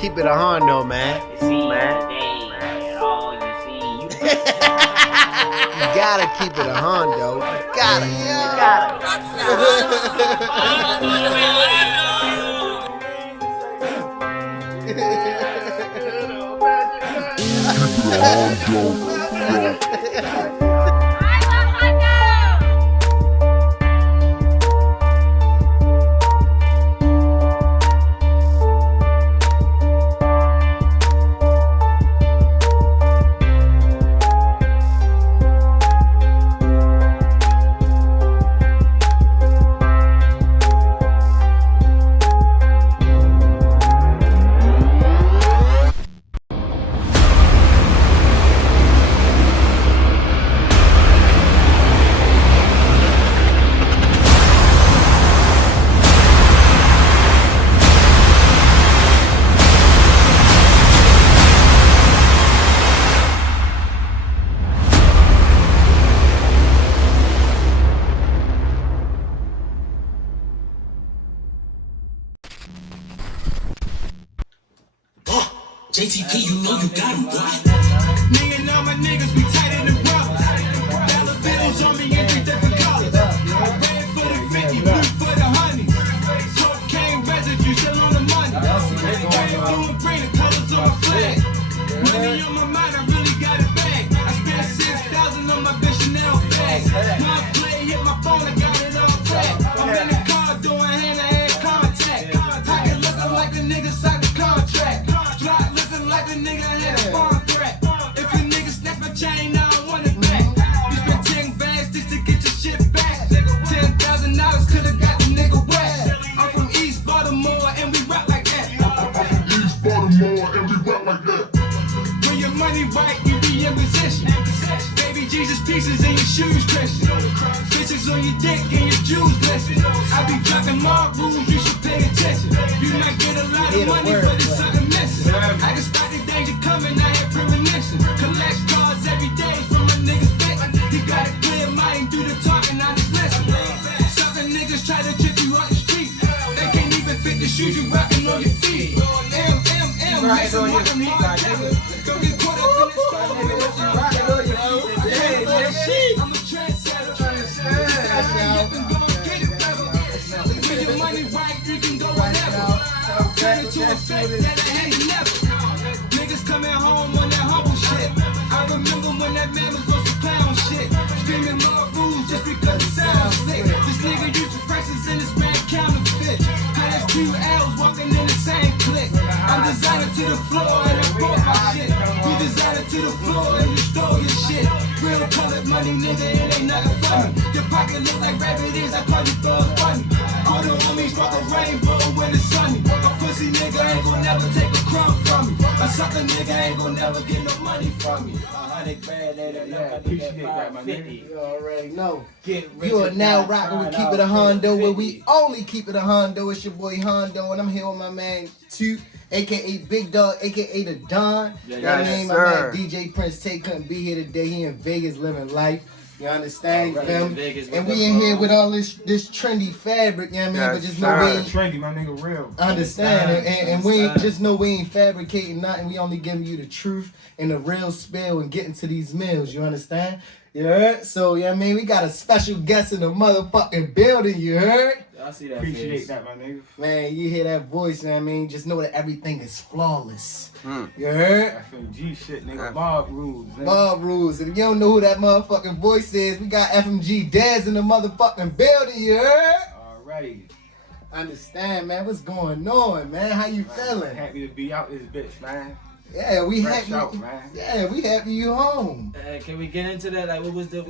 Keep it a Haundo, man. You gotta keep it a Haundo. You gotta. JTP, you know you got him, boy. Me and all my niggas, we tighter than brothers. Dollar bills on me in 3 different colors. Red for the 50, blue for the honey. Cocaine residue, still on the money. Red, blue, and green, the colors on my flag. Money on my mind, I really got it back. I spent 6,000 on my bitch Chanel bag. My play hit my phone, I got it all back. I'm in the car doing hand-to-hand contact. Pocket looking like a nigga signed a contract. Like a nigga had a bomb threat. If you niggas snatch my chain, I don't want it back. You spent 10 bags just to get your shit back. $10,000 could've got the nigga wet. I'm from East Baltimore and we rock like that. East Baltimore and we rock like that. When your money right, you be in position. Baby Jesus pieces in your shoes Christian. Bitches on your dick and your jewels glisten. I be dropping more rules, you should pay attention. You might get a lot of money, but it's something missing. I can spot the danger coming, I have premonition. Collect cars every day from my niggas thick. He got a clear mind, do the talking, I just listen. Sucker niggas try to trip you on the street. They can't even fit the shoes you rockin' on your feet. Right on your feet, my nigga. Don't get caught up in this crowd, nigga. Rockin' on your feet. Hey, man, I'm a trendsetter. You can go and get it, brother. With your money right, you can go whatever. Turn it to a fact that I ain't never. Niggas coming home on that humble shit. I remember when that man was on some clown shit. Screaming more rules just because it sounds slick. This nigga used to prices in his man counterfeit. Had his 2 L's walking in the same clique. I'm designer to the floor and I bought my shit. You designer to the floor and you stole your shit. Real colored money, nigga, it ain't nothing funny. Your pocket look like rabbit ears, I call you thug funny. All the homies rock a rainbow when it's sunny. A pussy nigga ain't gon' never take a crumb from me. A sucker nigga ain't gon' never get no money from me. 100 grand at it, yeah, appreciate that, my nigga. You already know. You are now rocking with Keep It a Haundo, where we only keep it a Haundo. It's your boy Haundo, and I'm here with my man Toot, aka Big Dog, aka the Don. Yes, My man DjprinceTae couldn't be here today. He in Vegas living life. You understand? Right, Fam? Vegas, and we in here with all this trendy fabric, you know what I mean? But just know we ain't trendy, my nigga, real. Understand, and we ain't just know we ain't fabricating nothing. We only giving you the truth and the real spill and getting to these meals. You understand? You heard? So, yeah, I mean, we got a special guest in the motherfucking building. You heard? I see that. Appreciate that, my nigga. Man, you hear that voice, you know what I mean? Just know that everything is flawless. You heard? FMG shit, nigga. Bob rules. Nigga. Bob rules. And if you don't know who that motherfucking voice is, we got Fmg Dez in the motherfucking building. You heard? Alrighty. Understand, man. What's going on, man? How you feeling? Happy to be out this bitch, man. Yeah, we Fresh happy. out, man. Yeah, we happy you home. Can we get into that? Like, what was the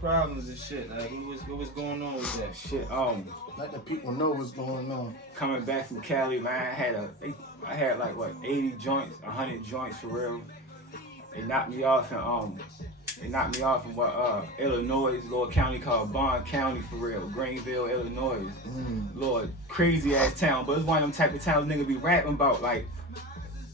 problems and shit? Like, what was going on with that shit? Let the people know what's going on. Coming back from Cali, man, I had like what 80 joints, 100 joints for real. They knocked me off in Illinois, little county called Bond County for real, Greenville, Illinois. Lord, crazy ass town, but it's one of them type of towns niggas be rapping about like.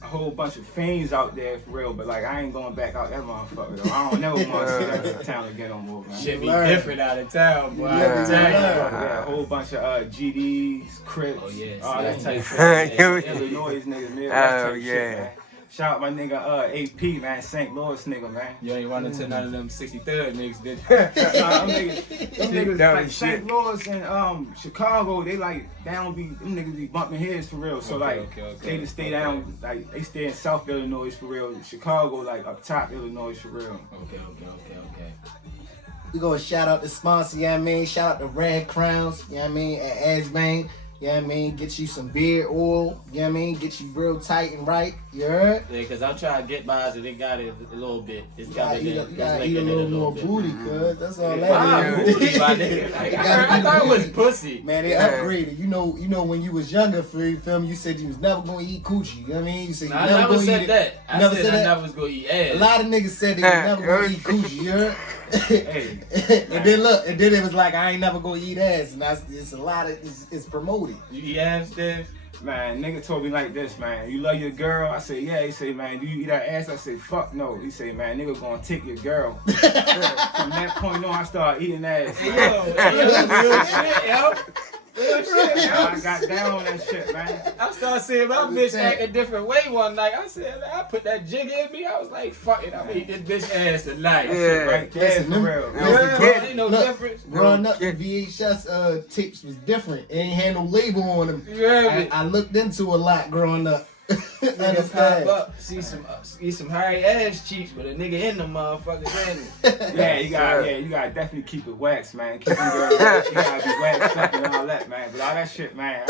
a whole bunch of fiends out there for real, but like I ain't going back out that motherfucker though. I don't never want to see that town again no more, man. Shit be different out of town, boy. Yeah, a whole bunch of GDs, Crips, all that type of shit. Illinois niggas, man. That type of shit, man. Shout out my nigga AP, man, St. Louis nigga, man. You ain't run into none of them 63rd niggas, did you? Nah, them niggas like St. Louis and Chicago, they like them niggas be bumping heads for real. So they just stay down, like they stay in South Illinois for real. Chicago like up top Illinois for real. Okay. We gonna shout out the sponsor, you know what I mean? Shout out the Red Crowns, you know what I mean, at Asbane. You know what I mean? Get you some beard oil, you know what I mean? Get you real tight and right, you heard? Yeah, because I'm trying to get by so they got it a little bit. It's got you gotta eat a little more booty, cuz. That's all that is. booty, my nigga. I thought it was pussy. Man, they upgraded. You know when you was younger, you feel me? You said you was never gonna eat coochie. You know what I mean? You said you I never never gonna said eat that. it. I Never said said I that? never was gonna eat ass. A lot of niggas said they was never gonna eat coochie, you heard? Hey, and then it was like I ain't never gonna eat ass, and it's a lot of it's promoted. You eat ass, Dez? man, nigga told me like this, man. You love your girl? I say, yeah. He say, man, do you eat her ass? I say, fuck no. He say, man, nigga gonna take your girl. From that point on, I started eating ass. Real shit, yo. Real shit, yo. I got down on that shit, man. I started seeing my bitch act a different way one night. I said, I put that jig in me. I was like, fuck it, I'm gonna eat this bitch ass tonight. Yeah, right there, for real. Ain't no difference. Growing up, the VHS tapes was different. It ain't had no label on them. Yeah, I looked into a lot growing up. Nigga pop up, see some hairy ass cheeks, but a nigga in the motherfucker. Yeah, you gotta definitely keep it waxed, man. Keep them girls, you gotta be waxed up and all that, man. But all that shit, man,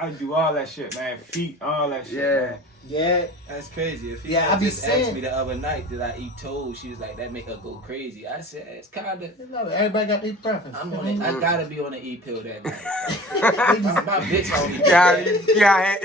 I do all that shit, man. Feet, all that shit, man. Yeah, that's crazy. If I be just saying. asked me the other night, did I eat toes? She was like, that make her go crazy. I said, it's kinda. Everybody got their preference. I gotta be on the E pill that night. My bitch on E pill. Yeah.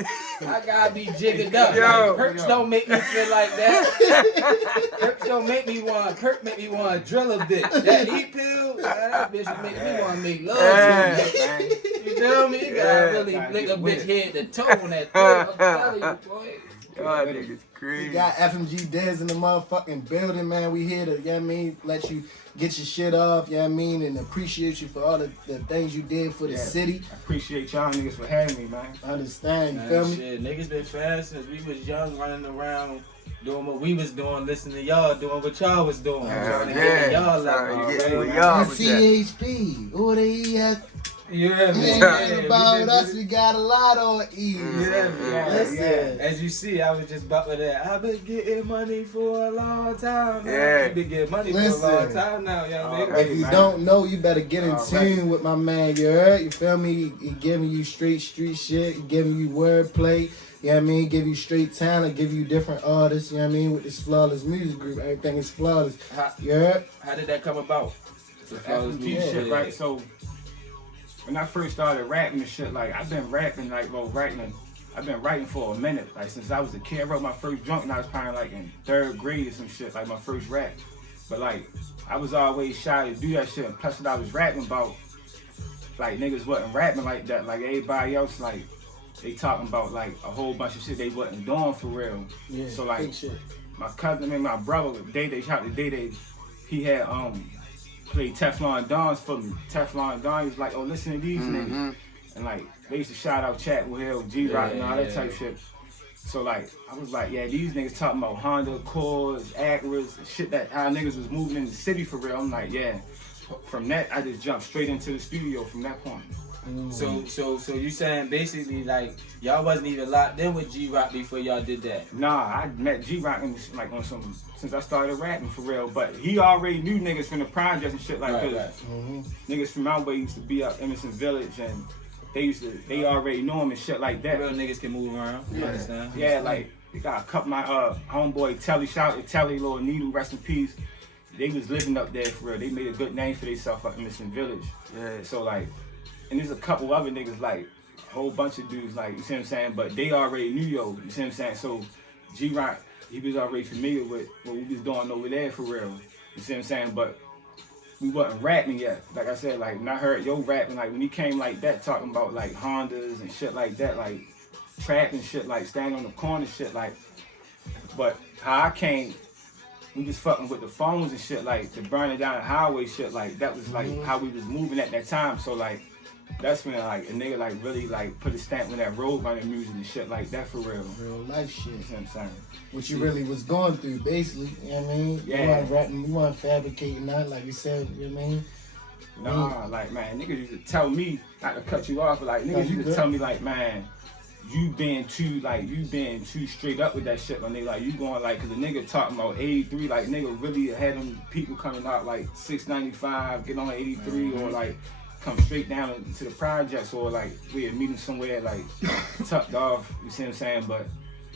I gotta be jiggered up. Like, perks don't make me feel like that. Perks don't make me want. Perk make me want to drill a bitch. That E pill, that bitch make me want to make love. Man. You feel me? You gotta really lick a bitch head to toe on that thing. I'm telling you, boy. God, niggas crazy. We got Fmg Dez in the motherfucking building, man. We here to, you know what I mean, let you get your shit off, you know what I mean, and appreciate you for all the things you did for the city. I appreciate y'all niggas for having me, man. Understand, you feel me? Shit, niggas been fast since we was young, running around, doing what we was doing, listening to y'all, doing what y'all was doing. Y'all CHP, who they at? Yeah, man. About us, we got a lot on E. Listen, as you see, I was just bumping that. I've been getting money for a long time. Man. You've been getting money for a long time now, young nigga. If you don't know, you better get in tune with my man. You heard? You feel me? He giving you straight street shit. He giving you wordplay. You know what I mean? Give you straight talent. Give you different artists. You know what I mean? With this flawless music group, everything is flawless. You heard? How did that come about? The flawless music shit, right? So when I first started rapping and shit, like I've been rapping, like I've been writing for a minute, like since I was a kid. I wrote my first joint when I was probably like in 3rd grade or some shit, like my first rap. But like I was always shy to do that shit. And plus what I was rapping about, like niggas wasn't rapping like that. Like everybody else, like they talking about like a whole bunch of shit they wasn't doing for real. Yeah, so like my cousin and my brother, DeeDave, shout out to DeeDave, he had played Teflon Dons for me. Teflon Don, he was like, oh, listen to these niggas. And like, they used to shout out Chat with Hill, G-Rock and all that type shit. So like, I was like, yeah, these niggas talking about Haundo, Cores, Acuras, shit that how niggas was moving in the city for real. I'm like, yeah. From that, I just jumped straight into the studio from that point. So you saying basically like y'all wasn't even locked in with G-Rock before y'all did that? Nah, I met G-Rock like on some since I started rapping for real. But he already knew niggas from the projects and shit like this. Niggas from my way used to be up Emerson Village and they already know him and shit like that. Real niggas can move around. You understand? Yeah, like they got a couple my homeboy Telly, shout out to Telly, Lil Needle, rest in peace. They was living up there for real. They made a good name for themselves up Emerson Village. Yeah. So like. And there's a couple other niggas, like, a whole bunch of dudes, like, you see what I'm saying? But they already knew yo, you see what I'm saying? So, G-Rock, he was already familiar with what we was doing over there for real. You see what I'm saying? But we wasn't rapping yet. Like I said, like, when I heard yo rapping, like, when he came like that, talking about, like, Hondas and shit like that, like, trap and shit, like, standing on the corner shit, like, But how I came, we just fucking with the phones and shit, like the burning down the highway shit, like that was like how we was moving at that time. So like that's when like a nigga like really like put a stamp on that road running music and shit like that for real. Real life shit. You know what I'm saying? What you really was going through, basically. You know what I mean? Yeah. You weren't rapping, you weren't fabricating that, like you said. You know what I mean? Nah, like man, niggas used to tell me, not to cut you off, but like niggas used to tell me like, man, you being too straight up with that shit, my nigga. Like you going like, cause the nigga talking about 83, like nigga really had them people coming out like 695, get on 83, or like come straight down to the projects, or like we'd meet them somewhere like tucked off. You see what I'm saying? But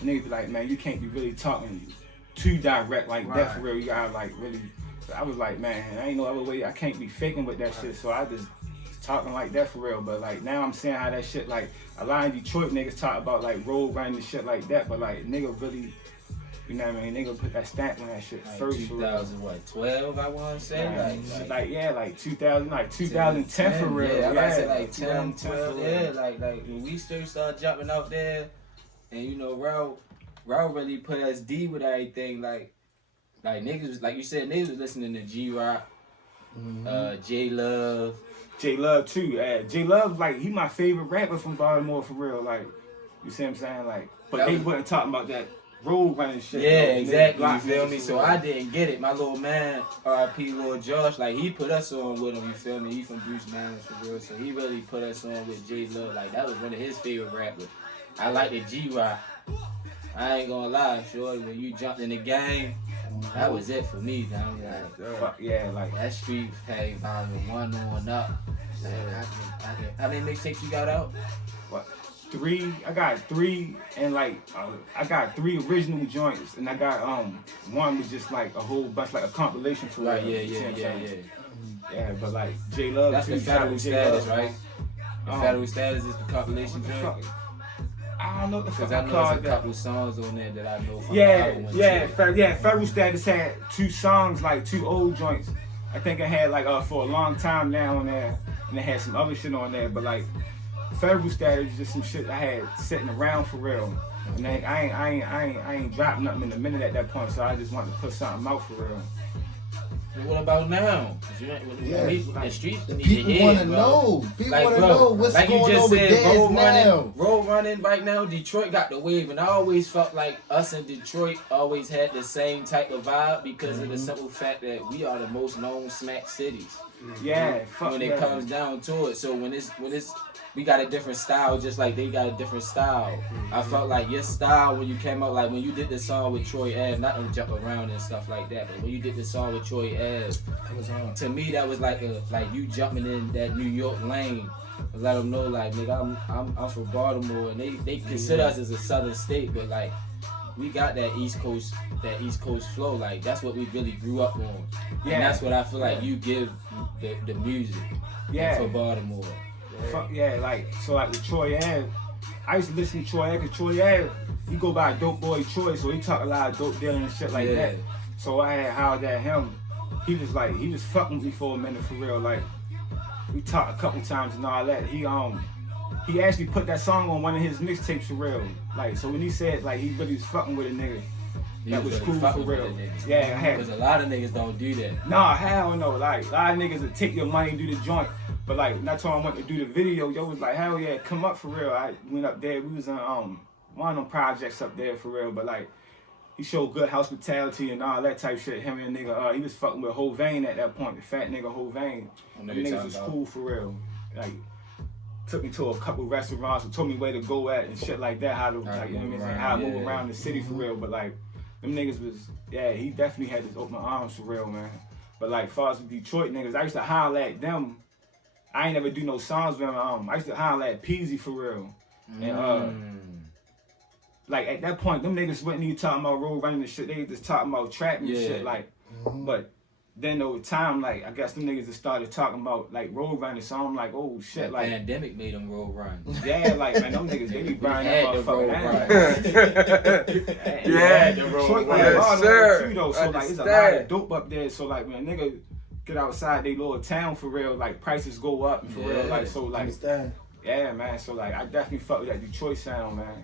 niggas be like, man, you can't be really talking too direct like that for real. You gotta like really. So I was like, man, I ain't no other way. I can't be faking with that shit. So I just talking like that for real. But like now I'm seeing how that shit, like a lot of Detroit niggas talk about like road running and shit like that. But like nigga really, you know what I mean? Nigga put that stamp on that shit like first. 2012, I want to say. Like yeah, like 2000, like 2010 for real. Yeah, Yeah, I said like 10, 12. for Yeah, real. like when we still started jumping out there, and you know, Raw really put us D with everything. Like niggas, like you said, niggas was listening to G-Rock, J Love. J Love too. Yeah, J Love, like he my favorite rapper from Baltimore for real. Like you see what I'm saying? Like, but That they was- wasn't talking about that road running shit. Yeah, though. exactly. You Niggas feel block me? niggas So for I real. didn't get it. My little man, R.I.P. Lil Josh, like he put us on with him. You feel me? He from Bruce Manor for real. So he really put us on with J Love. Like that was one of his favorite rappers. I like the G-Rock. I ain't gonna lie, shorty. When you jumped in the game, that was it for me, man. Like, Fuck yeah, like that Street Pay Volume 1 on up. Like, how many mixtapes you got out? what? 3. I got 3, and like I got 3 original joints, and I got one was just like a whole bunch, like a compilation for Right, real. You see what I'm yeah. saying? Yeah, but like J Love. That's too, the federal J Love. status, right? The federal status is the compilation What the joint. fuck? I don't know what the Because fuck I I know called there's a that. couple songs on there that I know from the Yeah, album one too. Federal Status had 2 songs, like 2 old joints. I think it had like for a long time now on there, and it had some other shit on there. But like Federal Status is just some shit I had sitting around for real. And then I ain't dropped nothing in a minute at that point, so I just wanted to put something out for real. But what about now? 'Cause Yeah. The streets need to People hear, want to bro. know. People Like, want to bro, know what's like you going just on with said, Dez now. road running right now. Detroit got the wave, and I always felt like us in Detroit always had the same type of vibe because of the simple fact that we are the most known smack cities. Yeah, fuck When yeah. it comes down to it, so when it's we got a different style, just like they got a different style. I felt like your style when you came out, like when you did the song with Troy Ave, not to jump around and stuff like that, but when you did the song with Troy Ave, to me that was like you jumping in that New York lane. Let them know like, nigga, I'm from Baltimore, and they consider us as a southern state, but like we got that East Coast flow. Like that's what we really grew up on, Yeah. and that's what I feel like you give the music Yeah. for Baltimore. Fuck yeah, like so like with Troy Ave, I used to listen to Troy Ave because Troy Ave, he go by Dope Boy Troy, so he talk a lot of dope dealing and shit like that. So I had hollered at him. He was fucking with me for a minute for real. Like we talked a couple times and all that. He actually put that song on one of his mixtapes for real. Like so when he said like he really was fucking with a nigga, that was cool for real. Yeah, I had. Because a lot of niggas don't do that. Nah, hell no. Like a lot of niggas would take your money and do the joint. But like when that time I went to do the video, yo was like, hell yeah, come up for real. I went up there, we was on one of them projects up there for real, but like he showed good hospitality and all that type shit. Him and the nigga, he was fucking with Hovain at that point, the fat nigga Hovain. Them niggas was cool for real. Like took me to a couple restaurants and told me where to go at and shit like that, how to like you know what I mean, how I move around the city for real. But like them niggas was he definitely had his open arms for real, man. But like as far as the Detroit niggas, I used to holler at them. I ain't never do no songs with them. I used to holler at Peasy for real. And like at that point, them niggas wasn't even talking about road running and shit. They was just talking about trap and shit. Like, but then over time, like I guess them niggas just started talking about like road running. So I'm like, oh shit, The like pandemic made them road run. yeah, like man, them niggas they be buying that had the road motherfucker. Yeah, Detroit, yes, hard sir. too though. So like it's a lot of dope up there. So like when a nigga get outside they little town for real, like prices go up and for real, like so like Understand? yeah man. So like I definitely fuck with that Detroit sound, man.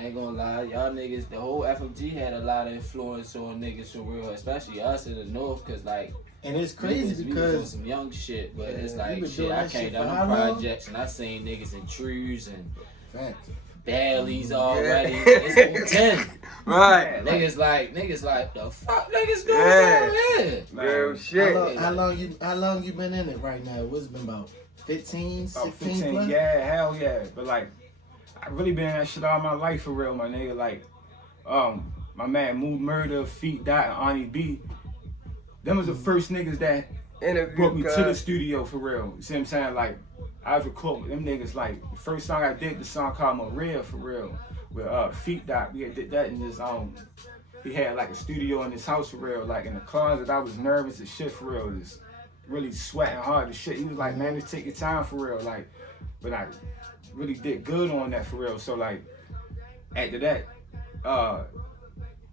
I ain't gonna lie, y'all niggas, the whole FMG had a lot of influence on niggas for real, especially us in the North, cause like, And it's crazy we was on because some young shit, but it's we like been shit. doing I that came shit down for them how long? projects and I seen niggas in Trues and facts. Baileys already. It's 10. Right. Niggas like the fuck niggas doing Yeah. down here. Real shit. How long you been in it right now? What's it been about 15, About 16 15, plus? yeah, hell yeah. But like, I really been in that shit all my life for real, my nigga. Like, my man Mood Murder, Feet Dot, and Ani B. Them was the first niggas that brought me to the studio for real. You see what I'm saying? Like, I was recording with them niggas. Like, the first song I did, the song called Maria for real. With Feet Dot, we did that in this he had like a studio in his house for real. Like in the closet, I was nervous as shit for real. Just really sweating hard as shit. He was like, man, just take your time for real. Like, but I really did good on that for real. So like, after that,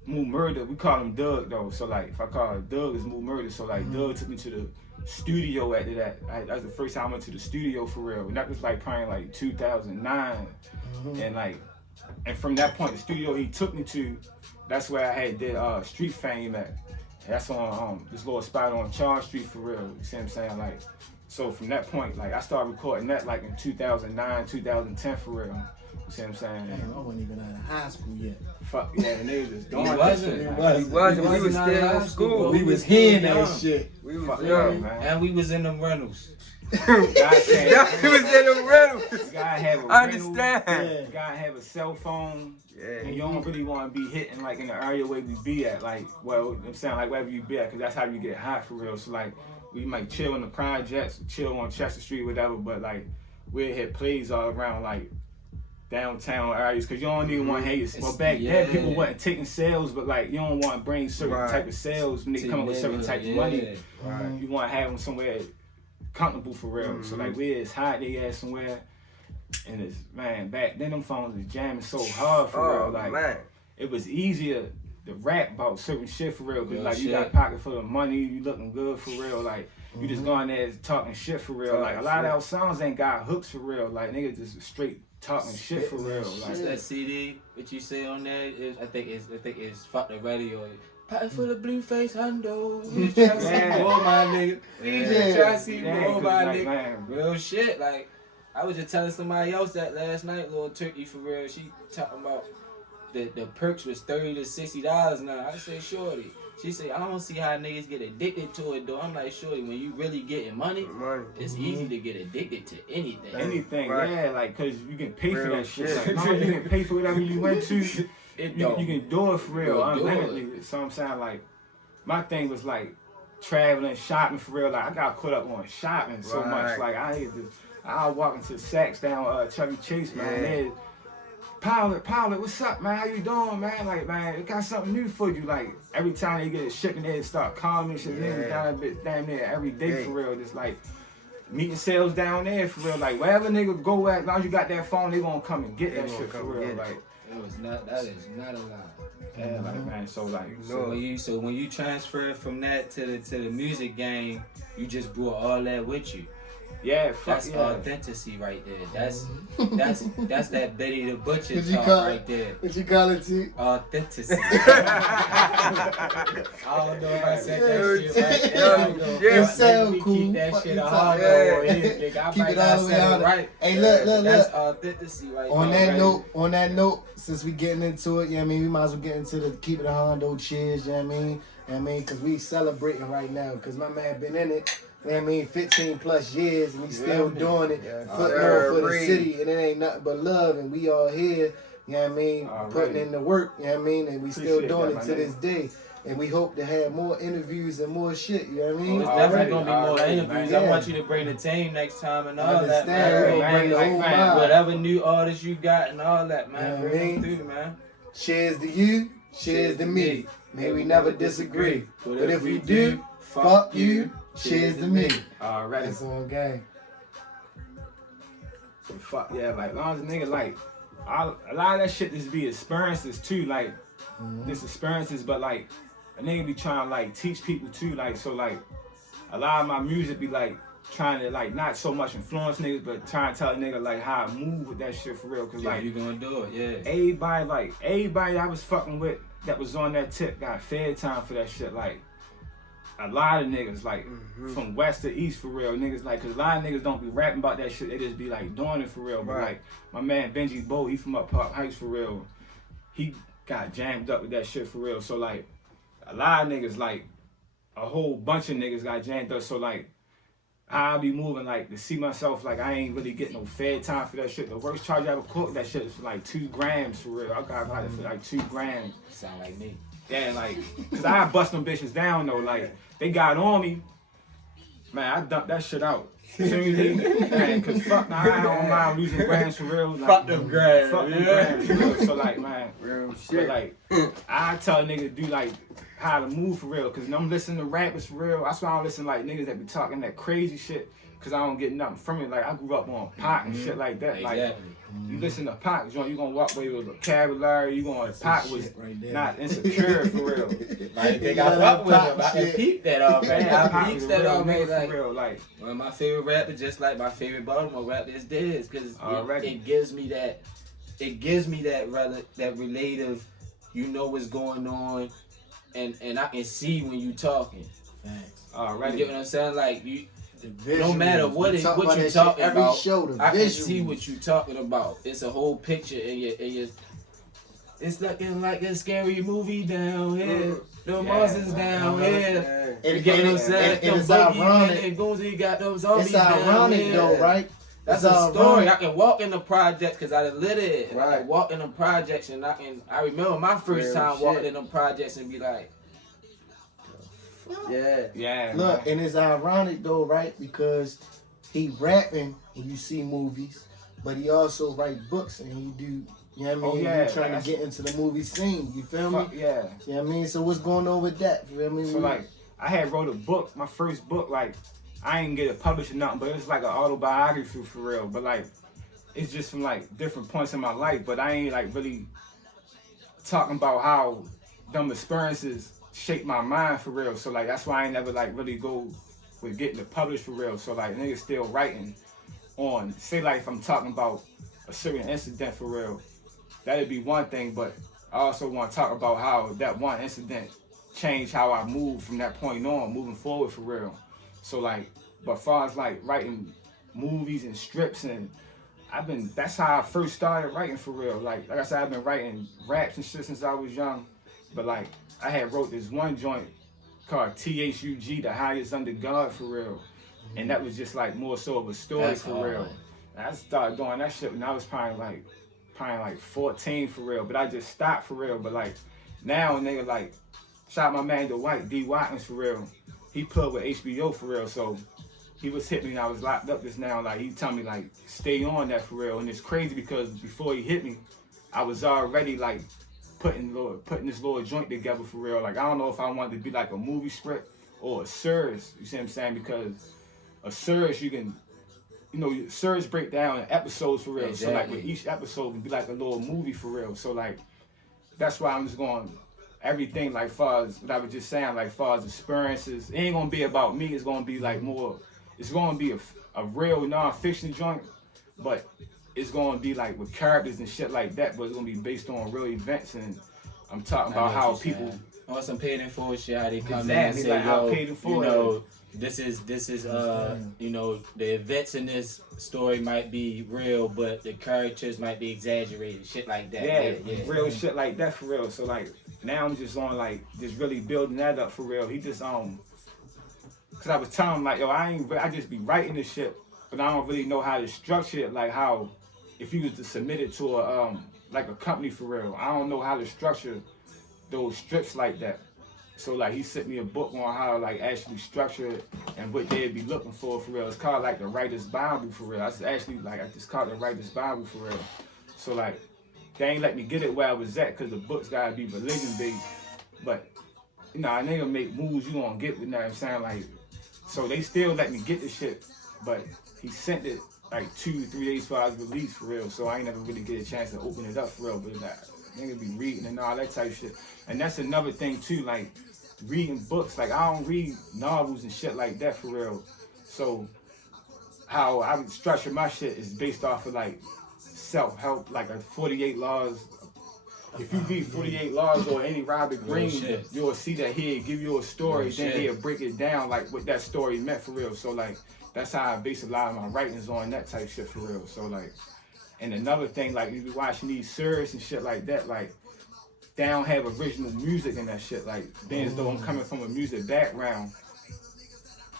Mood Murder, we call him Doug though. So like, if I call it Doug, it's Mood Murder. So like, Doug took me to the studio after that. That was the first time I went to the studio for real. And that was like probably like 2009. And like, and from that point, the studio he took me to, that's where I had did Street Fame at. That's on this little spot on Charles Street for real. You see what I'm saying? Like, so from that point, like I started recording that like in 2009, 2010 for real. You see what I'm saying? Damn, I wasn't even out of high school yet. Fuck yeah, and they was just doing He that wasn't. shit. He man. wasn't. We was still in school. We was hearing that shit. We Fuck was yeah, young. man. And we was in them rentals. God damn. He was in the rentals. You gotta have a I rental, understand. You gotta have a cell phone. And Yeah. you don't really want to be hitting like in the area where we be at, like, well, I'm saying like wherever you be at, because that's how you get hot for real. So like, we might chill in the projects, chill on Chester Street, whatever, but like, we'll hit plays all around like downtown areas, because you don't even want to hate it. Well, back then people wasn't taking sales, but like, you don't want to bring certain type of sales when they come up with certain type of money. Right. You want to have them somewhere comfortable for real. So like, we is hot, they had somewhere. And it's, man, back then them phones was jamming so hard for real. Like, man. it was easier to rap about certain shit for real. Cause like, you shit. got a pocket full of money, you looking good for real. Like, you just going there talking shit for real. Like, a lot of our songs ain't got hooks for real. Like, niggas just straight talking shit for real. What's Like, that CD? What you say on there? I think it's Fuck the Radio. Pocket full of blue face Haundo. We just try to see more, my nigga. We just try to see more, my like, nigga. man, Real shit. Like, I was just telling somebody else that last night, Lil Turkey for real. She talking about the perks was $30 to $60 now. I say, shorty. She said, I don't see how niggas get addicted to it though. I'm like, shorty, when you really getting money, it's easy to get addicted to anything. anything, Right. yeah, like, cause you can pay for Real that shit. shit. Like, long as you can pay for whatever you went to, you can do it for real, You can do it. unlimitedly. So I'm saying, like, my thing was like traveling, shopping for real. Like, I got caught up on shopping so much. Right. Like, I walk into Saks down Chuck E. Chase, man. They, Pilot, what's up, man? How you doing, man? Like, man, it got something new for you. Like, every time they get a shipping, they start calling me. Shit, niggas down a bit, damn near every day for real. Just like meeting sales down there for real. Like, wherever nigga go at, as long as you got that phone, they gonna come and get that shit for real. Like, That is not a lie. yeah, like, man. So like, So when you transfer from that to the music game, you just brought all that with you. yeah, fuck That's yeah. authenticity right there. That's that Betty the Butcher What you talk call right there. What you call it, T? Authenticity. I don't know if I said that shit right. Yeah. It sound cool. Keep that Fuck shit you a talking hard about. nigga. I Keep might it not all the way say out. it right. Hey, look. That's authenticity right On there. that note, since we getting into it, you know what I mean, we might as well get into the Keepitahaundotv cheers, you know what I mean? You know what I mean? Because we celebrating right now, because my man been in it, you know what I mean, 15 plus years, and we still doing it, putting on for the city, and it ain't nothing but love, and we all here, you know what I mean, putting in the work, you know what I mean, and we still doing it to this day. And we hope to have more interviews and more shit, you know what I mean? There's definitely gonna be more Already, interviews. man. I want you to bring the team next time and I all that, understand. man. We gonna bring the whole man, mob. Whatever new artists you got and all that, man. You know what I Bring mean? them through, man. Cheers to you, cheers to me. May we never disagree. But if we do, fuck you, cheers to me. Already. That's all gang. So fuck yeah, like, long as a nigga, like, a lot of that shit just be experiences too, like, just experiences, but like, a nigga be trying to like teach people too, like, so like, a lot of my music be like trying to like not so much influence niggas, but trying to tell a nigga like how I move with that shit for real. Cause Yeah, like you gonna do it, yeah. Everybody I was fucking with that was on that tip got fed time for that shit. Like a lot of niggas, like from west to east for real. Niggas like, cause a lot of niggas don't be rapping about that shit. They just be like doing it for real. But like my man Benji Bo, he from up Park Heights for real. He got jammed up with that shit for real. So like a lot of niggas, like a whole bunch of niggas got jammed up. So like I be moving like to see myself like I ain't really getting no fed time for that shit. The worst charge I ever caught that shit is for like 2 grams for real. I got it for like 2 grams. Sound like me. Yeah, like, cause I bust them bitches down though. Like they got on me, man. I dumped that shit out. Seriously, man. Cause fuck, nah, I don't mind losing grams for real. Like, Fuck them grams. Fuck them grams for real. So like, man, Real but shit. like, I tell a nigga to do like how to move for real. Cause I'm listening to rappers for real. That's why I don't listen to like niggas that be talking that crazy shit. Cause I don't get nothing from it. Like I grew up on Pac and shit like that. Like Exactly. you listen to Pac, joint, you gonna walk away with vocabulary. You gonna Pac was right there. not insecure for real. Like they got fuck with him. I can peep that already. I Pac peep was a that real already. nigga Like for real. Like one of my favorite rappers, just like my favorite Baltimore rapper is Dez, cause it gives me that. It gives me that relative. You know what's going on, and I can see when you talking. Facts. You get what I'm saying? Like you. The No visuals. matter what We it, talk what about you that talking shit every about, show, the I can visuals. see what you talking about. It's a whole picture in your. It's looking like a scary movie down here. The monsters down here. And You get what I'm saying? and it's Them boogeymen ironic. and Goonsy got them zombies It's down ironic here. though, right? That's It's a story. ironic. I can walk in the projects because I done lit it. And I Right. can walk in the projects and I remember my first Real time shit. walking in them projects and be like, Yeah. yeah. Look, man. and it's ironic though, right? Because he rapping when you see movies, but he also write books and he do, you know what I mean? Oh, yeah, He trying that's- to get into the movie scene, you feel me? Fuck yeah. You know what I mean? So what's going on with that? You feel me? So like I had wrote a book, my first book, like I ain't get it published or nothing, but it was like an autobiography for real. But like it's just from like different points in my life, but I ain't like really talking about how them experiences shaped my mind for real. So like that's why I ain't never like really go with getting it published for real. So like niggas still writing on, say like if I'm talking about a certain incident for real, that'd be one thing, but I also want to talk about how that one incident changed how I move from that point on, moving forward for real. So like, but far as like writing movies and strips and that's how I first started writing for real. Like I said, I've been writing raps and shit since I was young, but like I had wrote this one joint called THUG, the highest under God for real. And that was just like more so of a story That's for hard. real. And I started doing that shit when I was probably like 14 for real, but I just stopped for real. But like now nigga, like shout out my man Dwight D Watkins for real. He put with HBO for real, so he was hitting me and I was locked up just now. Like he tell me like stay on that for real. And it's crazy because before he hit me, I was already like putting this little joint together for real. Like I don't know if I wanted to be like a movie script or a series. You see what I'm saying? Because a series you can, you know, series break down in episodes for real. So like with each episode would be like a little movie for real. So like that's why I'm just going everything like far as what I was just saying, like far as experiences. It ain't gonna be about me. It's gonna be like more. It's gonna be a real non-fiction joint, but it's gonna be like with characters and shit like that. But it's gonna be based on real events, and I'm talking about how people. on some paid in full shit, how they come Exactly, in and say, like how yo, paid in full you know, this is you know, the events in this story might be real, but the characters might be exaggerated, shit like that. Yeah, real shit like that for real. So like now I'm just on like just really building that up for real. He just cause I was telling him like, yo, I just be writing this shit, but I don't really know how to structure it. Like how if you was to submit it to a like a company for real, I don't know how to structure those strips like that. So like he sent me a book on how to like actually structure it and what they'd be looking for real. It's called like the Writer's Bible for real. It's actually like I just called it the Writer's Bible for real. So like they ain't let me get it where I was at because the book's gotta be religion based. But you know, a nigga make moves you gonna get with that. I'm saying like, so they still let me get the shit, but he sent it like 2-3 days before I was released for real. So I ain't never really get a chance to open it up for real. But like, nigga be reading and all that type of shit. And that's another thing too, like reading books. Like I don't read novels and shit like that for real. So how I would structure my shit is based off of like self-help, like a 48 laws. If you read 48 Laws or any Robert Greene, you'll see that he'll give you a story, then he'll break it down like what that story meant for real. So like that's how I base a lot of my writings on that type shit for real. So like, and another thing, like you be watching these series and shit like that, like they don't have original music in that shit. Like being as though I'm coming from a music background,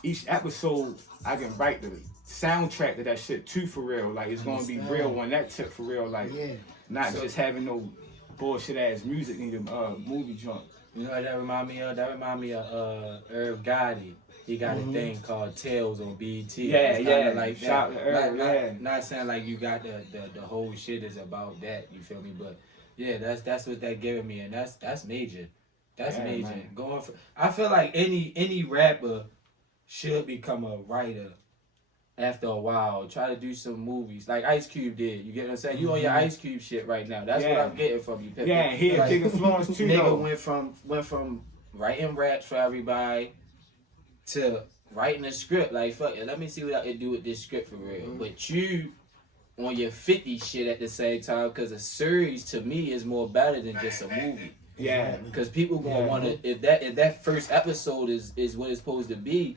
each episode I can write the soundtrack to that shit too for real. Like it's gonna be real on that tip for real. Like not just having no bullshit ass music in your movie joint. You know what that remind me of? That remind me of Irv Gotti. He got a thing called Tales on BET. Yeah, like shout that. to Irv, Not saying like you got the whole shit is about that. You feel me? But yeah, that's what that giving me, and that's major. That's major. Man. Going for, I feel like any rapper should become a writer. After a while, try to do some movies like Ice Cube did. You get what I'm saying? You on your Ice Cube shit right now. That's what I'm getting from you, Pippin. Yeah, he a big influence too. Nigga went from writing raps for everybody to writing a script. Like fuck it, let me see what I can do with this script for real. But you on your 50 shit at the same time, because a series to me is more better than just a movie. Yeah, because people gonna want to if that first episode is what it's supposed to be,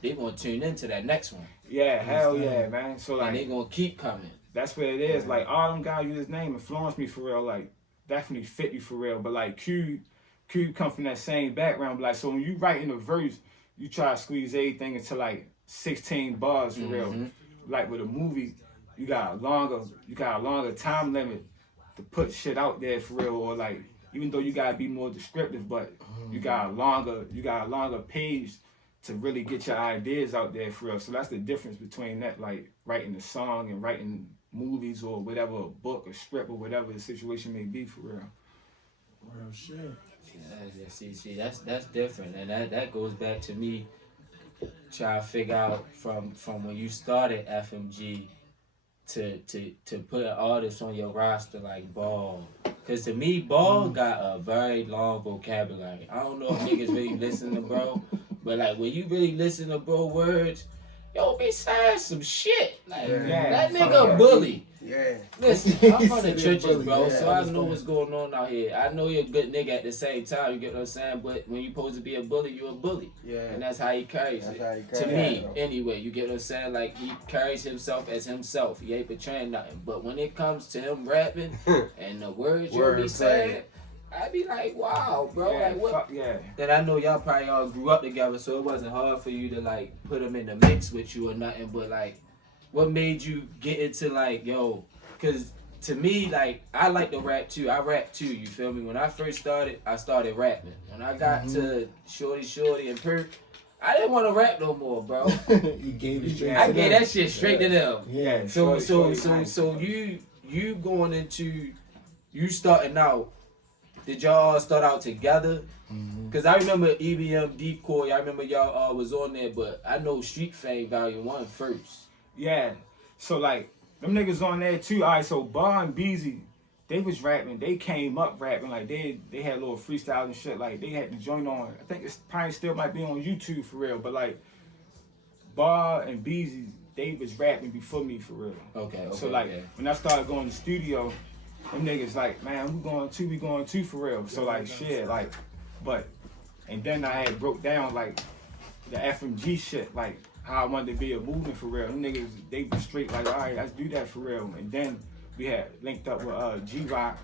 they gonna tune into that next one. Yeah, hell yeah, man. So like, and they gonna keep coming. That's what it is. Like all them guys use his name influenced me for real. Like definitely fit me for real. But like Q come from that same background. But like so when you write in a verse, you try to squeeze everything into like 16 bars for real. Like with a movie, you got a longer time limit to put shit out there for real. Or like even though you gotta be more descriptive, but you got a longer page to really get your ideas out there for real. So that's the difference between that, like writing a song and writing movies or whatever, a book, a script, or whatever the situation may be for real. Real shit. Yeah, see, that's different, and that goes back to me trying to figure out from when you started FMG to put an artist on your roster like Ball. Cause to me, Ball got a very long vocabulary. I don't know if niggas really listen to bro, but like when you really listen to bro words, yo be saying some shit. Like that nigga a bully. Yeah. Listen, I'm from the churches, bully, bro, yeah, so I know what's going on out here. I know you're a good nigga at the same time, you get what I'm saying? But when you're supposed to be a bully, you're a bully. Yeah. And that's how he carries it. To me, anyway, you get what I'm saying? Like, he carries himself as himself. He ain't betraying nothing. But when it comes to him rapping and the words you be saying, I be like, wow, bro. Yeah, like, what? fuck yeah. Then I know y'all probably all grew up together, so it wasn't hard for you to, like, put him in the mix with you or nothing. But, like, what made you get into, like, yo, because to me, like, I like to rap too. I rap too, you feel me? When I first started, I started rapping. When I got to Shorty and Perk, I didn't want to rap no more, bro. You gave it straight I to gave them. that shit straight to them. Yeah. So you going into, you starting out, did y'all all start out together? Because I remember EBM Decoy, I remember y'all was on there, but I know Street Fame Volume 1 first. Yeah. So like, them niggas on there too. Alright, so Bar and Beezy, they was rapping. They came up rapping. Like they had little freestyles and shit. Like they had the joint on. I think it's probably still might be on YouTube for real. But like Bar and Beezy, they was rapping before me for real. Okay. So like when I started going to the studio, them niggas like, man, we going too for real. So like shit, like, but and then I had broke down like the FMG shit, like how I wanted to be a movement for real. Them niggas, they was straight like, all right, let's do that for real. And then we had linked up with G-Rock,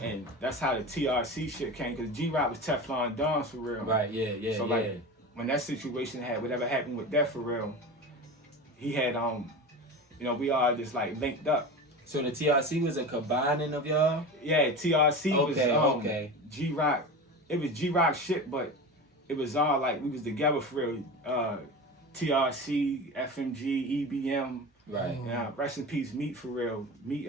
and that's how the TRC shit came, because G-Rock was Teflon Don for real. Right, yeah. So like, when that situation whatever happened with that for real, he had, you know, we all just like linked up. So the TRC was a combining of y'all? Yeah, TRC was G-Rock. It was G-Rock shit, but it was all like, we was together for real. TRC, FMG, EBM. Right. Yeah, rest in peace, Meat for real. Meat,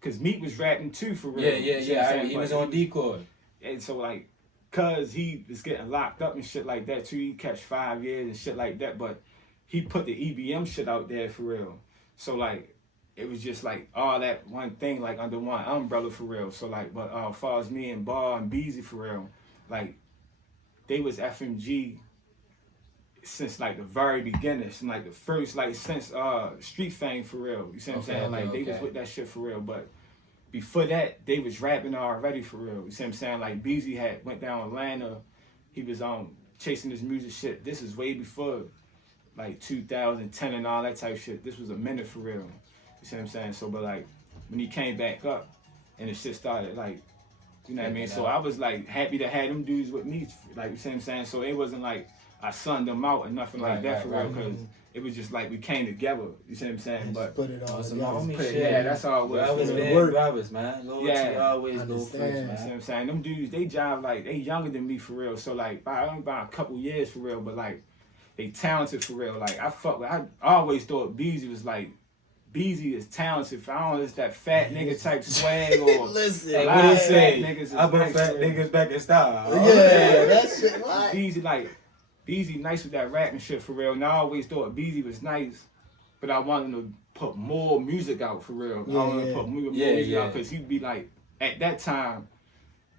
cause Meat was rapping too for real. Yeah. He was on Decoy. And so like, cause he was getting locked up and shit like that too. He catch 5 years and shit like that. But he put the EBM shit out there for real. So like, it was just like all that one thing like under one umbrella for real. So like, but as far as me and Bar and Beezy for real, like they was FMG since like the very beginning, since like the first, like since street fame for real. You see what I'm saying? Like they was with that shit for real, but before that they was rapping already for real. You see what I'm saying? Like Beezy had went down Atlanta, he was chasing his music shit. This is way before like 2010 and all that type shit. This was a minute for real. You see what I'm saying? So but like when he came back up and the shit started like, you know what I mean? So I was like happy to have them dudes with me, like you see what I'm saying? So it wasn't like I sunned them out or nothing like that for real, because it was just like we came together. You see what I'm saying? But put it all yeah, that's all it was. Brothers been brothers, man. Loyalty always go first, man. You see what I'm saying? Them dudes, they jive like they younger than me for real. So like by a couple years for real, but like they talented for real. Like I always thought Beezy was like. Beezy is talented. I don't know, it's that fat nigga type swag or listen. Hey, what he say? I put fat niggas back in style. Yeah, that shit. What? Beezy nice with that rap and shit for real. And I always thought Beezy was nice, but I wanted to put more music out for real. I wanted to put more music out because he'd be like at that time.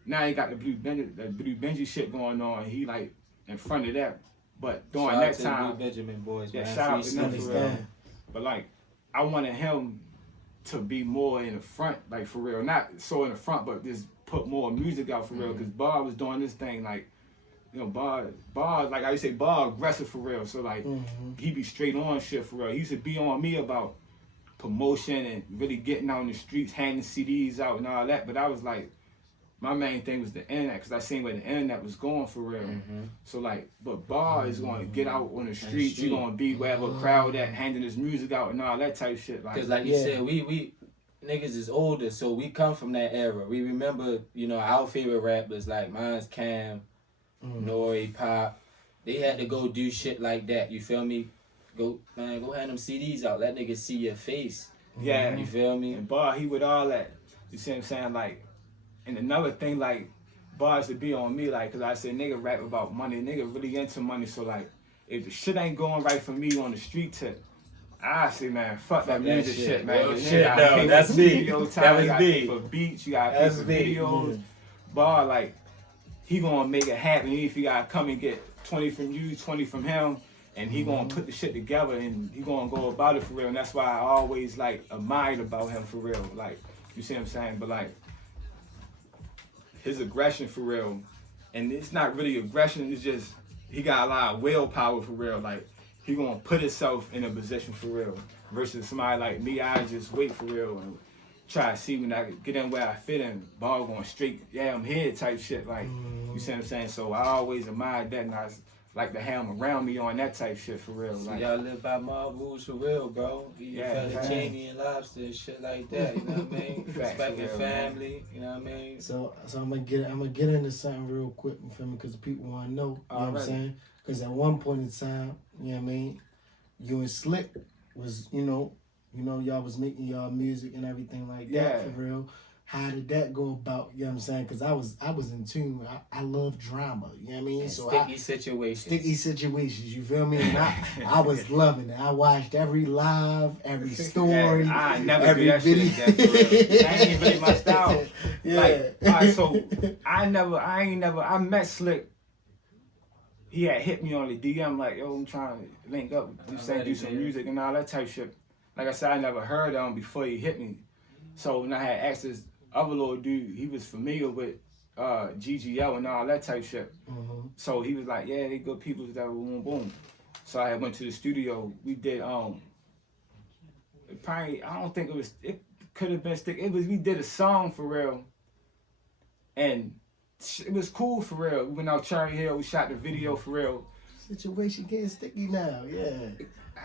Now he got the Blue Benji shit going on. He like in front of that, but during that time, Blue Benjamin boys, man. Shout out to them for real. But like. I wanted him to be more in the front, like for real. Not so in the front, but just put more music out for real. Because Bar was doing this thing like, you know, Bar, like I used to say, Bar aggressive for real. So like, he be straight on shit for real. He used to be on me about promotion and really getting out in the streets, handing CDs out and all that. But I was like, my main thing was the internet, because I seen where the internet was going for real. So like, but Bar is going to get out on the streets. He's going to be wherever a crowd at, handing his music out and all that type shit. Because like you said, we niggas is older, so we come from that era. We remember, you know, our favorite rappers like mine's Cam, Nori, Pop. They had to go do shit like that. You feel me? Go hand them CDs out. Let niggas see your face. Yeah. You feel me? And Bar, he with all that. You see what I'm saying? Like. And another thing, like, Bars to be on me, like, because I said, nigga rap about money. Nigga really into money. So, like, if the shit ain't going right for me on the street tip, I say, man, fuck that music shit, man. Well, shit, no, that's me. That was me. For beats, you got to pay for videos. Bar, like, he going to make it happen. If you got to come and get 20 from you, 20 from him, and he going to put the shit together, and he going to go about it for real. And that's why I always, like, admired about him for real. Like, you see what I'm saying? But, like, his aggression for real, and it's not really aggression, it's just he got a lot of willpower for real. Like he gonna put himself in a position for real versus somebody like me. I just wait for real and try to see when I get in where I fit in. Ball going straight, yeah, I'm here type shit. Like you see what I'm saying? So I always admired that, and I like to have him around me on that type shit for real. So like, y'all live by mob rules for real, bro. You fed Jamie and lobster and shit like that. You know what I mean? Respect your family. You know what I mean? So I'm gonna get into something real quick, you feel me? Because people want to know. You know what I'm saying? Because at one point in time, you know what I mean, you and Slick was, you know, y'all was making y'all music and everything like that for real. How did that go about? You know what I'm saying? Because I was in tune. I love drama. You know what I mean? And so sticky situations. You feel me? And I was loving it. I watched every live, every story, I never every do that video. shit. That ain't really my style. Yeah. Like, all right, so I met Slick. He had hit me on the DM like, yo, I'm trying to link up, do some music and all that type shit. Like I said, I never heard of him before he hit me. So when I had asked this other little dude, he was familiar with GGL and all that type shit. So he was like, yeah, they good people, that boom, boom. So I went to the studio. We did, I don't think it could have been Stick. We did a song for real. And it was cool for real. We went out Cherry Hill, we shot the video for real. Situation getting sticky now, yeah.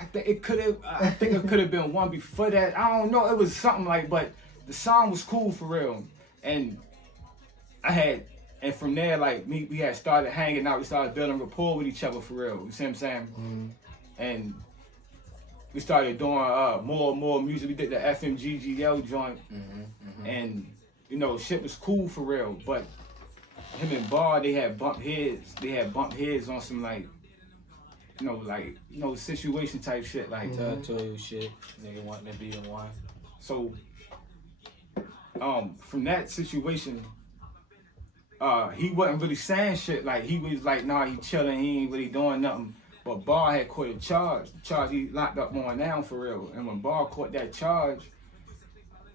I think it could have been one before that. I don't know. It was something like, but the song was cool for real. And from there, like we had started hanging out. We started building rapport with each other for real. You see what I'm saying? And we started doing more and more music. We did the Fmg Dez joint, and you know, shit was cool for real. But him and Bar, they had bumped heads. They had bumped heads on some like, situation type shit, like territorial shit. Nigga wanting to be in one. So, from that situation, he wasn't really saying shit. Like he was like, nah, he chilling. He ain't really doing nothing. But Bar had caught a charge. The charge he locked up on now for real. And when Bar caught that charge,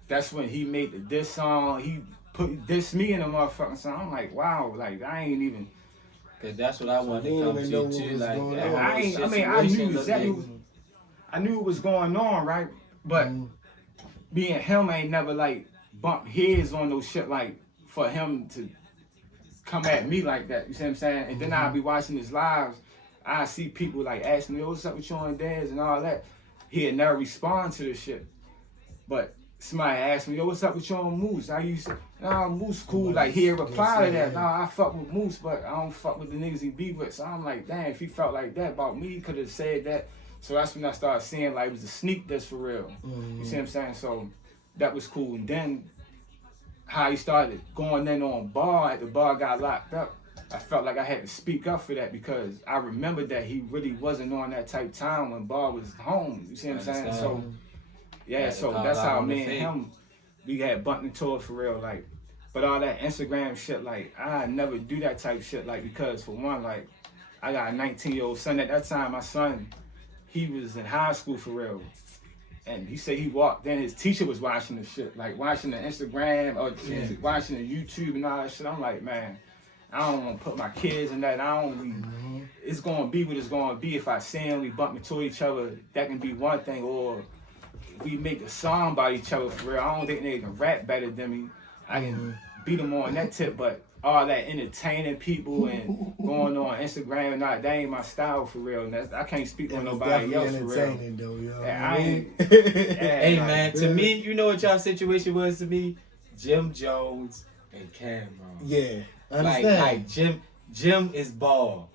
that's when he made the diss song. He put diss me in the motherfucking song. I'm like, wow, like I ain't even. Cause that's what I wanted to come to too. Like, I knew exactly. I knew what was going on, right? But me and him ain't never like bumped heads on no shit like for him to come at me like that. You see what I'm saying? And then I'll be watching his lives. I see people like asking me, what's up with you and Dez and all that. He'd never respond to this shit. But somebody asked me, yo, what's up with you and Moose? I used to, nah, Moose cool. Like, he'd reply to that. Nah, I fuck with Moose, but I don't fuck with the niggas he be with. So I'm like, damn, if he felt like that about me, he could have said that. So that's when I started seeing, like, it was a sneak diss for real. You see what I'm saying? So that was cool. And then how he started going in on Bar, after Bar got locked up, I felt like I had to speak up for that because I remembered that he really wasn't on that type time when Bar was home. You see what I'm saying? So, yeah, so that's how me and him, we had bumped into it for real. Like, but all that Instagram shit, like, I never do that type shit, like, because for one, like, I got a 19-year-old son at that time. My son, he was in high school for real. And he said he walked in, his teacher was watching the shit, like watching the Instagram or watching the YouTube and all that shit. I'm like, man, I don't want to put my kids in that. I don't. It's gonna be what it's gonna be. If I see him, we bump into each other. That can be one thing. Or we make a song about each other for real. I don't think they can rap better than me. I can beat them on that tip, but all that entertaining people and going on Instagram and all that ain't my style for real. And that's, I can't speak on nobody else for real. Though, yo. I ain't. Hey man, to me, you know what y'all situation was to me? Jim Jones and Cam, bro. Yeah, I understand. Like Jim is ball.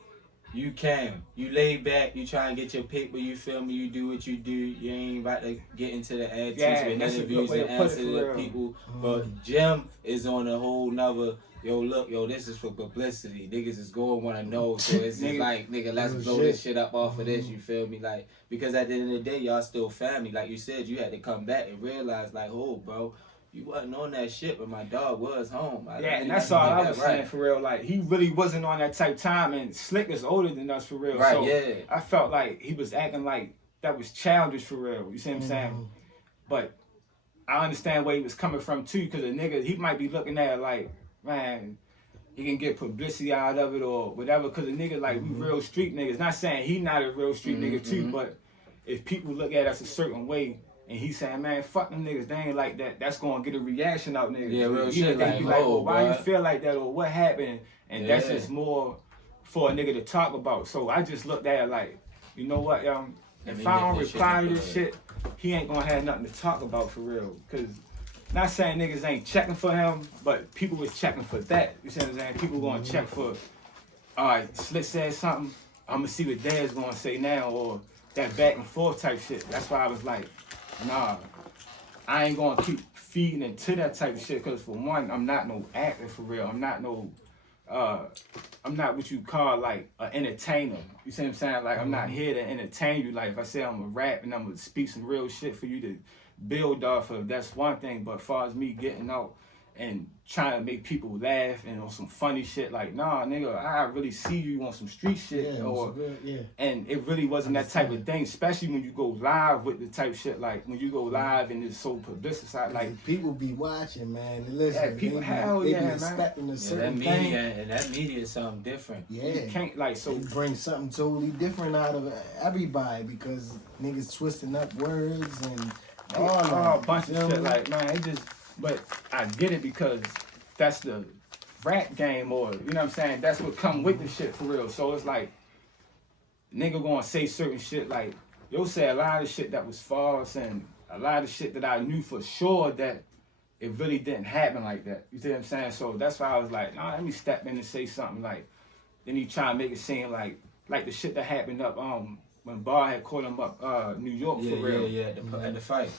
You Cam. You lay back, you try and get your paper, you feel me, you do what you do. You ain't about to get into the antics with interviews and answer to people. But Jim is on a whole nother, yo, look, yo, this is for publicity. Niggas is going wanna know. So it's just like, nigga, let's blow this shit up off of this, you feel me? Like, because at the end of the day, y'all still family. Like you said, you had to come back and realize, like, oh, bro, you wasn't on that shit, but my dog was home. And that's all I was saying for real. Like, he really wasn't on that type time, and Slick is older than us for real. Right, so yeah. I felt like he was acting like that was childish for real. You see what I'm saying? But I understand where he was coming from too, because a nigga, he might be looking at it like, man, he can get publicity out of it or whatever, because a nigga like we real street niggas. Not saying he not a real street nigga too, but if people look at us a certain way, and he's saying, man, fuck them niggas, they ain't like that, that's gonna get a reaction out niggas. Yeah, real shit. They be like, oh, well, why bro. you feel like that, or what happened? And that's just more for a nigga to talk about. So I just looked at it like, you know what, if I don't reply to this shit, he ain't gonna have nothing to talk about for real. Cause not saying niggas ain't checking for him, but people was checking for that. You see what I'm saying? People gonna check for, all right, Slick said something, I'm gonna see what Dad's gonna say now, or that back and forth type shit. That's why I was like, nah, I ain't gonna keep feeding into that type of shit, because for one, I'm not no actor for real. I'm not no, I'm not what you call like an entertainer. You see what I'm saying? Like, I'm not here to entertain you. Like, if I say I'm gonna rap and I'm gonna speak some real shit for you to build off of, that's one thing. But as far as me getting out and trying to make people laugh and on some funny shit, like, nah, nigga, I really see you on some street shit, and it really wasn't that type of thing, especially when you go live with the type shit, like, when you go live and it's so publicized, like, people be watching, man, and listen, yeah, people, they be expecting a certain thing. And that media is something different. Yeah, you can't, like, so you bring something totally different out of everybody, because niggas twisting up words and all a bunch of shit, like, man, it just, but I get it, because that's the rap game, or, you know what I'm saying, that's what come with the shit for real. So it's like, nigga gonna say certain shit, like, yo say a lot of shit that was false, and a lot of shit that I knew for sure that it really didn't happen like that. You see what I'm saying? So that's why I was like, nah, let me step in and say something. Like, then he try to make it seem like the shit that happened up when Bar had caught him up New York for real. At the fight.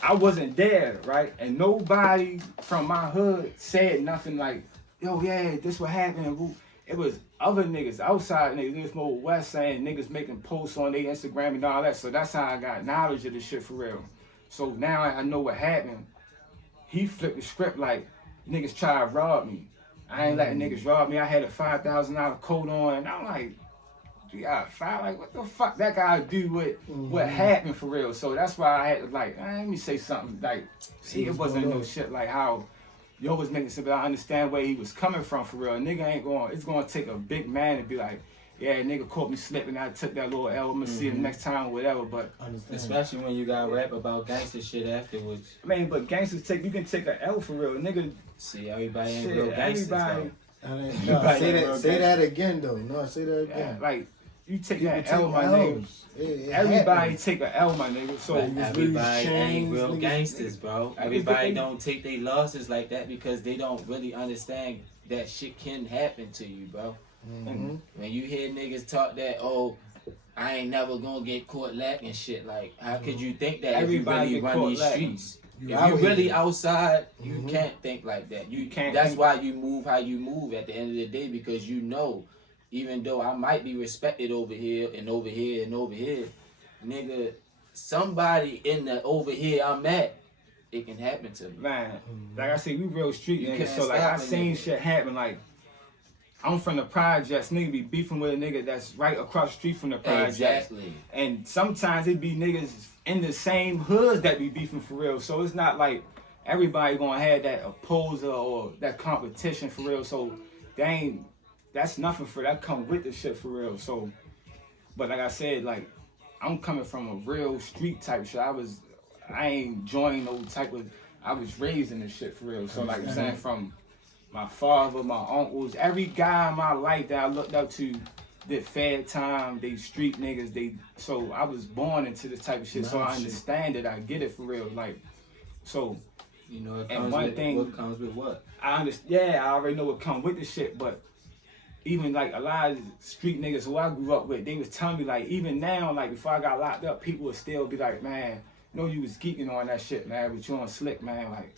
I wasn't there, right? And nobody from my hood said nothing like, yo, yeah, this what happened. It was other niggas, outside niggas, niggas from Old West saying niggas making posts on their Instagram and all that. So that's how I got knowledge of this shit for real. So now I know what happened. He flipped the script like, niggas try to rob me. I ain't letting niggas rob me. I had a $5,000 coat on, and I'm like, you got fired. Like, what the fuck that guy do with what happened for real? So that's why I had to like, let me say something. Like, see, it wasn't no shit like how yo was making something. I understand where he was coming from for real. A nigga ain't going. It's gonna take a big man to be like, yeah, nigga caught me slipping. I took that little L. I'm gonna see him next time or whatever. But especially when you got rap about gangster shit afterwards. I mean, but gangsters you can take an L for real, nigga. See, everybody ain't Shit, real gangsters. everybody. No, say that again though. No, say that again. Yeah, like you take that People L, my take nigga. L's. It Everybody happens. take a L, my nigga. So But everybody ain't real niggas- gangsters, bro. Everybody don't take their losses like that because they don't really understand that shit can happen to you, bro. When you hear niggas talk that, oh, I ain't never gonna get caught lacking shit, like, how could you think that Everybody if you get really run caught these lacking. streets? You If out you here. really outside, you can't think like that. You can't That's think- why you move how you move at the end of the day, because you know, even though I might be respected over here and over here and over here, nigga, somebody in the over here I'm at, it can happen to me. man, like I said, we real street You niggas. can't So like stop I a seen nigga. shit happen. Like I'm from the projects, nigga be beefing with a nigga that's right across the street from the projects. Exactly. And sometimes it be niggas in the same hoods that be beefing for real. So it's not like everybody gonna have that opposer or that competition for real. So that's nothing for that come with the shit for real. So, but like I said, like I'm coming from a real street type shit. I ain't joined no type of, I was raised in this shit for real. So like I'm saying, from my father, my uncles, every guy in my life that I looked up to did fair time, they street niggas, so I was born into this type of shit. So I understand it, I get it for real. Like, so You know, it And comes one with thing- what comes with what. I understand, yeah, I already know what come with this shit, but even like a lot of street niggas who I grew up with, they was telling me like, even now, like before I got locked up, people would still be like, man, you know you was geeking on that shit, man, but you on Slick, man, like,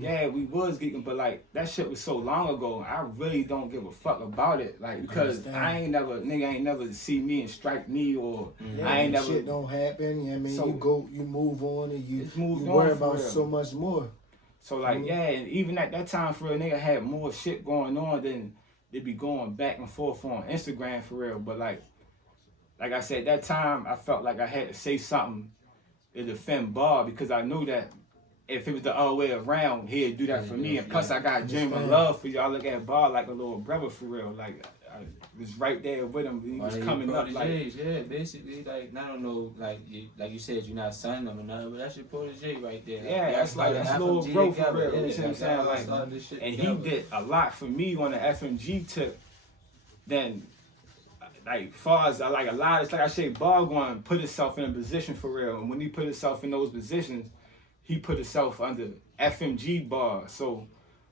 yeah, we was geeking, but like, that shit was so long ago, I really don't give a fuck about it, like, because nigga ain't never see me and strike me, or I ain't never, shit don't happen. You know what I mean, So- you move on, and you It's moved worry on for about real. so much more. so like, yeah, and even at that time, for real, nigga had more shit going on than they be going back and forth on Instagram, for real, but like I said, that time, I felt like I had to say something to defend Bar, because I knew that if it was the other way around, he'd do that for me. And plus, I got genuine love for y'all. Look at Bar like a little brother for real. Like, I was right there with him. He was coming up. Like, yeah, basically, like, I don't know, like you said, you're not signing them or nothing, but that's your protege right there. yeah, that's like that's little bro for real. You see what I'm saying? Like, and he did a lot for me on the FMG tip. Then, like, far as like a lot, it's like I say, Bar going put himself in a position for real. And when he put himself in those positions, he put himself under FMG Bar. So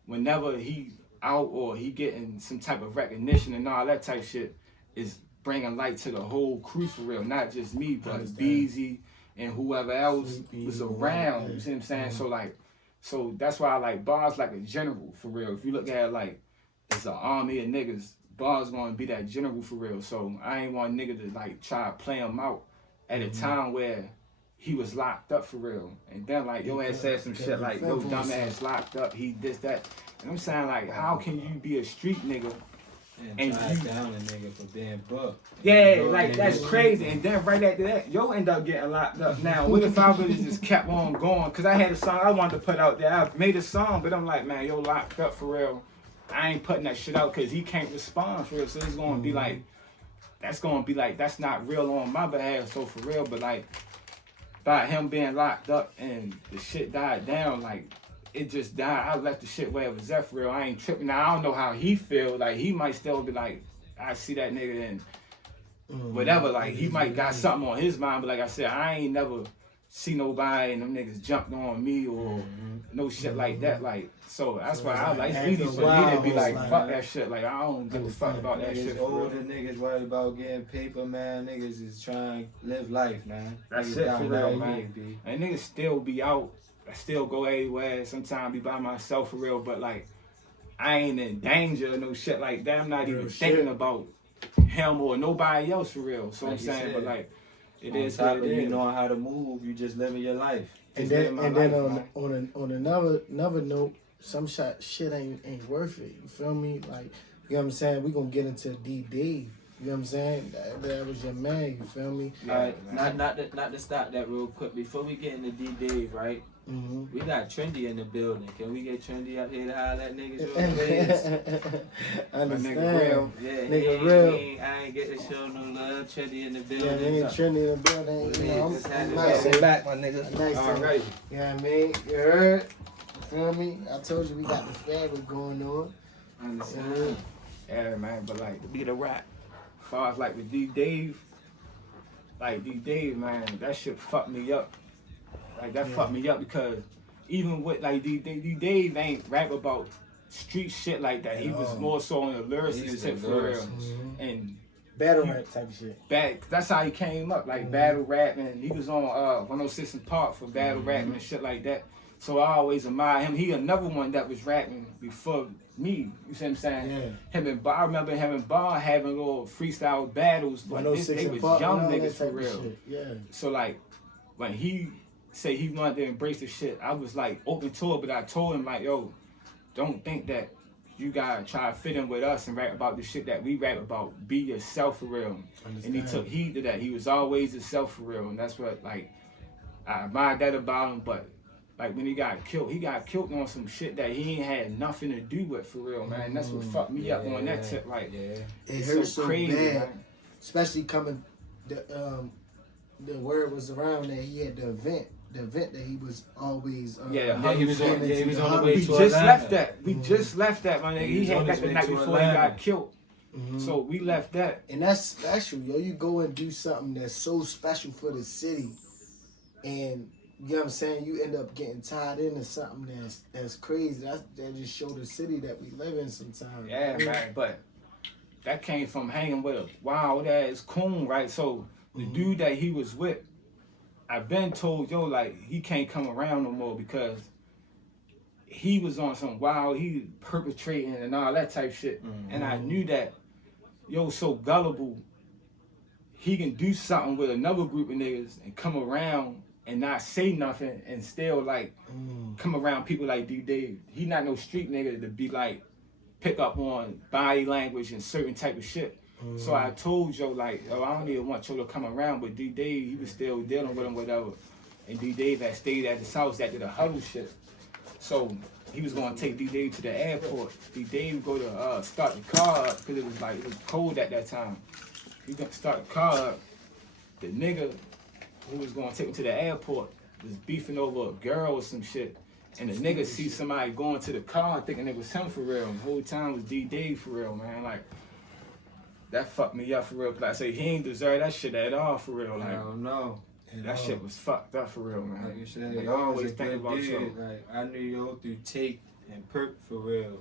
whenever he out or he getting some type of recognition and all that type shit, is bringing light to the whole crew for real. Not just me, but Beezy and whoever else was around. You see what I'm saying? So like, so that's why I like Bar's like a general for real. If you look at it like it's an army of niggas, Bar's gonna be that general for real. So I ain't want nigga to like try to play him out at a time where he was locked up for real. And then like your ass said some shit like, yo, dumbass locked up, he this, that. And I'm saying like, how can you be a street nigga and and drive down a nigga for being booked? yeah, like that's crazy. And then right after that, yo end up getting locked up. Now, what if I would have just kept on going? Cause I had a song I wanted to put out there. I made a song, but I'm like, man, yo locked up for real. I ain't putting that shit out cause he can't respond for real. So it's gonna be like, that's not real on my behalf. So for real, but like, by him being locked up and the shit died down, like, it just died. I left the shit where it was at for real. I ain't tripping. Now, I don't know how he feel. Like, he might still be like, I see that nigga and whatever. Like, he might got something on his mind. But like I said, I ain't never see nobody and them niggas jumped on me or no shit like that. Like, so that's why I like, it's easy for me to be like, fuck that shit. Like, I don't give a fuck about that shit for Older real. niggas worried about getting paper, man. Niggas is trying to live life, man. That's Niggas it down for there, real, man. B. And niggas still be out. I still go everywhere. Sometimes be by myself for real. But like, I ain't in danger or no shit like that. I'm not even thinking about him or nobody else for real. So Like I'm you saying, said, but like, it On is top what of it you is. knowing how to move, you just living your life. And Just then, living my life, on another note, some shit ain't worth it. You feel me? Like, you know what I'm saying? We gonna get into DeeDave You know what I'm saying? That was your man, you feel me? Alright, not to stop that real quick. Before we get into DjprinceTae, right? Mm-hmm. We got Trendy in the building. Can we get Trendy up here to holler at niggas real quick? Understand. Nigga real. Yeah, Nigga real. I ain't get to show no love. Trendy in the Yeah, building. me and Trinity in the building. You know, Just I'm had nice. to and- back, my nigga. Nice. All and- right. You know what I mean? You heard? You feel me? I told you we got the fabric going on. understand. Yeah, man, but like, to be the rap, as far as like with DeeDave, like DeeDave, man, that shit fucked me up. Like, that fucked me up because even with like DeeDave ain't rap about street shit like that. He was more so on the lyricist tip for real. And Battle rap type of shit. that's how he came up, like battle rapping. He was on 106 and Park for battle rapping and shit like that. So I always admire him. He another one that was rapping before me. You see what I'm saying? Yeah. Him and Bar, I remember him and Bar having little freestyle battles, but they was young niggas for real. Yeah. So like when he said he wanted to embrace the shit, I was like open to it, but I told him like, yo, don't think that you gotta try to fit in with us and rap about the shit that we rap about. Be yourself for real. And he took heed to that. He was always himself for real, and that's what like I admired that about him. But like when he got killed on some shit that he ain't had nothing to do with for real, man. That's what fucked me up on that tip. Like, It it's hurt so crazy, bad, man. especially coming. The word was around that he had the event that he was always. He was on the way We to just Atlanta. left that. We just left that, my nigga. He He was had on that his the way night to before he Atlanta. got killed. So we left that. And that's special, yo. You go and do something that's so special for the city, and you know what I'm saying. You end up getting tied into something that's crazy. That just show the city that we live in sometimes. Yeah, man. But that came from hanging with a wild ass coon, right? So the dude that he was with, I've been told, yo, like he can't come around no more because he was on some wild, he perpetrating and all that type shit. And I knew that, yo, so gullible, he can do something with another group of niggas and come around and not say nothing and still like come around people like DjprinceTae. He not no street nigga to be like pick up on body language and certain type of shit. So I told Joe like, yo, I don't even want Joe to come around, but DjprinceTae, he was still dealing with him, whatever. And DjprinceTae had stayed at his house after the huddle shit. So he was gonna take DjprinceTae to the airport. DjprinceTae would go to start the car up because it was cold at that time. He gonna start the car up. The nigga who was gonna take him to the airport was beefing over a girl or some shit. And the nigga see somebody going to the car thinking it was him for real. The whole time was DjprinceTae for real, man. Like, that fucked me up for real. Like I say, he ain't deserve that shit at all for real. Like, I don't know. that shit was fucked up for real, man. Like you said, Like, I y'all was always a think good about dude. you. Like I knew y'all through Tate and Perk for real.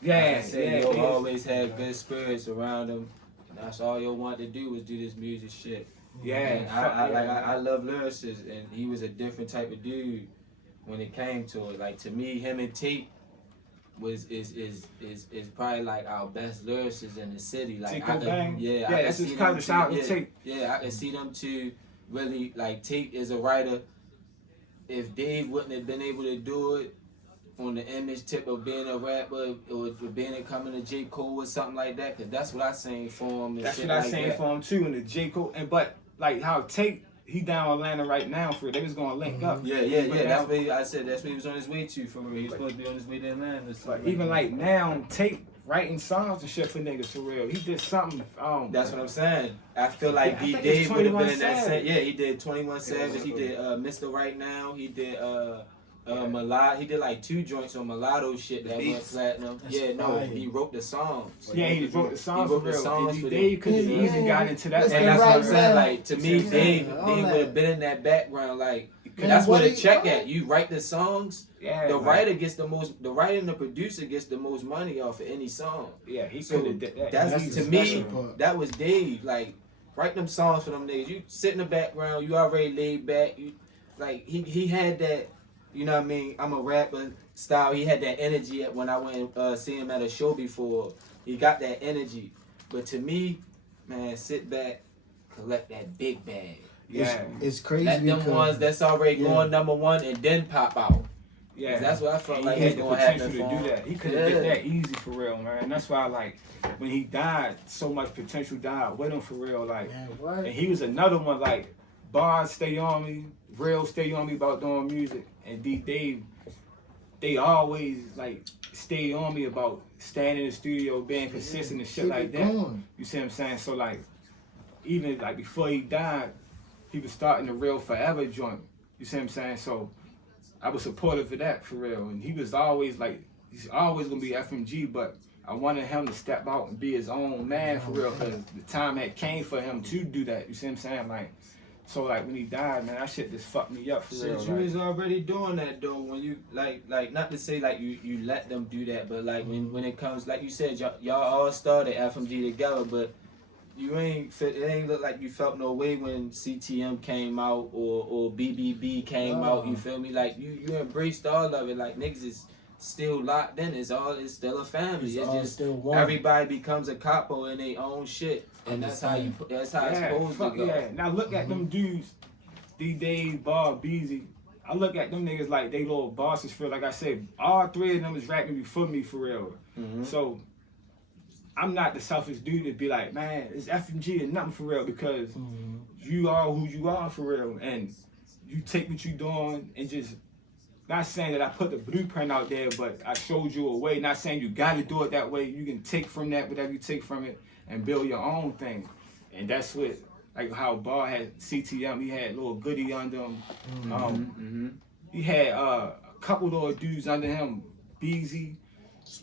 Yeah, Like I said, y'all yeah. always had good spirits around them. And that's all y'all wanted to do was do this music shit. Yeah, And fuck yeah. I love lyricists, and he was a different type of dude when it came to it. Like to me, him and Tate is probably like our best lyricists in the city. Like Tico Bang? Yeah, I that's can his see cousin. them Shout out two- to Tate. Yeah, I can see them two really like Tate is a writer. If Dave wouldn't have been able to do it on the image tip of being a rapper or being a coming to J. Cole or something like that, cause that's what I seen for him. And That's shit what I like seen that. for him too in the J. Cole. And but like how Tate, he down in Atlanta right now for they was gonna link up. Yeah. But That's now- what I said. That's what he was on his way to for real. He was supposed to be on his way to Atlanta. So But even like now, Tate writing songs and shit for niggas for real. He did something. that's what I'm saying. I feel like I think DjprinceTae it's would have 21 been in that Savage. same. Yeah, he did 21 Savage. He did Mr. Right Now. He did Mulatto. He did like 2 joints on Mulatto shit that went platinum. fire. He wrote the songs. Yeah, he wrote the songs He wrote for the real. songs for Dave them. could have Yeah, easily yeah. got into that. Let's And get that's what I'm right saying. now. Like to me, Yeah, Dave all would that. have been in that background. Like Man, that's what what a he- check what? at. You write the songs. Yeah, The like, writer gets the most. The writer and the producer gets the most money off of any song. Yeah, he So could have did that. that's the to me. special part. That was Dave. Like write them songs for them niggas. You sit in the background. You already laid back. You like he had that. You know what I mean? I'm a rapper style. He had that energy when I went and see him at a show before. He got that energy. But to me, man, sit back, collect that big bag. Yeah, It's crazy Let them because ones that's already Yeah. going #1 and then pop out. Yeah, that's what I felt like he had was the gonna potential happen to for do him. that. He could have did that easy for real, man. And that's why, like, when he died, so much potential died with him for real. Like, Man, what? and he was another one. Like, bars stay on me, real stay on me about doing music, and DeeDave, they always like stay on me about staying in the studio, being consistent and shit Keep like it that. going. You see what I'm saying? So like, even like before he died, he was starting the Real Forever joint. You see what I'm saying? So I was supportive of that for real. And he was always like, he's always gonna be FMG, but I wanted him to step out and be his own man for real, because the time had came for him to do that. You see what I'm saying? Like, so like when he died, man, that shit just fucked me up for real. Shit, you Like, was already doing that though. When you like not to say like you let them do that, but like when it comes, like you said, y'all all started FMG together, but you ain't it ain't look like you felt no way when CTM came out or BBB came out. You feel me? Like you embraced all of it. Like niggas is still locked in. It's still a family. It's all just still one. everybody becomes a capo in their own shit, and that's how it's supposed to go. yeah. Now look at them dudes, DeeDave, Bob, Beezy. I look at them niggas like they little bosses for, like I said, all three of them is rapping before me for real. So I'm not the selfish dude to be like, man, it's FMG and nothing for real, because you are who you are for real, and you take what you doing and just, not saying that I put the blueprint out there, but I showed you a way. Not saying you got to do it that way. You can take from that whatever you take from it and build your own thing. And that's what, like how Bar had CTM, he had Lil Goody under him. He had a couple little dudes under him, Beezy,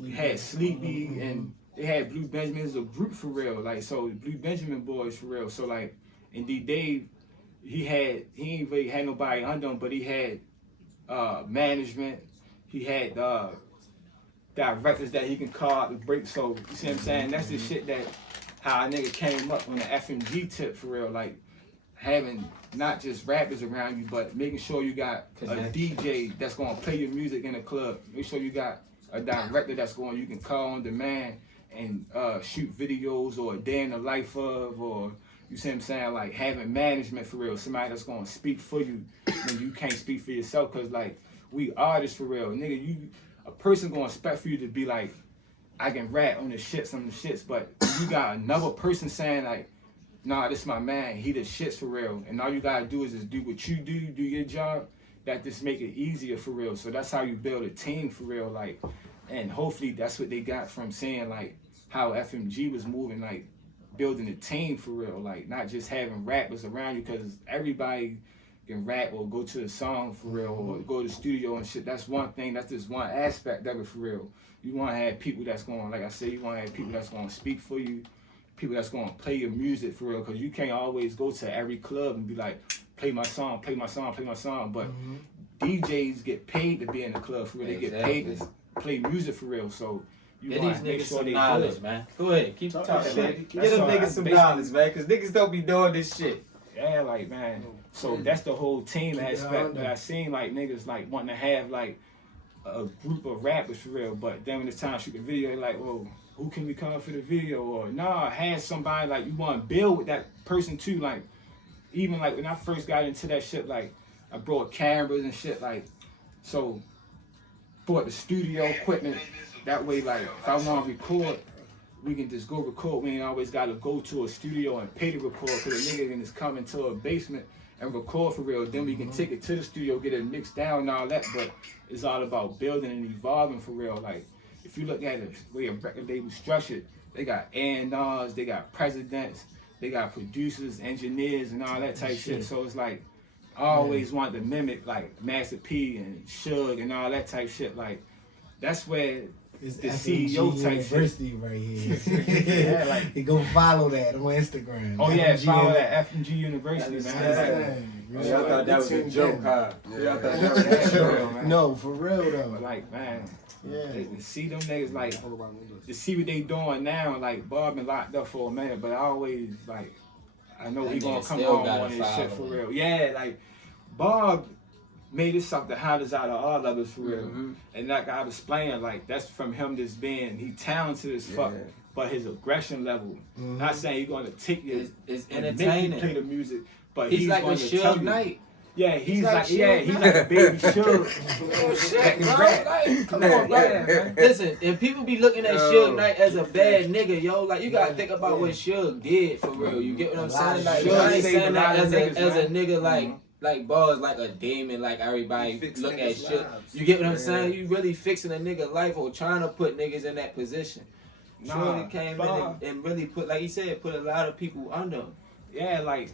he had Sleepy, and they had Blue Benjamin as a group for real. Like, so Blue Benjamin boys for real. So like, and DeeDave, he ain't really had nobody under him, but he had management. He had directors that he can call out the break. So you see what I'm saying? That's the shit that how a nigga came up on the FMG tip for real. Like having not just rappers around you, but making sure you got a DJ that's gonna play your music in the club. Make sure you got a director that's going, you can call on demand and shoot videos or a day in the life of, or you see what I'm saying, like having management for real, somebody that's gonna speak for you when you can't speak for yourself, cause like we artists for real, nigga, a person gonna expect for you to be like, I can rap on the shits, but you got another person saying like, nah, this my man, he the shits for real, and all you gotta do is just do what you do your job, that just make it easier for real. So that's how you build a team for real, like, and hopefully that's what they got from saying like how FMG was moving, like building a team for real, like not just having rappers around you, because everybody can rap or go to a song for real or go to the studio and shit. That's one thing, that's just one aspect of it for real. You want to have people that's going, like I said, you want to have people that's going to speak for you, people that's going to play your music for real, because you can't always go to every club and be like, play my song, play my song, play my song. But DJs get paid to be in the club for real. They get paid to play music for real. So you want to make sure some they knowledge, do man. Go ahead, keep talking, shit. man. Get That's them all. niggas That's some basically- knowledge, man, because niggas don't be doing this shit. Yeah, like man. So that's the whole team aspect that I seen, like niggas like wanting to have like a group of rappers for real, but then when it's time to shoot the video, they're like, well, who can we call for the video? Or nah, have somebody like you want to build with that person too. Like even like when I first got into that shit, like I brought cameras and shit, like so bought the studio equipment. That way, like if I want to record, we can just go record. We ain't always got to go to a studio and pay to record, because a nigga can just come into a basement and record for real. Then we can take it to the studio, get it mixed down and all that. But it's all about building and evolving for real. Like if you look at it, the way a record label structured, they got A&Rs, they got presidents, they got producers, engineers, and all that type shit. So it's like I always wanted to mimic like Master P and Suge and all that type shit. Like that's where It's the FMG CEO type shit. University right here. Yeah, like you go follow that on Instagram. oh yeah, FMG follow that FMG University, man. Understand. Y'all thought that was a joke, huh? Y'all thought that was Yeah, a joke. real, man. No, for real though. But like, man, Yeah. to see them niggas like to see what they doing now. Like Bob been locked up for a minute, but I always like I know he That gonna nigga come still on gotta one of this shit for follow. real. Yeah, like Bob made himself the hottest out of all of us for real. And like I was playing, like that's from him just being he talented as fuck, but his aggression level. Not saying he's gonna take you It's and make you entertaining. play the music, but He's like a going to tell Suge you. Knight. Yeah, he's like like, Suge yeah, he's Knight. like a baby Suge. Oh shit, That can bro. rap. Like, come on, bro. Yeah, man. Listen, if people be looking at Yo. Suge Knight as a bad nigga, yo, like you gotta think about what Suge did for real. You get what I'm saying? Like, Suge I ain't saved a saying lot that of as niggas, a man. nigga like Bars like a demon, like everybody Fix look at niggas' shit. lives. You get what I'm saying? You really fixing a nigga life or trying to put niggas in that position. Nah, Shorty came Bar. in and really put, like you said, put a lot of people under. Yeah, like,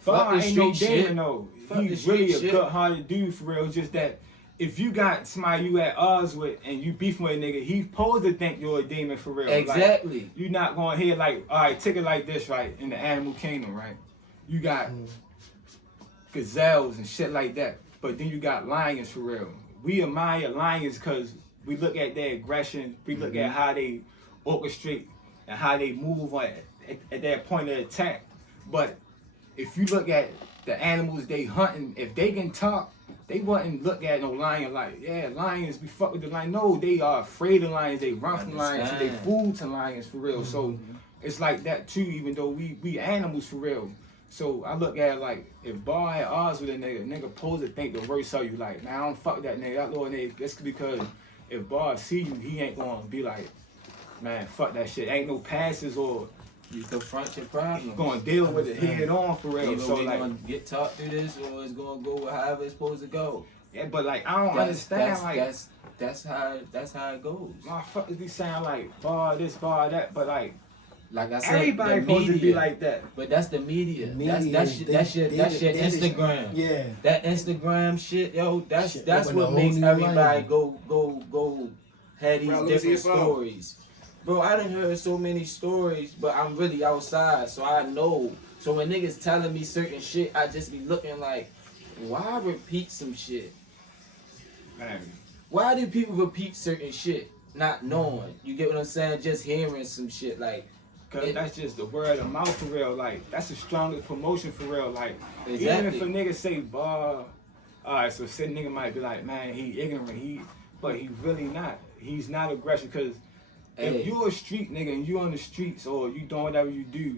Fuck Bar the ain't no street demon shit. though. Fuck the He's street really a shit. good-hearted dude for real. Just that if you got somebody you at odds with and you beefing with a nigga, he's supposed to think you're a demon for real. Exactly. Like, you're not going here like, all right, take it like this, right? In the animal kingdom, right? You got gazelles and shit like that. But then you got lions for real. We admire lions because we look at their aggression, we look at how they orchestrate and how they move at that point of attack. But if you look at the animals they hunting, if they can talk, they wouldn't look at no lion like, yeah, lions, we fuck with the lion. No, they are afraid of lions. They run from lions. So they fool to lions for real. So it's like that too, even though we animals for real. So I look at it like, if Bar had odds with a nigga supposed to think the worst of you. Like, man, I don't fuck that nigga. That little nigga, that's because if Bar see you, he ain't gonna be like, man, fuck that shit. Ain't no passes or You confront your problem. gonna deal with it head on for real. Either So we like, gonna get taught through this, or it's gonna go however it's supposed to go. yeah, but like, I don't understand. Like, That's how it goes. motherfuckers be saying like, Bar this, Bar that, but like, Like I said, everybody the supposed to be media. like that. But that's the media. Media, That's your Instagram. Yeah. That Instagram shit, yo. That's Shit, that's open a what whole makes new everybody line. go have these Bro, let me see different your phone. stories. Bro, I done heard so many stories, but I'm really outside, so I know. So when niggas telling me certain shit, I just be looking like, why repeat some shit? Man, Why do people repeat certain shit not knowing? You get what I'm saying? Just hearing some shit like. cause that's just the word of mouth for real. Like, that's the strongest promotion for real. Like, Exactly. even if a nigga say Bar, alright, so said nigga might be like, man, he ignorant, but he really not. He's not aggressive, cause Hey. if you're a street nigga and you on the streets or you doing whatever you do,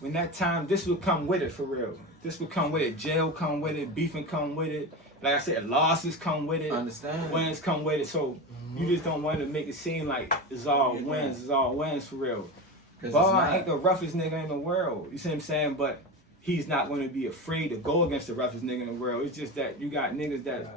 when that time, this will come with it for real. This will come with it. Jail come with it. Beefing come with it. Like I said, losses come with it. Understand. Wins come with it. So you just don't want to make it seem like it's all wins. It's all wins for real. 'Cause it's Bar not. ain't the roughest nigga in the world. You see what I'm saying? But he's not going to be afraid to go against the roughest nigga in the world. It's just that you got niggas that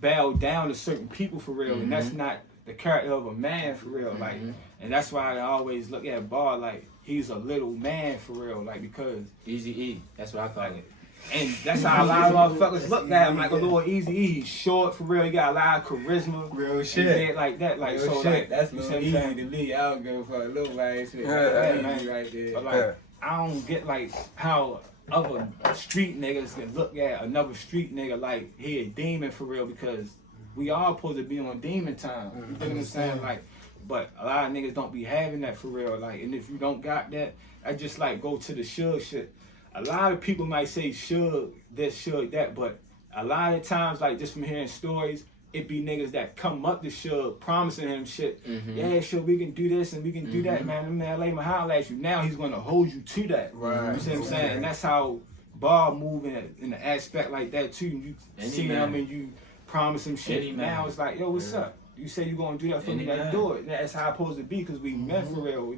bow down to certain people for real, and that's not the character of a man for real. Like, and that's why I always look at Bar like he's a little man for real. Like, because Easy E. That's what I call it. and that's how a lot of motherfuckers look at him, like a little Easy E. He's short for real. He got a lot of charisma. Real and shit. shit like that. Like, so like, That's you see little what I'm easy saying? to me. I don't give a fuck. Little man shit. Yeah, That's easy man. right there. But like, I don't get like how other street niggas can look at another street nigga like he a demon for real, because we all supposed to be on demon time. You know what I'm saying? Like, but a lot of niggas don't be having that for real. Like, and if you don't got that, I just like go to the Suge shit. A lot of people might say Suge this, Suge that, but a lot of times, like just from hearing stories, it be niggas that come up to Suge promising him shit. Yeah, Suge, we can do this and we can do that, man. Man, let him holler at you. Now he's gonna hold you to that. Right. You see what I'm saying? And that's how Bar moving in the aspect like that too. You Any see man. him and you promise him shit. Any man. Now it's like, yo, what's up? You say you gonna do that for Any me, let's man. do it. That's how it's supposed to be, because we men for real.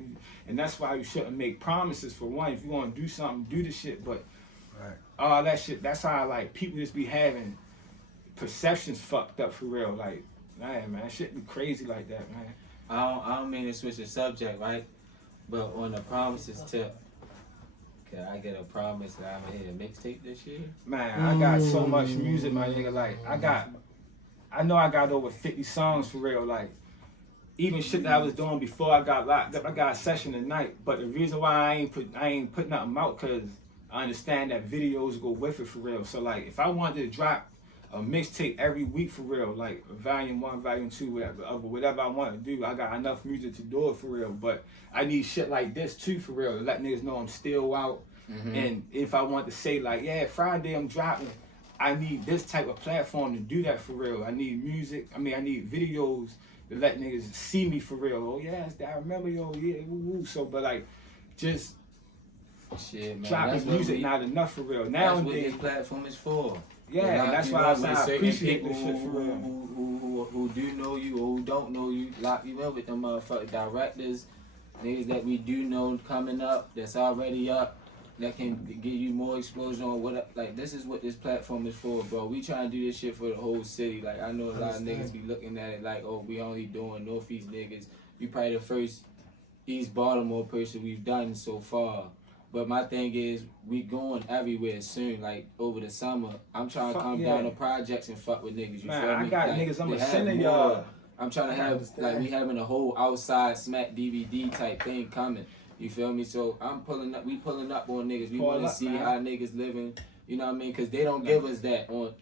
And that's why you shouldn't make promises for one. If you want to do something, do the shit. But all that shit, that's how like people just be having perceptions fucked up for real. Like, man, that shit be crazy like that, man. I don't mean to switch the subject, right? But on the promises tip, can I get a promise that I'm gonna hit a mixtape this year? Man, I got so much music, my nigga. Like, I know I got over 50 songs for real. Like, even shit that I was doing before I got locked up, I got a session tonight. But the reason why I ain't put nothing out, cause I understand that videos go with it for real. So like, if I wanted to drop a mixtape every week for real, like volume 1, volume 2, whatever I want to do, I got enough music to do it for real. But I need shit like this too for real, to let niggas know I'm still out. And if I want to say like, yeah, Friday I'm dropping, I need this type of platform to do that for real. I need music. I need videos to let niggas see me for real. Oh yes, I remember, yo, yeah, woo woo. So, but like, just Shit, man. dropping music not enough for real. That's what Nowadays, this platform is for. Yeah, and that's why I say I appreciate this shit for real. Who do know you or who don't know you, lock you in with them motherfucking directors, niggas that we do know coming up, that's already up, that can give you more exposure on what, like, this is what this platform is for, bro. We trying to do this shit for the whole city. Like, I know a lot of niggas be looking at it like, oh, we only doing Northeast niggas. We probably the first East Baltimore person we've done so far. But my thing is, we going everywhere soon. Like, over the summer, I'm trying to come down to projects and fuck with niggas. You Man, feel me? I got like, niggas, I'm sending y'all. I'm trying to have, like, we having a whole outside smack DVD type thing coming. You feel me? So I'm pulling up, we pulling up on niggas. We want to see how niggas living. You know what I mean? Because they don't give us that on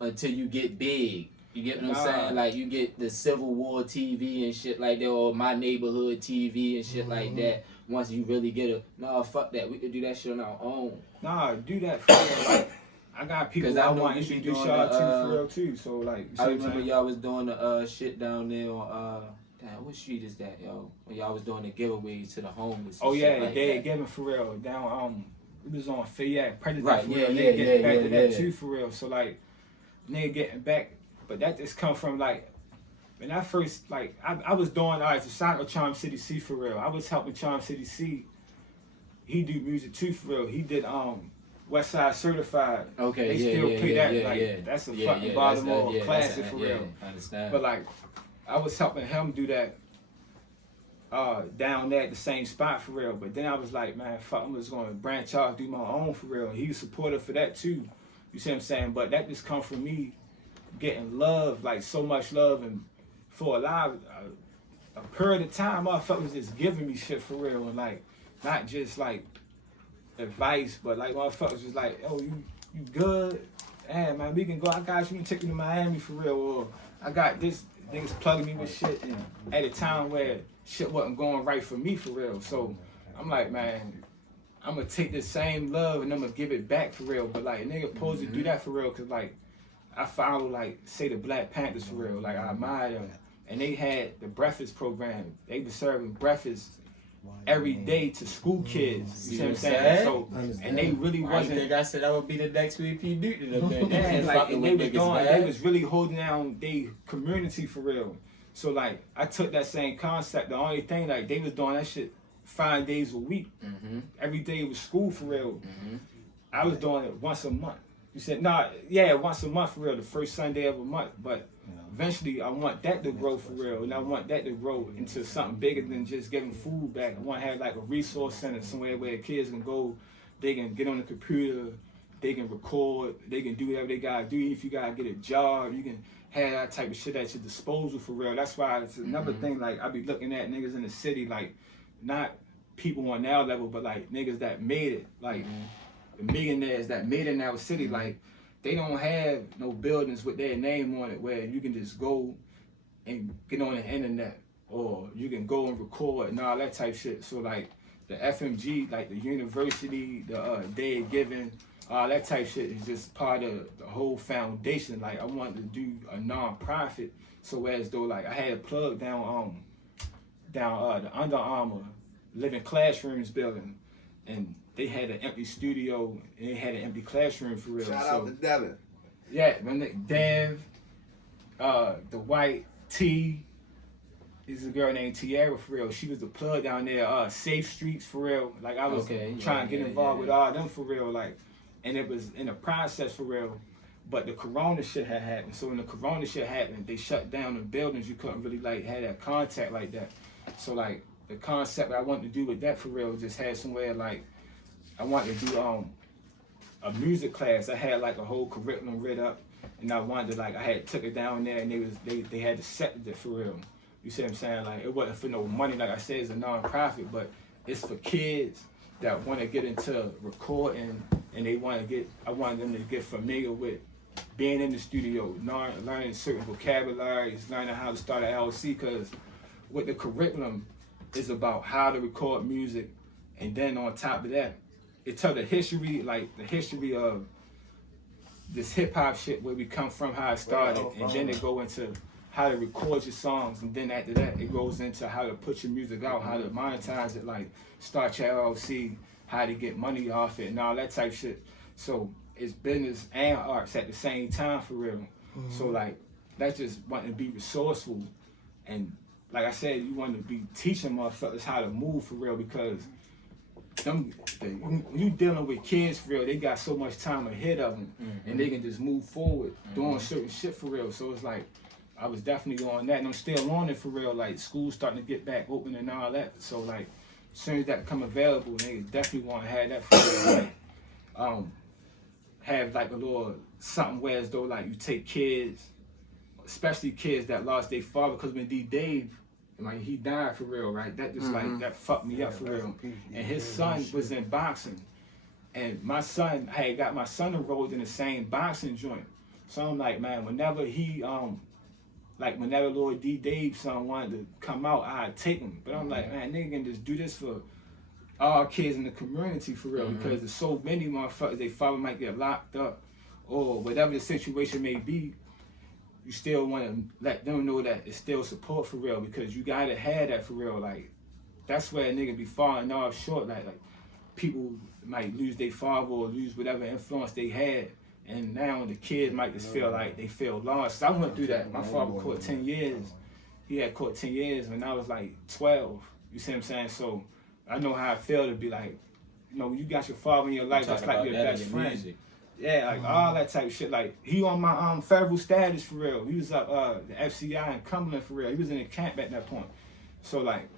until you get big. You get what I'm saying? Like, you get the Civil War TV and shit like that, or My Neighborhood TV and shit like that. Once you really get a, nah, fuck that. We could do that shit on our own. Nah, do that for real. Like, I got people I want to introduce y'all to for real too. So like, I remember y'all was doing the shit down there on damn, what street is that, yo? When y'all was doing the giveaways to the homeless. Oh yeah, like they giving for real down. It was on Fayette, President right, for real. Yeah, getting back to that too for real. So like, nigga getting back, but that just come from like. When I first, like, I was doing, all right, so shout out to Charm City C for real. I was helping Charm City C. He do music too for real. He did West Side Certified. Okay, they still play that. That's a fucking Baltimore classic for real. I understand. But like, I was helping him do that down there at the same spot for real. But then I was like, man, fuck, I'm just gonna branch out, do my own for real. And he was supportive for that too. You see what I'm saying? But that just come from me getting love, like so much love, and for a period of time, motherfuckers just giving me shit for real, and like not just like advice, but like motherfuckers was like, oh, you good? Hey man, we can go. I got you. We can take you to Miami for real, or I got this. Niggas plugging me with shit, and at a time where shit wasn't going right for me for real. So I'm like, man, I'm gonna take this same love and I'm gonna give it back for real. But like, a nigga supposed to do that for real, cause like I follow like say the Black Panthers for real. Like I admire them. And they had the breakfast program. They were serving breakfast every day to school kids. You see what I'm saying? So, and they really wasn't. I think I said I would be the next VP Duke. And like, and they was really holding down their community for real. So like, I took that same concept. The only thing like they was doing that shit 5 days a week. Every day was school for real. I was doing it once a month. You said once a month for real, the first Sunday of a month, but. Eventually, I want that to grow for real, and I want that to grow into something bigger than just giving food back. I want to have like a resource center somewhere where kids can go, they can get on the computer, they can record, they can do whatever they gotta do. If you gotta get a job, you can have that type of shit at your disposal for real. That's why it's another thing. Like I be looking at niggas in the city, like not people on our level, but like niggas that made it, like the millionaires that made it in our city, like. They don't have no buildings with their name on it where you can just go and get on the internet or you can go and record and all that type shit. So like the FMG, like the university, the day of giving, all that type shit is just part of the whole foundation. Like I wanted to do a non-profit, so as though like I had a plug down the Under Armour Living Classrooms building, and they had an empty studio and they had an empty classroom for real. Shout out to Devin. Yeah, my nigga Dev, the white T. This is a girl named Tiara for real. She was the plug down there. Safe Streets for real. Like I was trying to get involved with all them for real. Like, and it was in the process for real. But the Corona shit had happened. So when the Corona shit happened, they shut down the buildings. You couldn't really like have that contact like that. So like the concept I wanted to do with that for real was just have somewhere like. I wanted to do a music class. I had like a whole curriculum read up, and I wanted to like I had took it down there, and they had to set it for real. You see what I'm saying? Like it wasn't for no money. Like I said, it's a non-profit, but it's for kids that want to get into recording, and they want to get. I wanted them to get familiar with being in the studio, learning certain vocabularies, learning how to start an LLC. Because with the curriculum, is about how to record music, and then on top of that. It tell the history, like the history of this hip hop shit, where we come from, how it started, and then it go into how to record your songs, and then after that, it goes into how to put your music out, how to monetize it, like start your LLC, how to get money off it, and all that type shit. So it's business and arts at the same time for real. So like that's just wanting to be resourceful, and like I said, you want to be teaching motherfuckers how to move for real, because when you dealing with kids for real, they got so much time ahead of them, and they can just move forward doing certain shit for real. So it's like I was definitely on that, and I'm still on it for real. Like school's starting to get back open and all that. So like as soon as that become available, they definitely want to have that for real. Like, have like a little something where as though like you take kids, especially kids that lost their father, because when DeeDave, like he died for real, right? That just like that fucked me up for real. And his son was in boxing, and my son, I had got my son enrolled in the same boxing joint. So I'm like, man, whenever he like whenever Lord DeeDave's son wanted to come out, I'd take him. But I'm like, man, nigga can just do this for all kids in the community for real, because there's so many motherfuckers, they father might get locked up or whatever the situation may be. You still want to let them know that it's still support for real, because you gotta have that for real. Like that's where a nigga be falling off short. Like people might lose their father or lose whatever influence they had, and now the kids might just feel like they feel lost. I went through that. My father caught 10 years. He had caught 10 years when I was like 12. You see what I'm saying? So I know how I feel to be like, you know, you got your father in your life, that's like your best friend. Music. Yeah, like all that type of shit. Like he on my federal status for real. He was up the FCI in Cumberland for real. He was in the camp at that point. So like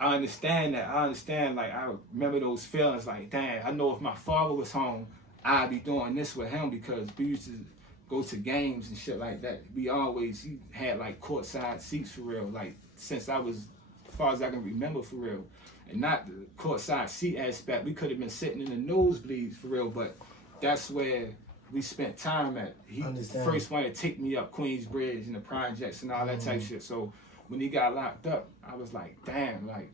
I understand that. I understand, like I remember those feelings like, damn, I know if my father was home, I'd be doing this with him, because we used to go to games and shit like that. He had like courtside seats for real, like since I was, as far as I can remember for real. And not the courtside seat aspect, we could have been sitting in the nosebleeds for real, but that's where we spent time at. He first wanted to take me up Queensbridge and the projects and all that type of shit. So when he got locked up, I was like, damn, like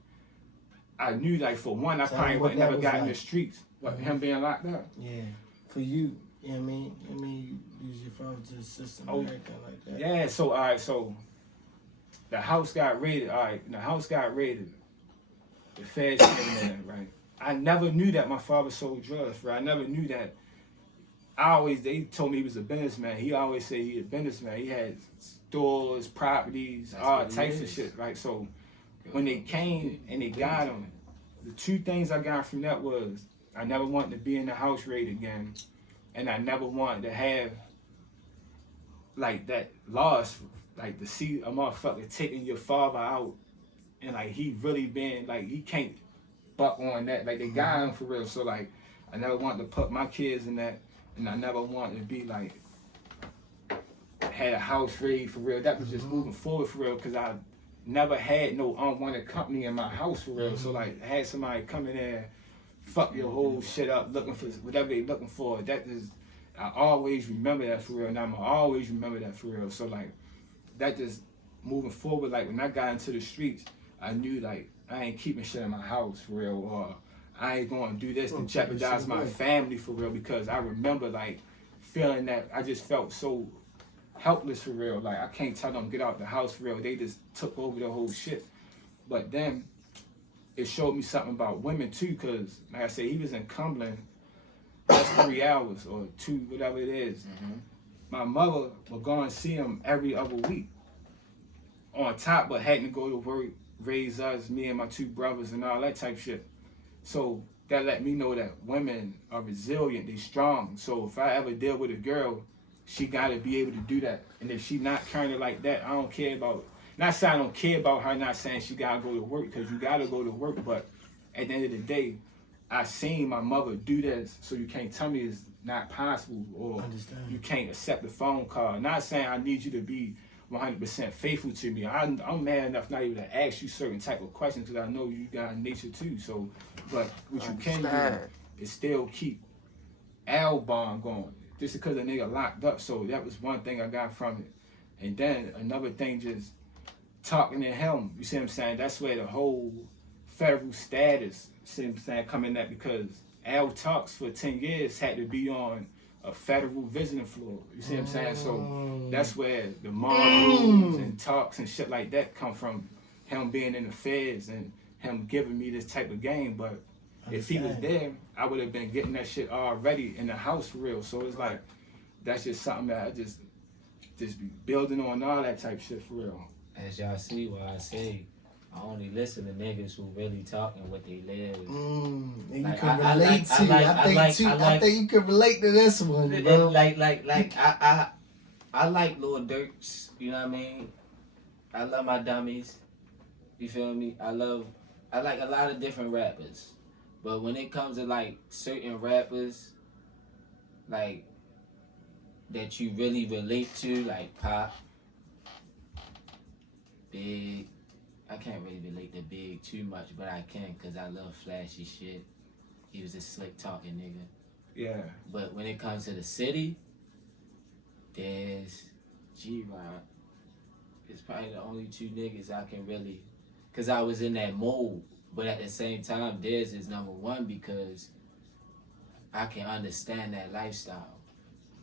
I knew like for one, I probably would never got in the streets, but him being locked up. Yeah, for you, you know what I mean? I mean, you use your father to assist him and everything like that. Yeah, so all right, so the house got raided. All right, the house got raided. The feds came in, right? I never knew that my father sold drugs, right? I never knew that. They told me he was a businessman. He always said he a businessman. He had stores, properties, all types of shit, right? So when they came and they got him, the two things I got from that was I never wanted to be in the house raid again, and I never wanted to have like that loss, like to see a motherfucker taking your father out, and like he really been like he can't buck on that. Like they got him for real. So like I never wanted to put my kids in that. And I never wanted to be like, had a house raid for real. That was just moving forward for real, because I never had no unwanted company in my house for real. So like, I had somebody come in there, fuck your whole shit up, looking for whatever they looking for. That is, I always remember that for real, and I'm always remember that for real. So like, that just moving forward, like when I got into the streets, I knew like, I ain't keeping shit in my house for real, or I ain't gonna do this to jeopardize my family for real, because I remember like feeling that I just felt so helpless for real. Like I can't tell them get out the house for real. They just took over the whole shit. But then it showed me something about women too, because like I said, he was in Cumberland. That's 3 hours or 2, whatever it is. My mother would go and see him every other week. On top, but hadn't to go to work, raise us, me and my 2 brothers and all that type shit. So that let me know that women are resilient, they strong. So if I ever deal with a girl, she gotta be able to do that. And if she not kind of like that, I don't care about, not saying I don't care about her, not saying she gotta go to work, because you gotta go to work, but at the end of the day, I seen my mother do this, so you can't tell me it's not possible, or you can't accept the phone call. Not saying I need you to be 100% faithful to me. I'm mad enough not even to ask you certain type of questions, because I know you got a nature too. So, but what you can do is still keep L bond going. Just because a nigga locked up. So that was one thing I got from it. And then another thing, just talking to him. You see what I'm saying? That's where the whole federal status, you see what I'm saying, coming at, because Al talks for 10 years had to be on a federal visiting floor. You see what I'm saying? So that's where the mob rules and talks and shit like that come from, him being in the feds and him giving me this type of game. But If he was there, I would have been getting that shit already in the house for real. So it's like, that's just something that I just be building on all that type shit for real. As y'all see, why I say I only listen to niggas who really talking what they live. And you Like, can I relate to. I think you can relate to this one, bro. I like Lil Durk's. You know what I mean? I love my dummies. You feel me? I like a lot of different rappers. But when it comes to like certain rappers, like that you really relate to, like Pop, Big. I can't really relate to Big too much, but I can because I love flashy shit. He was a slick talking nigga. Yeah. But when it comes to the city, there's G-Rock. It's probably the only two niggas I can really, because I was in that mold. But at the same time, Dez is number one because I can understand that lifestyle.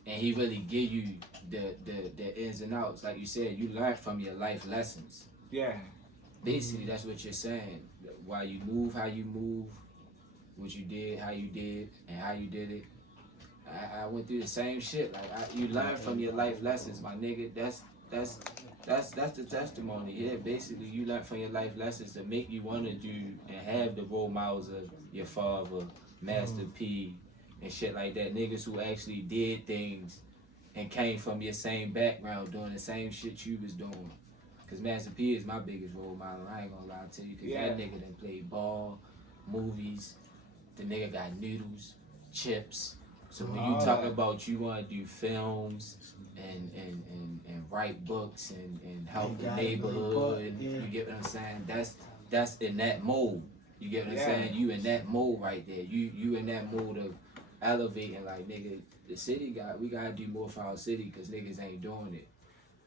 And he really give you the ins and outs. Like you said, you learn from your life lessons. Yeah. Basically, that's what you're saying. Why you move, how you move, what you did, how you did, and how you did it. I went through the same shit. Like you learn from your life lessons, my nigga. That's the testimony. Yeah, basically, you learn from your life lessons to make you want to do and have the role models of your father, Master P, and shit like that. Niggas who actually did things and came from your same background, doing the same shit you was doing. Cause Master P is my biggest role model. I ain't gonna lie to you. Cause that nigga done played ball, movies. The nigga got noodles, chips. So when you talk about you want to do films and write books and help the neighborhood, you get what I'm saying? That's in that mold. You get what I'm saying? You in that mold right there. You in that mold of elevating. Like, nigga, the city we gotta do more for our city because niggas ain't doing it.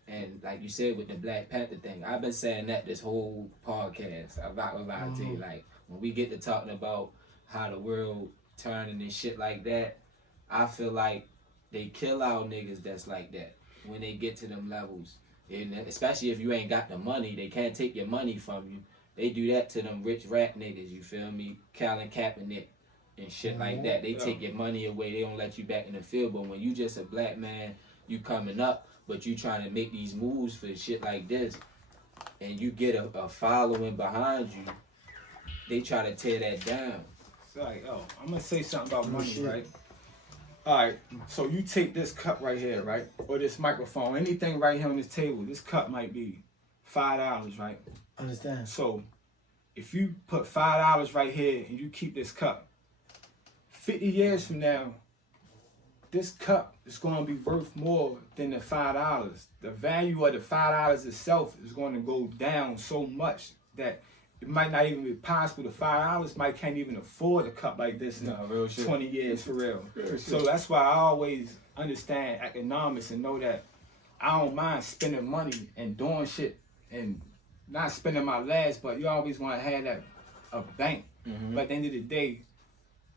And like you said with the Black Panther thing, I've been saying that this whole podcast. I'm not gonna lie to you. Like, when we get to talking about how the world turning and shit like that, I feel like they kill our niggas that's like that when they get to them levels. And especially if you ain't got the money, they can't take your money from you. They do that to them rich rap niggas, you feel me? Colin Kaepernick and shit like that. They take your money away, they don't let you back in the field. But when you just a black man, you coming up, but you trying to make these moves for shit like this, and you get a following behind you, they try to tear that down. It's like, I'm gonna say something about money, right? Alright, so you take this cup right here, right? Or this microphone, anything right here on this table, this cup might be $5, right? Understand. So if you put $5 right here and you keep this cup, 50 years from now, this cup is going to be worth more than the $5. The value of the $5 itself is going to go down so much that it might not even be possible. The $5 might can't even afford a cup like this in 20 years for real. So that's why I always understand economics and know that I don't mind spending money and doing shit and not spending my last, but you always want to have that a bank. But at the end of the day,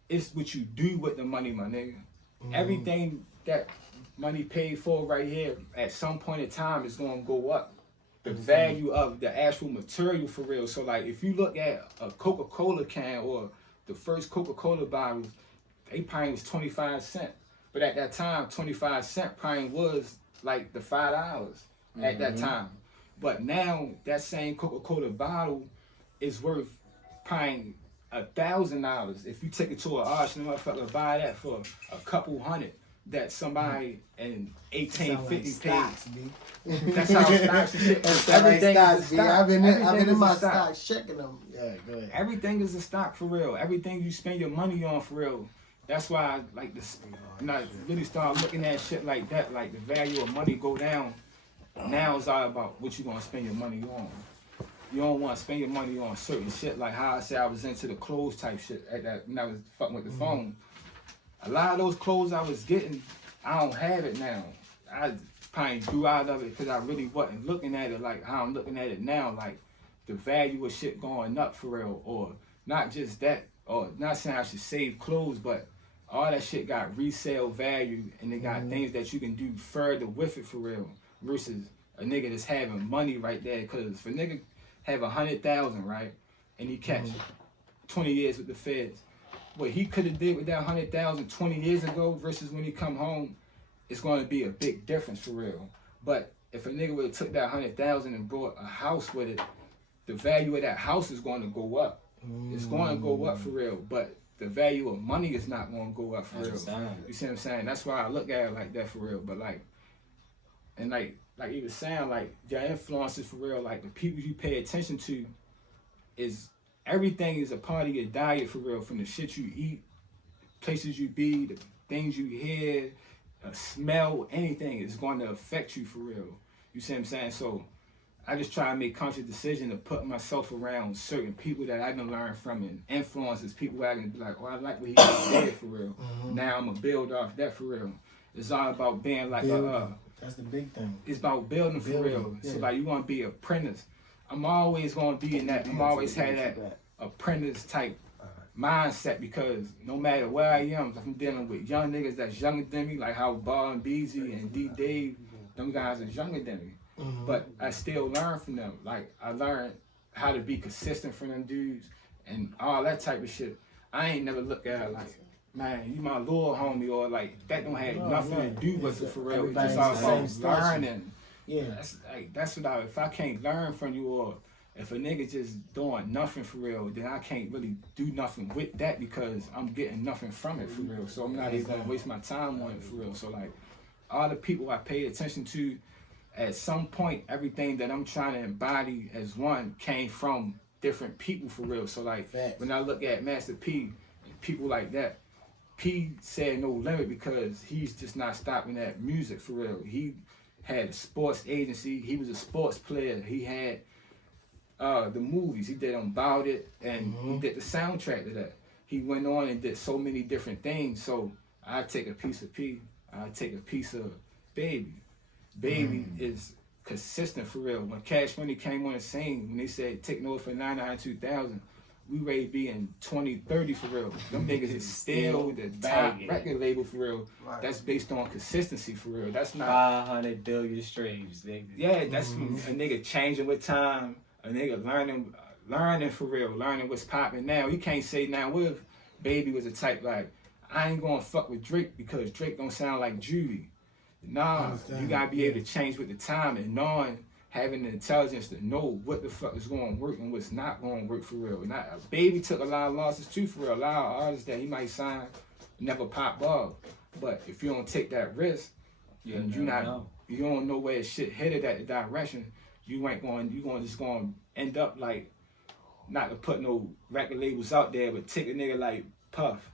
it's what you do with the money, my nigga. Everything that money paid for right here, at some point in time, is going to go up. The value of the actual material for real. So like, if you look at a Coca-Cola can or the first Coca-Cola bottles, they probably was 25 cents. But at that time, 25 cents probably was like the $5 at that time. But now that same Coca-Cola bottle is worth probably $1,000. If you take it to an auction, motherfucker buy that for a couple hundred. That somebody in 1850 paid. That's how stocks and shit. Everything is a stock. I've been in my stock checking them. Yeah, go ahead. Everything is a stock for real. Everything you spend your money on for real. That's why I like this. When I really start looking at shit like that, like the value of money go down. Now it's all about what you gonna spend your money on. You don't want to spend your money on certain shit, like how I said I was into the clothes type shit at that when I was fucking with the phone. A lot of those clothes I was getting, I don't have it now. I probably grew out of it because I really wasn't looking at it like how I'm looking at it now, like the value of shit going up for real, or not just that, or not saying I should save clothes, but all that shit got resale value and they got things that you can do further with it for real, versus a nigga that's having money right there. Because if a nigga have 100,000, right, and he catch 20 years with the feds, what he could have did with that 100,000 20 years ago versus when he come home, it's going to be a big difference for real. But if a nigga would have took that 100,000 and bought a house with it, the value of that house is going to go up. It's going to go up for real. But the value of money is not going to go up for real. You see what I'm saying? That's why I look at it like that for real. But like you were saying, like your influences for real, like the people you pay attention to, is everything is a part of your diet for real. From the shit you eat, places you be, the things you hear, smell, anything is going to affect you for real. You see what I'm saying? So I just try to make conscious decision to put myself around certain people that I can learn from and influences, people where I can be like, oh, I like what he did for real. Now I'm going to build off that for real. It's all about being like that's the big thing. It's about building for real. Yeah. So like you want to be an apprentice. I'm always going to be in that, I'm always had that apprentice type mindset, because no matter where I am, if I'm dealing with young niggas that's younger than me, like how Ball and Beezy and DeeDave, them guys is younger than me. But I still learn from them. Like I learned how to be consistent from them dudes and all that type of shit. I ain't never looked at it like, man, you my little homie, or like that don't have nothing to do with it for real. It's just all about learning. Yeah, that's what if I can't learn from you, or if a nigga just doing nothing for real, then I can't really do nothing with that because I'm getting nothing from it for real. So I'm not even gonna waste my time on it for real. So like all the people I pay attention to, at some point, everything that I'm trying to embody as one came from different people for real. So like when I look at Master P and people like that, P said no limit because he's just not stopping at music for real. He had a sports agency. He was a sports player. He had the movies. He did About It, and he did the soundtrack to that. He went on and did so many different things. So I take a piece of P. I take a piece of Baby. Baby is consistent for real. When Cash Money came on the scene, when they said taking over for 99 2000, we ready to be in 2030 for real. Them niggas is still the top record label for real. That's based on consistency for real. That's not 500 billion streams, nigga. Yeah, that's a nigga changing with time. A nigga learning for real, learning what's popping now. You can't say now, what if Baby was a type like, I ain't gonna fuck with Drake because Drake don't sound like Juvie. Nah, you gotta be able to change with the time and having the intelligence to know what the fuck is going to work and what's not going to work for real. Baby took a lot of losses too for real. A lot of artists that he might sign never pop off. But if you don't take that risk, and you don't know where shit headed at the direction, you just going to end up like, not to put no record labels out there, but take a nigga like Puff.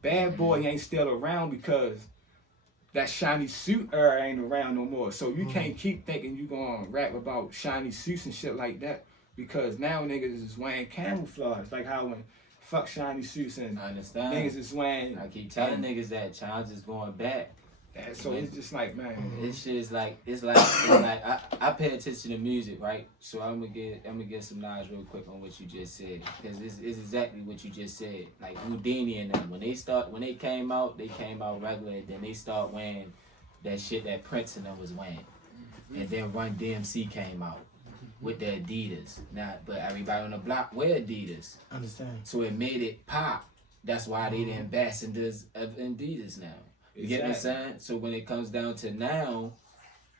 Bad Boy ain't still around because that shiny suit era ain't around no more. So you can't keep thinking you gonna rap about shiny suits and shit like that, because now niggas is wearing camouflage. Like how when fuck shiny suits and I understand. Niggas is wearing. I keep telling niggas that Child's is going back. So it's just like, man, this shit is like it's like I pay attention to music, right? So I'm gonna get some knowledge real quick on what you just said, because it's exactly what you just said. Like Houdini and them, when they came out regular, and then they start wearing that shit that Prince and them was wearing, and then Run DMC came out with the Adidas. Now, but everybody on the block wear Adidas. Understand? So it made it pop. That's why they the ambassadors of Adidas now. You get what I'm saying? So when it comes down to now,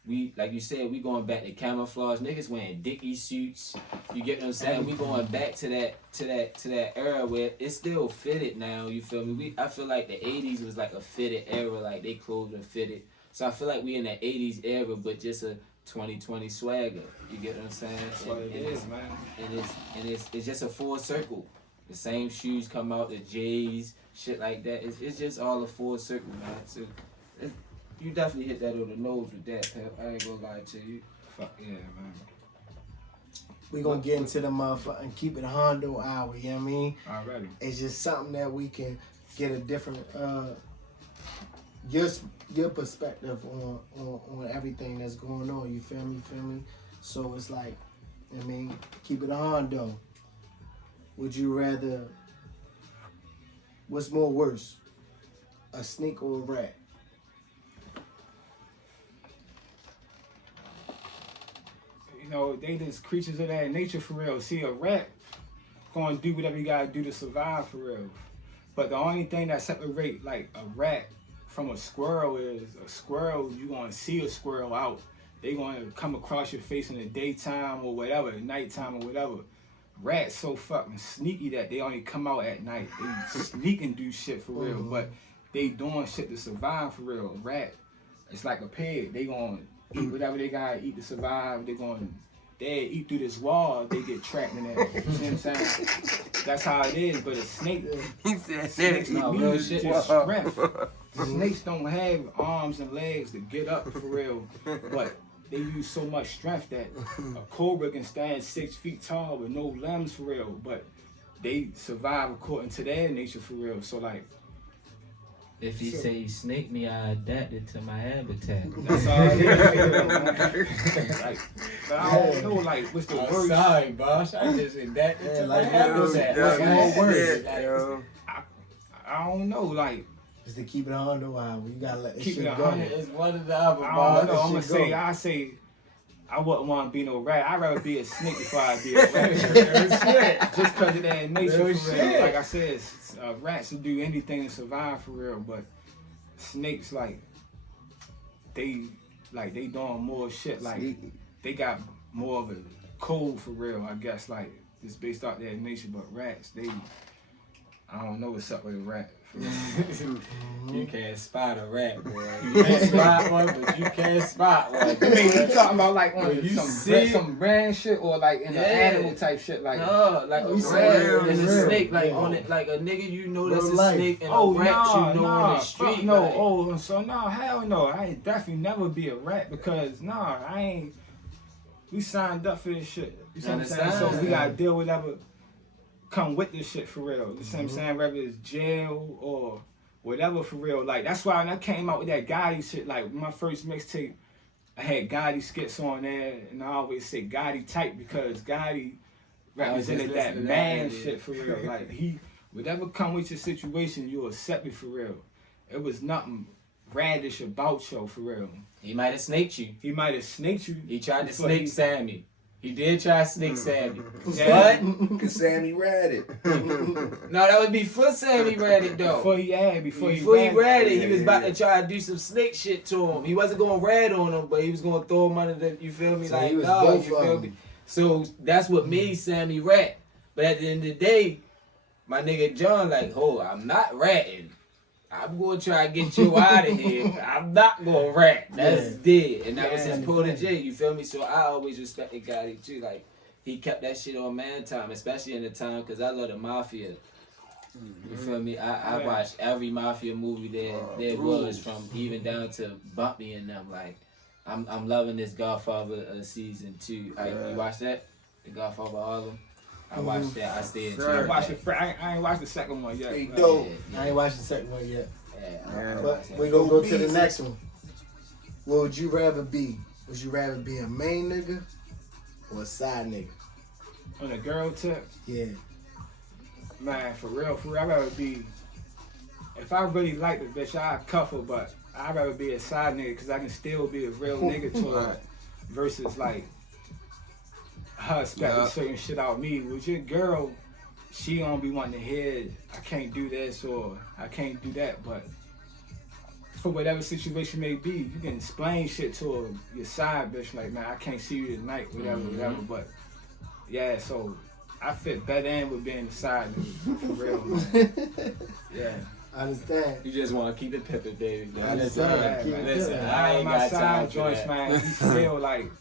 we, like you said, we going back to camouflage. Niggas wearing Dickie suits. You get what I'm saying? We going back to that era where it's still fitted now. You feel me? I feel like the 80s was like a fitted era, like they clothes were fitted. So I feel like we in the 80s era, but just a 2020 swagger. You get what I'm saying? That's what it is, man. And it's just a full circle. The same shoes come out, the J's, shit like that. It's just all a full circle, man. So you definitely hit that on the nose with that, Pep. I ain't gonna lie to you. Fuck yeah, man. We gonna get into the motherfucking Keep It Haundo hour, you know what I mean? Already. It's just something that we can get a different your perspective on everything that's going on, you feel me? So it's like, I mean, keep it Haundo. Would you rather, what's more worse, a snake or a rat? You know, they just creatures of that nature for real. See, a rat gonna do whatever you gotta do to survive for real. But the only thing that separate like a rat from a squirrel is a squirrel, you gonna see a squirrel out. They gonna come across your face in the daytime or whatever, nighttime or whatever. Rats so fucking sneaky that they only come out at night. They sneak and do shit for real, but they doing shit to survive for real. A rat, it's like a pig. They gonna eat whatever they gotta eat to survive. They eat through this wall, they get trapped in there. You see what I'm saying? That's how it is, but a snake, He said, snakes No, need real just shit. strength. Snakes don't have arms and legs to get up for real, but they use so much strength that a cobra can stand 6 feet tall with no limbs for real, but they survive according to their nature for real. So like, If he say he snake me, I adapted to my habitat. that's all it is. Like, but I don't know, like, what's the I'm worst? sorry, boss. I just adapted to my like, habitat. what's more worse? Yo. I don't know, like, Just to keep it on the line. You gotta let this Keep it shit 100. go. It's one of the other, I boss. don't know. I'm gonna shit go. say, I wouldn't want to be no rat. I'd rather be a snake before I be a rat. Just because of that nature Real for real. shit. Like I said, rats will do anything to survive for real, but snakes, like, they doing more shit. Like, they got more of a code for real, I guess. Like, it's based off their nature, but rats, I don't know what's up with a rat. For real. You can't spot a rat, boy. You can't spot one, but you can't spot one. I mean, you talking about like on You some see- some brand shit or like in the animal type shit, like No, like a Oh, rat real, and a real. snake, like Yeah. on it, like a nigga you know that's Real a life. snake and oh a rat no, you know on the street. fuck no, like, oh so no, hell no, I ain't definitely never be a rat because nah, I ain't. We signed up for this shit. You see what I'm saying? So we gotta deal with whatever come with this shit for real. You see what I'm saying? Whether it's jail or whatever for real. Like that's why when I came out with that Gotti shit, like my first mixtape, I had Gotti skits on there, and I always say Gotti type because Gotti represented just that listening to man that, shit for real. Like he, whatever come with your situation, you accept it for real. It was nothing radish about you for real. he might have snaked you. He might have snaked you. He tried to But snake he- Sammy. He did try to snake Sammy. Yeah. But Cause Sammy ratted. no, that would be for Sammy Reddit though. Before he had, before he read it, he Yeah, was about yeah. to try to do some snake shit to him. He wasn't going to rat on him, but he was going to throw him under the, you feel me? So like, he was no, both you of feel them. me? So that's what made Sammy rat. But at the end of the day, my nigga John like, I'm not ratting. I'm going to try to get you out of here. I'm not going to rat. That's dead. And that was his Yeah. protege, you feel me? So I always respected Gotti too. Like, he kept that shit on man time, especially in the time, because I love the Mafia. You feel me? I watched every Mafia movie there was, from even down to Bumpy and them. Like, I'm loving this Godfather season 2. You watch that? The Godfather Harlem? I watched that. I stayed in I tune. watched I ain't watched the second one yet. Hey, but- dope. I ain't watched the second one yet. Yeah, But we gonna go to the next one. What would you rather be? Would you rather be a main nigga or a side nigga? On a girl tip, Yeah. man, for real, I'd rather be. If I really like the bitch, I'd cuff her, but I'd rather be a side nigga because I can still be a real nigga to her versus like her expecting certain shit out of me. With your girl, she gonna be wanting to hear I can't do this or I can't do that, but for whatever situation may be, you can explain shit to her, your side bitch, like, man, I can't see you tonight, whatever, but yeah, so I fit better in with being the side nigga, for real, man. Yeah. I understand. You just want to keep it pimpin', baby. I Listen, understand. man, Keep it listen, pimpin'. I ain't my got time side for joints, that. man. We still like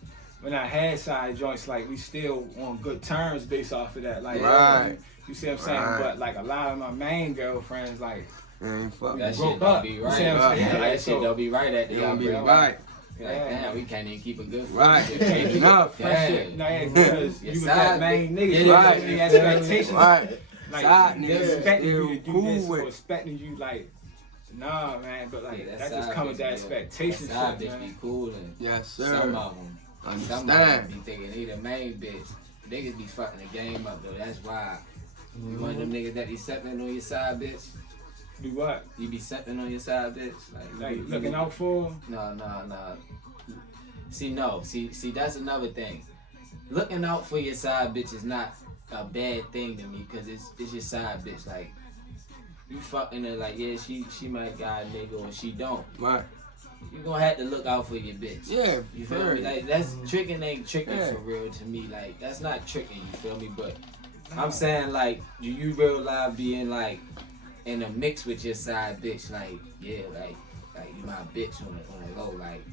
when I had side joints, like we still on good terms based off of that. Like, Right. you see what I'm saying? Right. But like a lot of my main girlfriends, like Ain't fuck. That broke shit don't up. be You right. see what I'm saying? Yeah, Like, that shit don't be right at the You don't be bro. right. Like, Yeah. damn, we can't even keep a good Right. friendship. Can't keep Enough. it- Fresh Yeah. shit. No, yeah, because Your you was side that main nigga. yeah, Right. yeah. The expectations. Right. Like, Side they're niggas expecting you to still do cool this with. or expecting you like, nah, man. But like Yeah, that just side comes with that bitch, expectation That side shit, bitch man. be cool and Yes, some sir. of them. Some of them Understand. be thinking he the main bitch. Niggas be fucking the game up though. That's why. You one of them niggas that be setting on your side, bitch. Do what? You be setting on your side, bitch. Like you looking be- out for? No. See, that's another thing. Looking out for your side bitch is not a bad thing to me because it's your side bitch. Like, you fucking her like, yeah, she might got a nigga or she don't. Right. You gonna have to look out for your bitch. Yeah. You feel me? Like that's tricking ain't tricking for real to me. Like that's not tricking. You feel me? But I'm saying like, do you real life being like in a mix with your side bitch? Like yeah, like you my bitch on the low. Like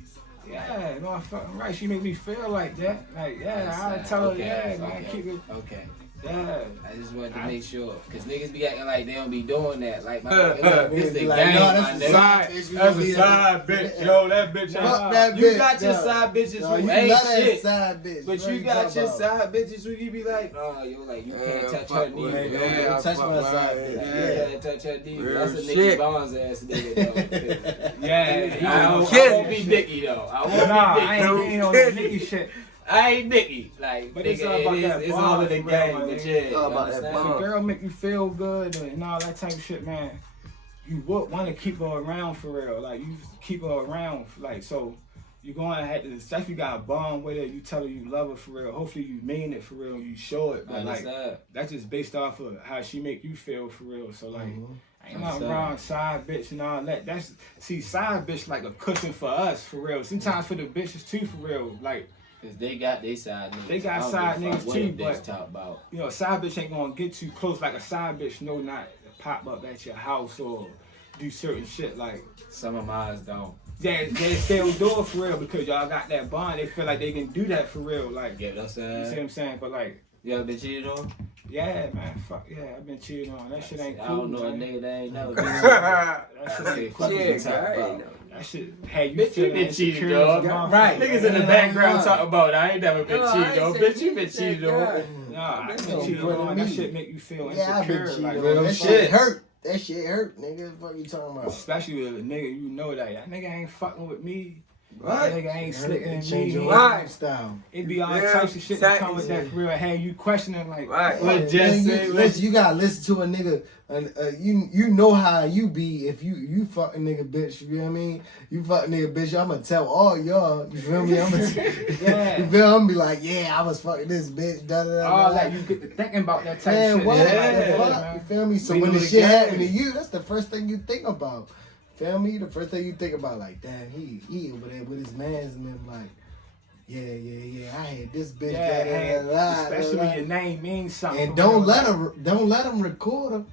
Yeah, no, I'm fucking right. She make me feel like that. Like, yeah, I tell her, yeah, man, keep it. Okay. Yeah. I just wanted to make sure, cause niggas be acting like they don't be doing that. Like my nigga, this the like, game, no, my that's the nigga. side. That's a side bitch, yo. That bitch. Fuck that bitch. You got your no. side bitches No, who you ain't love that shit, side bitch. but What you got talking your about? side bitches who you be like, oh, yo, like you can't touch her knee. Don't touch my side bitch. You can't touch her knee. Real That's a Nicky shit. Barnes ass nigga though. Yeah, I won't be Nicky though. I won't Nah, be I Nicky. ain't on the Nicky shit. I ain't Nicky. Like, But nigga, it's all about that it's bond all in the for real, game, man. but yeah, It's all you about that understand? If bond. a girl make you feel good and all that type of shit, man, you would want to keep her around for real. Like, you keep her around, like, so you're going to have to, especially if you got a bond with her, you tell her you love her for real. Hopefully you mean it for real and you show it. But, like, that's just based off of how she make you feel for real. So, like, ain't nothing wrong, side bitch and all that. That's, see, side bitch like a cushion for us for real. Sometimes for the bitches too for real. Like, Cause they got their side niggas. They got I don't side give a fuck niggas what too, a bitch but- talk about. you know, a side bitch ain't gonna get too close like a side bitch know not to pop up at your house or do certain shit like Some of mine don't. they still do it for real because y'all got that bond. They feel like they can do that for real. Like Get what I'm you see saying? what I'm saying? But like, You ever been cheated on? yeah, man, fuck yeah, I've been cheated on. That shit ain't I cool. don't know a man. nigga that ain't never been cheated on. That shit That's ain't it. cool. Shit, Yeah, talk I about. ain't know. That shit had you Bitch, you feeling been cheated, insecure dog. as a motherfucker. Right. Niggas in the Yeah, background yeah. talking about I ain't never been No, I cheated ain't on. say Bitch, you you been said cheated on. God. Nah, I've That's been no cheated good on. to That me. shit make you feel Yeah, I've been insecure. cheated Like on. real That shit. shit hurt. That shit hurt, nigga. What you talking about? especially with a nigga, you know that nigga ain't fucking with me. Right. That nigga ain't slicking It me. change your Right. lifestyle. It be all Yeah, types of shit that come with exactly. that for real. Have you questioning like, Right. What Man, Jess you, say? listen, you gotta listen to a nigga, and you know how you be if you fucking nigga bitch. You feel what I mean? You fucking nigga bitch. I'ma tell all y'all. You feel me? Yeah. You feel? I'm be like, yeah, I was fucking this bitch. Da da da. all da. that you get to thinking about that type Man, of shit. what? Yeah, The fuck? man. You feel me? So We when know the the shit game. happen to you, that's the first thing you think about. Feel me? The first thing you think about, like, damn, he over there with his mans and them, like, yeah, I had this bitch. Yeah, da, da, and da, da, especially da, da. when your name means something. And for don't real, let like, them record her.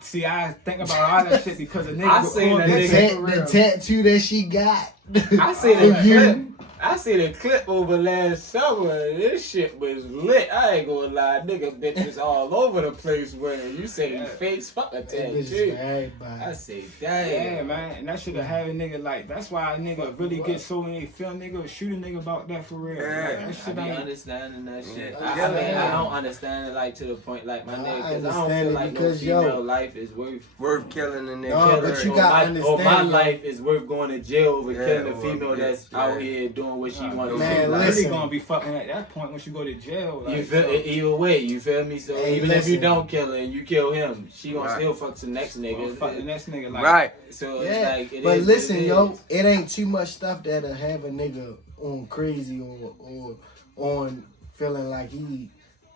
See, I think about all that shit because a nigga. I would seen order a that nigga shit for The real. tattoo that she got. I seen For a you. clip. I seen a clip over last summer. This shit was lit. I ain't gonna lie, nigga, bitch was all over the place with it. You say you face fuck a That bitch is for tattoo. everybody. I say, Yeah, damn. man, and that should have had a nigga like. That's why a nigga really get so when they feel nigga shoot a nigga about that for real. Yeah. Like, that I shit be ain't. understanding that shit. Yeah, I mean, I man. don't understand it like to the point like my I nigga, cause I don't understand feel it like no because, yo, female life is worth. Worth killing a No, nigga. but you or gotta my, or my understand, yo. life is worth going to jail over Yeah, killing a or female bitch, that's yeah. out here doing what she wants to Man, do. Like, listen. really gonna be fucking at that point once you go to jail. Like, You feel so- either way, you feel me? So Hey, even if you listen. don't kill her and you kill him, she gonna Right. still fuck the next Gonna nigga. fuck the next nigga like. Right. So Yeah, it's like, it but is listen, what it yo, is. it ain't too much stuff that'll have a nigga on crazy or on feeling like he,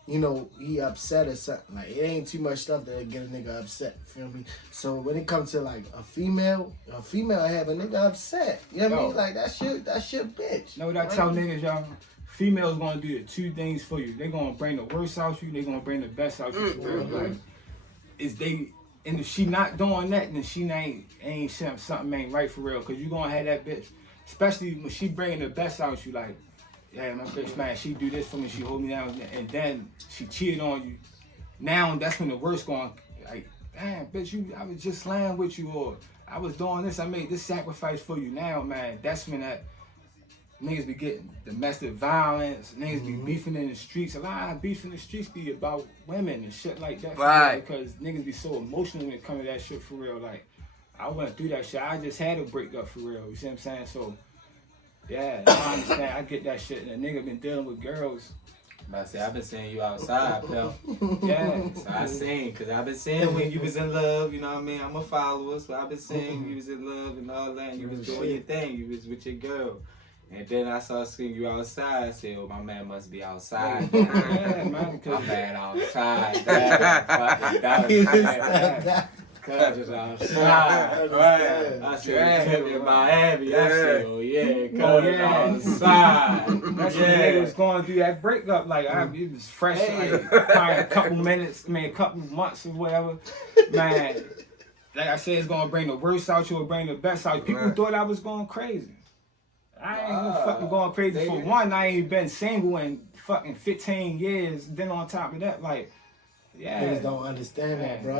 you know, he upset or something. Like, it ain't too much stuff that'll get a nigga upset, feel me? So when it comes to like a female have a nigga upset. You know what I mean? Yo. Like, that's your bitch. Know what I tell niggas, y'all? Females gonna do the two things for you. They gonna bring the worst out you. They gonna bring the best out you. For real. Like, is they and if she not doing that, then she ain't something ain't right for real. Cause you gonna have that bitch, especially when she bringing the best out you. Like, yeah, my bitch, man, she do this for me. She hold me down, and then she cheated on you. Now that's when the worst going. Like, damn, bitch, I was just slaying with you, or I was doing this. I made this sacrifice for you. Now, man, that's when that. Niggas be getting domestic violence. Niggas be beefing in the streets. A lot of beef in the streets be about women and shit like that. for Right. real, because niggas be so emotional when it comes to that shit for real. Like, I went through that shit. I just had a breakup for real. You see what I'm saying? So, yeah, I understand. I get that shit. And a nigga been dealing with girls. I say, I've been seeing you outside, pal. Yeah. So I seen, cause I've been seeing when you was in love, you know what I mean? I'm a follower, so I've been seeing you was in love and all that, and you was doing your thing, you was with your girl. And then I saw seeing you outside. I said, "Oh, my man must be outside." Yeah, man, My because man outside. Fucking down. Cuz is outside. Right. I said, "Tip in Miami." I said, "Oh yeah, cuz outside." that's when niggas was going through that breakup. Like, it was fresh, like, probably a couple minutes, a couple months or whatever. Man, like I said, it's gonna bring the worst out you or bring the best out. People thought I was going crazy. I ain't even fucking going crazy. For one, I ain't been single in fucking 15 years. Then on top of that, like, yeah. Niggas don't understand that, bro.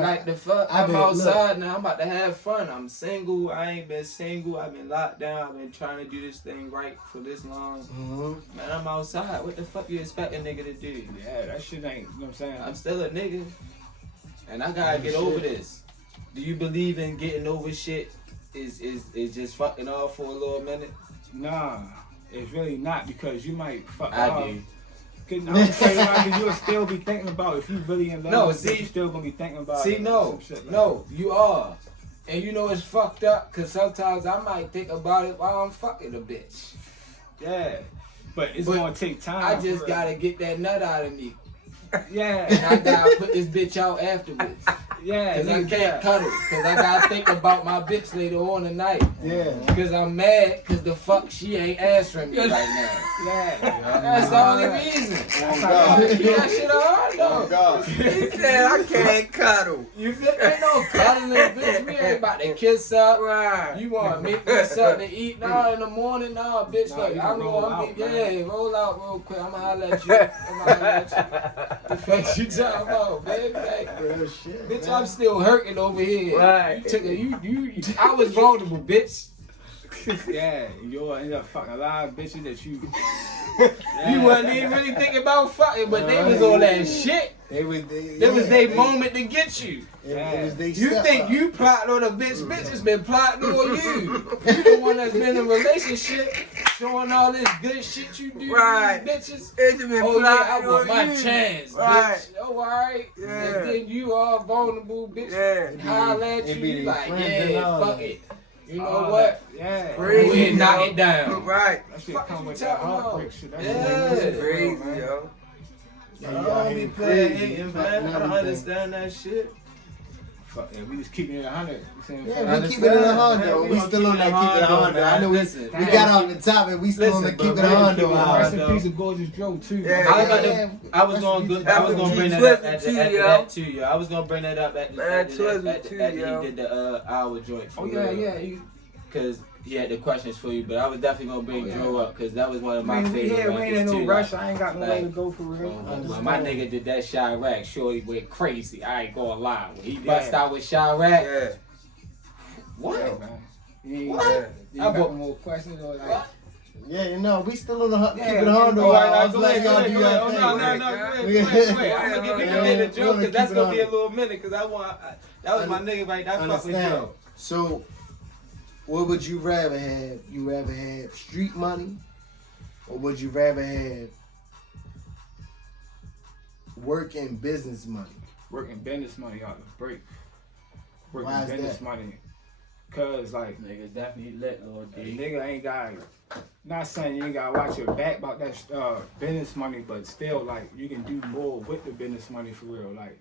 Like the fuck, I'm outside now. I'm about to have fun. I'm single. I ain't been single. I've been locked down. I've been trying to do this thing right for this long. Man, I'm outside. What the fuck you expect a nigga to do? Yeah, that shit ain't, you know what I'm saying? I'm still a nigga. And I gotta get over this. Do you believe in getting over shit is just fucking off for a little minute? Nah, it's really not, because you might fuck I off. do. I'm gonna tell you why, because you'll still be thinking about, if you really in love, No, with see, you still gonna be thinking about See, it, no, some shit like no, you are. And you know it's fucked up, because sometimes I might think about it while I'm fucking a bitch. that. Yeah, but it's gonna take time. I just for gotta get that nut out of me. Yeah. And I gotta put this bitch out afterwards. Yeah, Cause I can't cuddle. Cause I gotta think about my bitch later on tonight. Yeah. Cause I'm mad cause the fuck she ain't answering me right now. Yeah. That's the only reason. That shit hard though. He said I can't cuddle. You feel me? Ain't no cuddling, bitch. We ain't about to kiss up. Right. You wanna make me something to eat now in the morning? Nah, bitch. Nah, Look, you I'm roll gonna out, roll out real quick. I'ma holler at you. The fuck you talking about, baby? Like, Real shit. bitch, I'm still hurting over here. Right. You took a, I was vulnerable, bitch. Yeah, you'll end up fucking a lot of bitches that you. You wasn't even really thinking about fucking, but they was on that shit. It was their moment to get you. It was they You step think up. you plotting on a bitch? Bitch has been plotting on you. You the one that's been in a relationship, showing all this good shit you do Right. to these bitches. It's been Oh yeah, I plotting want on my you. chance, Right. bitch. Oh alright. Yeah. And then you are vulnerable, bitch. Yeah. Holler at It you, be you the like, friends and yeah, all fuck that. it. You know All what? Yeah. Go ahead and knock it down. Right. That shit Fuck come you with that talking about? heartbreak shit. That Yeah. shit It's ain't crazy, real, man. yo. Yeah, I you out don't here be playing crazy, hating, fucking man. I don't everything. understand that shit. Fuck yeah, we just keeping it 100. You see what I'm Yeah, saying? we keep it in the Hondo. Man, We gonna still keep on it that in keep it the Hondo. I know Listen, we got off the top and we still on the Listen, keep it but we Hondo. keep it vibe. Rest in peace of Gorgeous Joe too. Yeah, man. I was yeah. gonna, I was gonna bring that up at that too, yo. I was gonna bring that up at he did the hour joint. Oh yeah, yeah. Cause he had the questions for you, but I was definitely gonna bring Joe up because that was one of my Man, we favorite ain't in records no too. rush. I ain't got no way to like, go for real. When my nigga did that Chirac, Shorty went crazy. I ain't gonna lie. When he Yeah. bust out with Chirac, Yeah. what? Yeah, man. You What? ain't I got bought- more questions or like. What? Yeah, you know, we still on the keep Yeah, it Hondo. all right, I was go letting ahead, y'all do go ahead. your Oh, thing. no, man. go ahead. Yeah. I'm gonna give you Yeah, a minute, we Joe, wanna because that's keep it gonna be a on. little minute, because that was my nigga right there. I fuck with Understand. Joe. So, what would you rather have? You rather have street money, or would you rather have working business money? Working business money out the break. Working Why is business that? money. Cause like Nigga definitely lit, Lord a D. nigga ain't got, not saying you ain't gotta watch your back about that business money, but still like you can do more with the business money for real. Like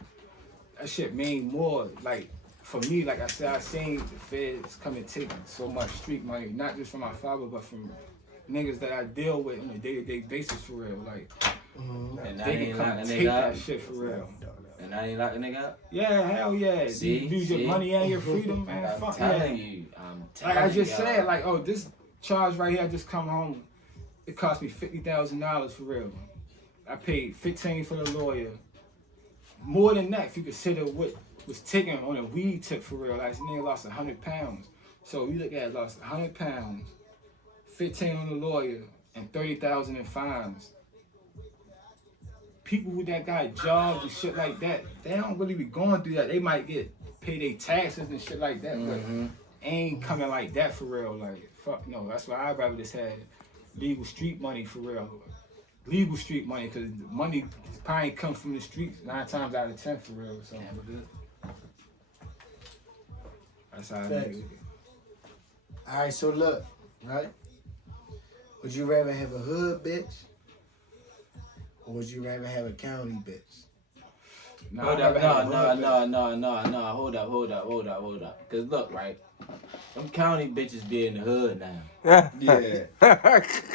that shit mean more. Like for me, like I said, I seen the feds come and take so much street money, not just from my father, but from niggas that I deal with on a day-to-day basis for real. Like And that they ain't can come lock a and take nigga that up. shit for real. And I ain't lock a nigga up. Yeah, hell yeah. See? You lose your See? money and your freedom, man. I'm Fuck telling yeah. you. I'm Like telling I you. just said, like, oh, this charge right here, I just come home. It cost me $50,000 for real. I paid $15 for the lawyer. More than that, if you consider what was taken on a weed tip for real. Like, this nigga lost 100 pounds. So you look at it, lost 100 pounds, 15 on the lawyer, and 30,000 in fines. People who that got jobs and shit like that, they don't really be going through that. They might pay their taxes and shit like that, but ain't coming like that for real. Like, fuck no. That's why I'd rather just have legal street money for real. Legal street money, because money probably comes from the streets 9 times out of 10 for real. So that's how I think it. All right, so look, right? Would you rather have a hood bitch? Or would you rather have a county bitch? Hold up, no. Hold up. Cause look, right? Them county bitches be in the hood now. Yeah.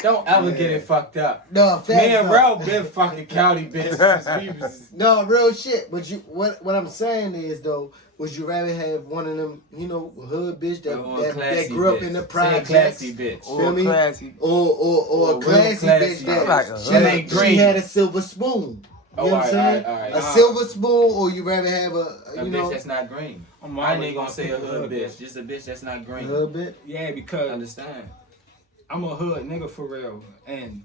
Don't ever get it fucked up. No, Me facts, and though. Bro been fucking county bitches since we was. No, real shit. But what I'm saying is though, would you rather have one of them, you know, hood bitch that grew up in the projects, classy bitch, feel me? Classy. Or a classy bitch that she had a silver spoon. You know what I'm saying? All right. A silver spoon, or you rather have a bitch that's not green. I ain't gonna say a hood bitch, just a bitch that's not green. A hood bitch? Yeah, because Understand? I'm a hood nigga for real, and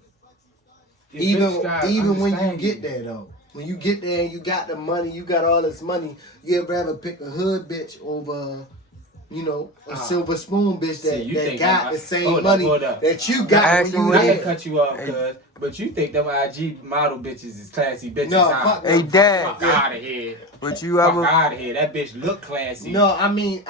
even when you get there though, when you get there and you got the money, you got all this money, you'd rather pick a hood bitch over, you know, a silver spoon bitch that got the same money that you got when you I there. can cut you off, cuz. But you think them IG model bitches is classy bitches? No, huh? fuck Hey, Dad. Fuck out of here. Would you Fuck ever? out of here. That bitch look classy. No, I mean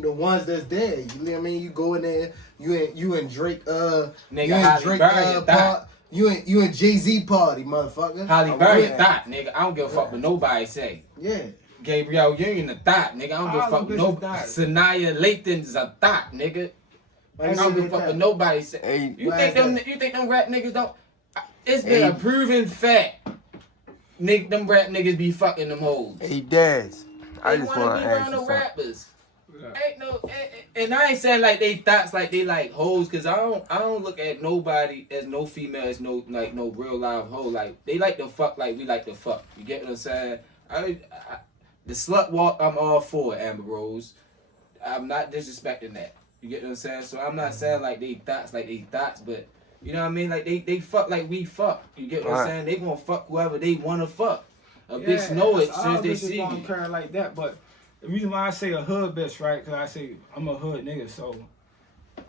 the ones that's there. You know what I mean? You go in there, you and Drake, Nigga, you and Halle Drake, Berry, that. you and Jay-Z party, motherfucker. Halle Berry a thought, nigga. I don't give a fuck what nobody say. Yeah. Gabrielle Union a thought, nigga. I don't give a fuck what nobody. Sanaya Lathan's a thought, nigga. I don't give a fuck what nobody say. Hey, You think them rap niggas don't? It's been a proven fact. Them rap niggas be fucking them hoes. Hey, Dez. I They just wanna want be to ask around you the something. rappers. Ain't no, and I ain't saying like they thoughts like they like hoes, cause I don't look at nobody as no female as no real live hoe. Like they like to fuck like we like to fuck. You get what I'm saying? The slut walk I'm all for, Amber Rose. I'm not disrespecting that. You get what I'm saying? So I'm not saying like they thoughts, but you know what I mean? Like they fuck like we fuck. You get what I'm saying? They gonna fuck whoever they wanna fuck. A bitch know it as soon as they see you. Care like that, but the reason why I say a hood bitch, right? Because I say I'm a hood nigga, so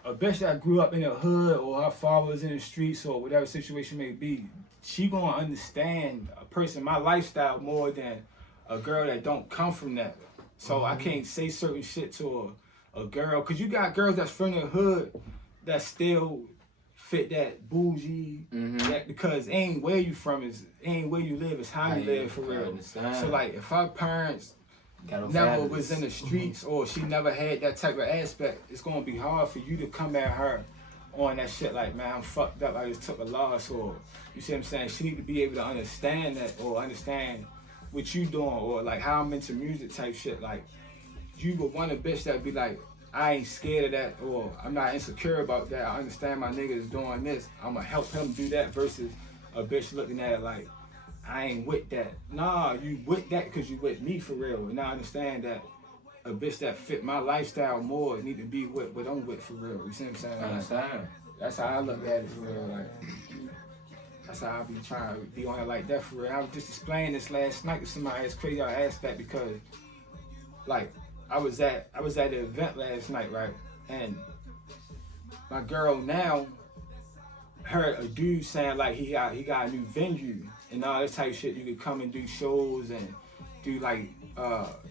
a bitch that grew up in the hood or her father was in the streets or whatever situation may be, she gonna understand a person, my lifestyle more than a girl that don't come from that. So I can't say certain shit to a girl, because you got girls that's from the hood that still fit that bougie, that, because ain't where you from, ain't where you live, it's how you live for real. So like if our parents never was in the streets or she never had that type of aspect, it's gonna be hard for you to come at her on that shit like, man, I'm fucked up, I just took a loss, or you see what I'm saying? She need to be able to understand that, or understand what you doing, or like how I'm into music type shit. Like you would want a bitch that be like, I ain't scared of that, or I'm not insecure about that, I understand my nigga is doing this, I'ma help him do that, versus a bitch looking at it like, I ain't with that. Nah, you with that because you with me for real. And I understand that a bitch that fit my lifestyle more need to be with what I'm with for real. You see what I'm saying? I understand. That's how I look at it for real. Like, that's how I be trying to be on it like that for real. I was just explaining this last night to somebody. It's crazy I asked that because, like, I was at the event last night, right? And my girl now heard a dude saying like he got a new venue and all this type of shit. You could come and do shows and do like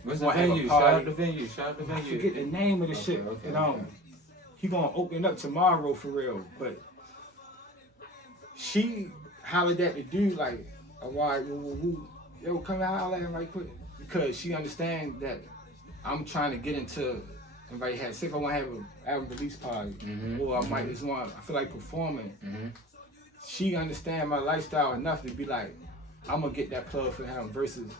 what's the venue? Shout out the venue. I forget the name of the shit. And he gonna open up tomorrow for real. But she hollered at the dude like, alright, yo, come out holler at him right quick, because she understands that I'm trying to get into. Everybody had, say if I want to have an album release party, or I might just want, I feel like performing. She understand my lifestyle enough to be like, I'm gonna get that plug for him, versus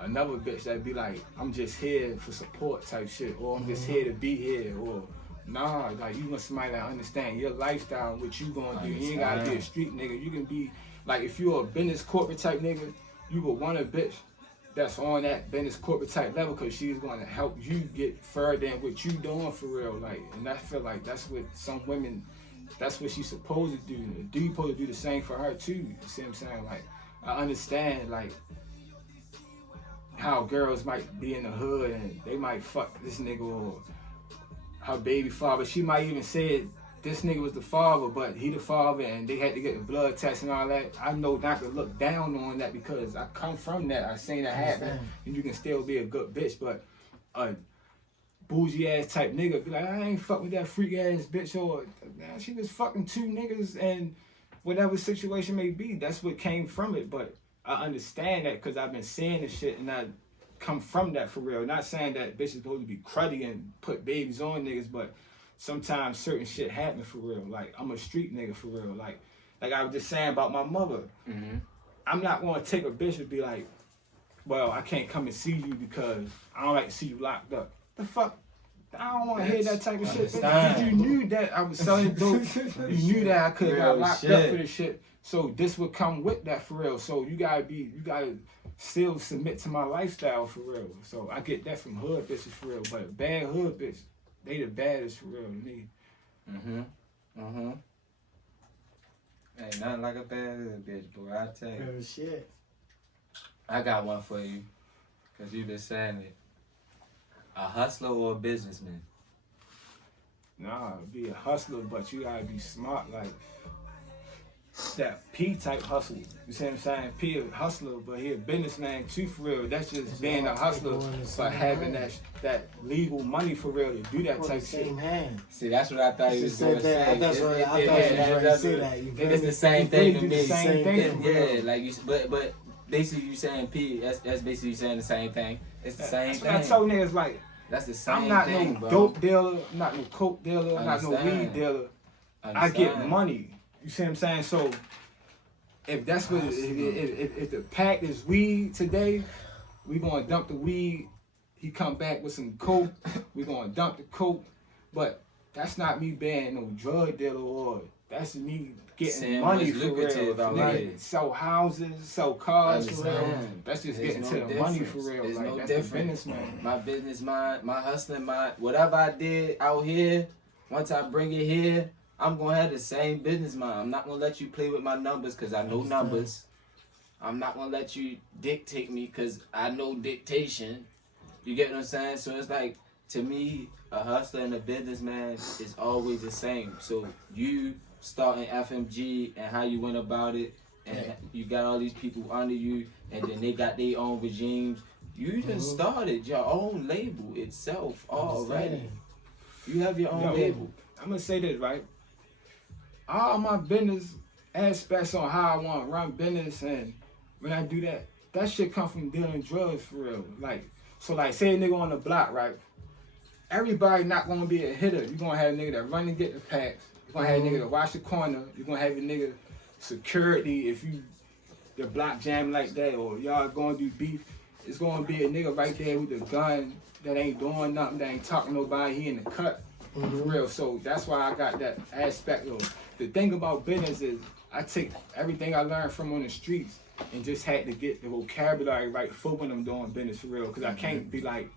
another bitch that be like, I'm just here for support type shit, or I'm just here to be here, or nah, like you want somebody that understand your lifestyle, what you gonna do. You ain't gotta be a street nigga. You can be like, if you're a business corporate type nigga, you would want a bitch that's on that business corporate type level, because she's going to help you get further in what you doing for real. Like, and I feel like that's what some women, that's what she's supposed to do. Do you supposed to do the same for her too? You see what I'm saying? Like, I understand like how girls might be in the hood and they might fuck this nigga or her baby father. She might even say this nigga was the father, but he the father, and they had to get the blood test and all that. I know not to look down on that, because I come from that. I seen that happen, and you can still be a good bitch. But bougie ass type nigga be like, I ain't fuck with that freak ass bitch, or man, she was fucking 2 niggas and whatever situation may be. That's what came from it. But I understand that because I've been seeing this shit and I come from that for real. Not saying that bitches supposed to be cruddy and put babies on niggas, but sometimes certain shit happen for real. Like, I'm a street nigga for real. Like I was just saying about my mother. I'm not gonna take a bitch and be like, well, I can't come and see you because I don't like to see you locked up. The fuck? I don't want to hear that type of shit. Because you knew that I was selling dope. You knew that I could have got locked up for this shit. So this would come with that for real. So you gotta still submit to my lifestyle for real. So I get that from hood bitches for real. But a bad hood bitch, they the baddest for real to me. Ain't nothing like a bad hood bitch, boy. I tell you. Real shit. I got one for you, cause you been saying it. A hustler or a businessman? Nah, be a hustler, but you gotta be smart, like that P type hustle. You see what I'm saying? P a hustler, but he a businessman too for real. That's just being a hustler, but having that legal money for real to do that type shit. See, that's what I thought you was going to say. That's what I thought you was going to say that. It's the same thing to me. Same thing. Yeah, like you, but basically you saying P. That's basically you saying the same thing. It's the same thing. I told niggas like. That's the same I'm not thing, no bro. dope dealer, I'm not no coke dealer, I'm not no weed dealer. I get money. You see what I'm saying? So if that's what if the pack is weed today, we gonna dump the weed. He come back with some coke, we gonna dump the coke. But that's not me being no drug dealer, or that's me getting money for real. Like, sell houses, sell cars for real. That's just getting to the money for real. There's like, no that's difference. The business, man. My business mind, my hustling mind, whatever I did out here, once I bring it here, I'm gonna have the same business mind. I'm not gonna let you play with my numbers because I know numbers. I'm not gonna let you dictate me because I know dictation. You get what I'm saying? So it's like, to me, a hustler and a businessman is always the same. So you starting FMG and how you went about it, and you got all these people under you, and then they got their own regimes. You just started your own label itself already. You have your own label. I'm gonna say this, right? All my business aspects on how I want to run business, and when I do that, that shit come from dealing drugs for real. Like, so like, say a nigga on the block, right? Everybody not gonna be a hitter. You gonna have a nigga that run and get the packs. You gonna have a nigga that watch the corner. You gonna have a nigga security if you the block jam like that, or y'all gonna do beef. It's gonna be a nigga right there with a gun that ain't doing nothing, that ain't talking to nobody. He in the cut. For real. So that's why I got that aspect of the thing about business is I take everything I learned from on the streets and just had to get the vocabulary right for when I'm doing business for real. Cause I can't be like,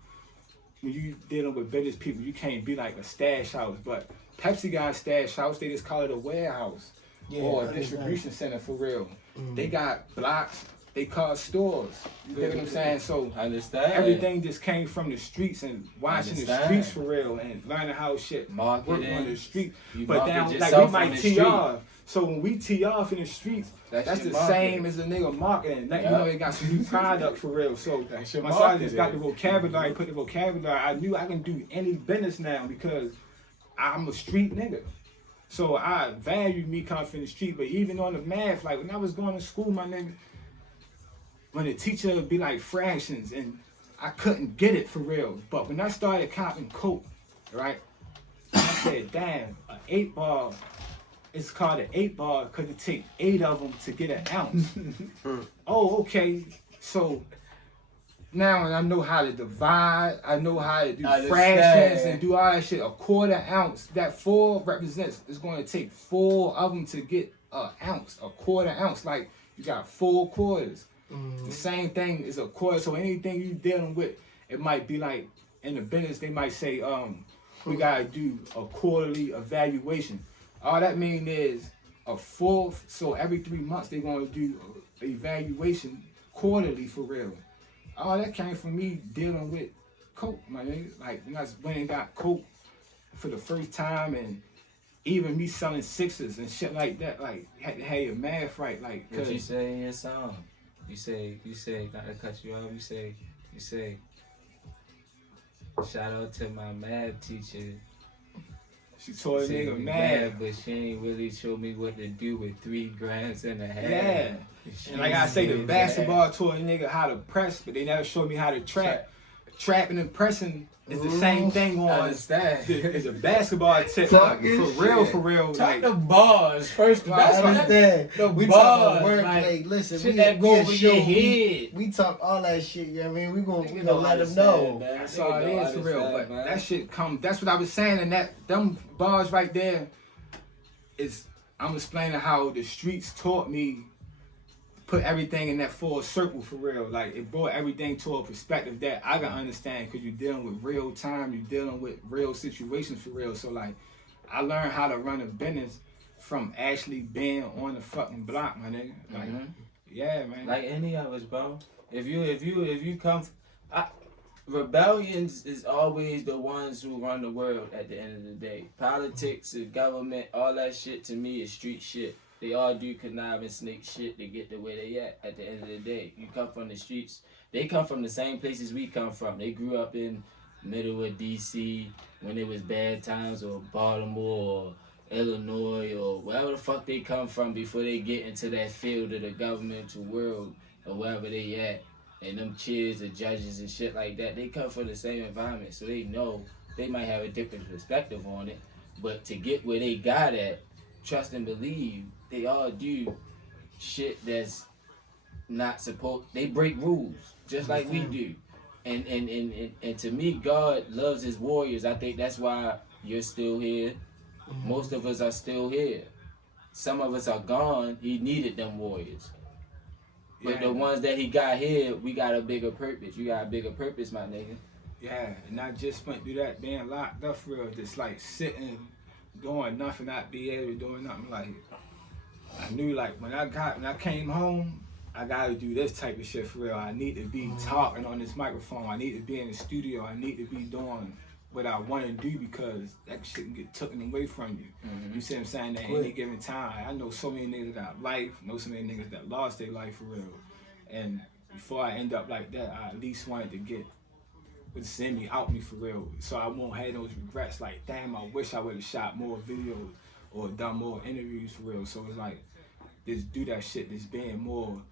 when you dealing with business people, you can't be like a stash house. But Pepsi got a stash house, they just call it a warehouse or a distribution center for real. They got blocks, they call stores. You know what I'm saying? So I understand. Everything just came from the streets and watching the streets for real and learning how shit work on the street. But then like we might tee off. So when we tee off in the streets, that's the same as a nigga marketing. Like, you know, they got some new product for real. So my side just got the vocabulary, put the vocabulary. I knew I can do any business now because I'm a street nigga. So I value me coming from the street. But even on the math, like when I was going to school, my nigga, when the teacher would be like fractions and I couldn't get it for real. But when I started copping coke, right, I said, damn, an 8 ball. It's called an 8 ball because it takes 8 of them to get an ounce. Oh, okay. So now I know how to divide. I know how to do fractions and do all that shit. A 1/4 ounce. That 4 represents. It's going to take 4 of them to get an ounce. A 1/4 ounce. Like you got 4 quarters. The same thing is a quarter. So anything you dealing with, it might be like in the business they might say, we gotta do a quarterly evaluation. All that mean is a full. So every 3 months they gonna do an evaluation quarterly for real. All that came from me dealing with coke, my nigga. Like when I went and got coke for the first time, and even me selling sixes and shit like that. Like you had to have your math right. Like what you say in your song? You say, not to cut you off, you say, Shout out to my math teacher. She told a She nigga was mad. but she ain't really show me what to do with 3 grams and a half. Yeah. She And like I say, the was basketball taught a nigga how to press, but they never showed me how to trap. Trapping and pressing is the same thing on. Understand? It's a basketball tip. Talking For real. Talk Like, the bars first. I That's what understand. the We bars, talk about wordplay. like, Listen, shit we that go a over show, your head. We talk all that shit. You know what I mean? We gonna Nigga let them understand, know. man. that's Nigga all it don't is for real. understand, But man. that shit come. That's what I was saying. And that them bars right there is I'm explaining how the streets taught me put everything in that full circle for real. Like it brought everything to a perspective that I can understand because you're dealing with real time, you're dealing with real situations for real. So like I learned how to run a business from actually being on the fucking block, my nigga. Like yeah, man. Like any of us, bro. If you come, rebellions is always the ones who run the world at the end of the day. Politics, the government, all that shit to me is street shit. They all do connive and snake shit to get the way they at the end of the day. You come from the streets. They come from the same places we come from. They grew up in middle of DC when it was bad times, or Baltimore or Illinois or wherever the fuck they come from before they get into that field of the governmental world or wherever they at. And them cheers, the judges and shit like that, they come from the same environment, so they know they might have a different perspective on it. But to get where they got at, trust and believe, they all do shit that's not supposed. They break rules just like we do. And to me, God loves his warriors. I think that's why you're still here. Most of us are still here. Some of us are gone. He needed them warriors. But the ones that he got here, we got a bigger purpose. You got a bigger purpose, my nigga. Yeah, and I just went through that being locked up for real, just like sitting, doing nothing, not be able to do nothing. Like I knew like when I came home, I gotta do this type of shit for real. I need to be talking on this microphone. I need to be in the studio. I need to be doing what I want to do because that shit can get taken away from you. You see what I'm saying? At any given time. I know so many niggas got life, know so many niggas that lost their life for real. And before I end up like that, I at least wanted to get what's in me out me for real. So I won't have those regrets like, damn, I wish I would have shot more videos or done more interviews for real. So it's like, just do that shit, just being more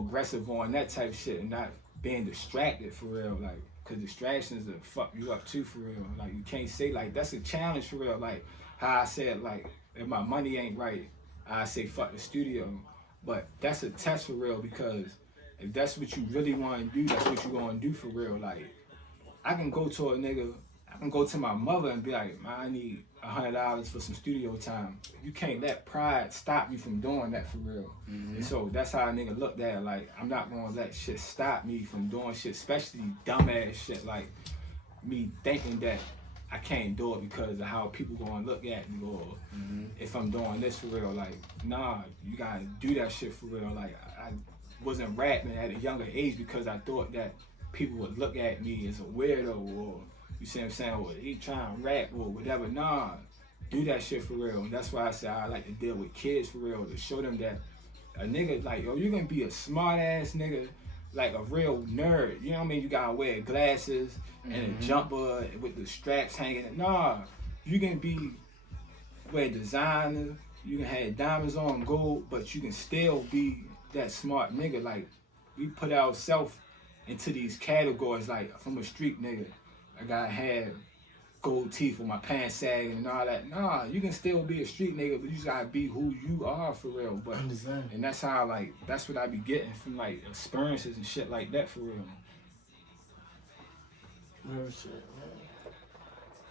aggressive on that type of shit and not being distracted for real. Like, cause distractions will fuck you up too for real. Like you can't say like, that's a challenge for real. Like how I said, like if my money ain't right, I say fuck the studio. But that's a test for real because if that's what you really want to do, that's what you gonna do for real. Like I can go to a nigga, I can go to my mother and be like, man, I need $100 for some studio time. You can't let pride stop you from doing that for real. And so that's how a nigga looked at it. Like, I'm not gonna let shit stop me from doing shit, especially dumbass shit like me thinking that I can't do it because of how people gonna look at me or if I'm doing this for real. Like, nah, you gotta do that shit for real. Like, I wasn't rapping at a younger age because I thought that people would look at me as a weirdo or you see what I'm saying? Or he trying to rap or whatever. Nah, do that shit for real. And that's why I say I like to deal with kids for real, to show them that a nigga, like, yo, you can be a smart ass nigga, like a real nerd. You know what I mean? You gotta wear glasses and a jumper with the straps hanging. Nah, you can be, wear designer, you can have diamonds on, gold, but you can still be that smart nigga. Like, we put ourselves into these categories, like, from a street nigga. I gotta have gold teeth with my pants sagging and all that. Nah, you can still be a street nigga, but you just gotta be who you are for real. But and that's how like that's what I be getting from like experiences and shit like that for real. Real shit, man.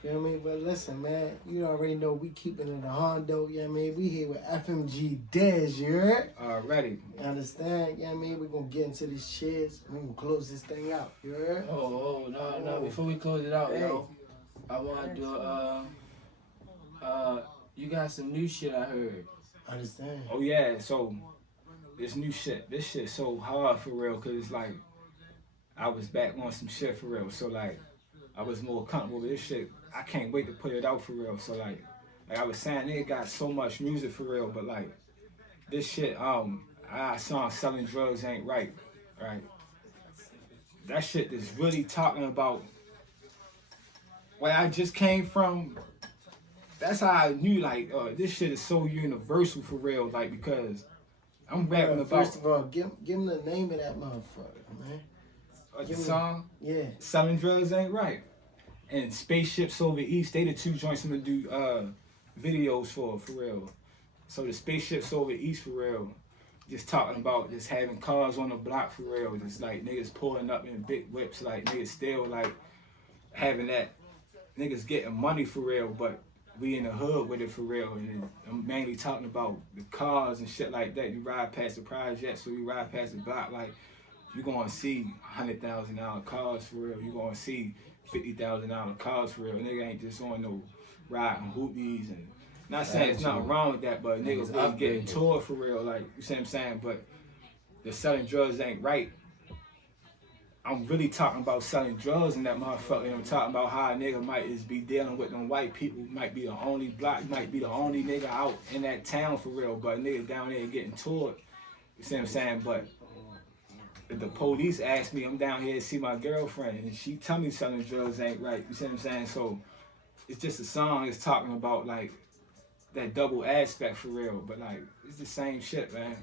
Feel me? But listen, man, you already know we keeping it a Haundo, you know what I mean? We here with Fmg Dez, you heard? Already. You understand? You know what I mean? We're gonna get into these cheers and we're gonna close this thing out, you heard? No, before we close it out, yo, I wanna do you got some new shit I heard. Understand? Oh yeah, so this new shit, this shit so hard for real, cause it's like I was back on some shit for real. So like I was more comfortable with this shit. I can't wait to put it out for real. So like I was saying, nigga got so much music for real, but like this shit, I song Selling Drugs Ain't Right, right? that shit is really talking about where I just came from. That's how I knew, like, this shit is so universal for real, like, because I'm rapping about. First of all, give him the name of that motherfucker, man. The song? Yeah. Selling Drugs Ain't Right. And Spaceships Over East, they the two joints I'm gonna do videos for real. So the Spaceships Over East for real, just talking about just having cars on the block for real, just like niggas pulling up in big whips, like niggas still like having that, niggas getting money for real, but we in the hood with it for real. And then I'm mainly talking about the cars and shit like that. You ride past the project, so you ride past the block, like you gonna see $100,000 cars for real. You gonna see $50,000 cars for real. Nigga ain't just on no riding hoopies and not saying it's nothing wrong with that, but niggas really getting to it for real. Like, you see what I'm saying? But the selling drugs ain't right. I'm really talking about selling drugs in that motherfucker. And I'm talking about how a nigga might just be dealing with them white people, might be the only block, might be the only nigga out in that town for real, but niggas down there getting to it. You see what I'm saying? But if the police ask me, I'm down here to see my girlfriend, and she tell me selling drugs ain't right. You see what I'm saying? So it's just a song that's talking about like that double aspect for real, but like it's the same shit, man.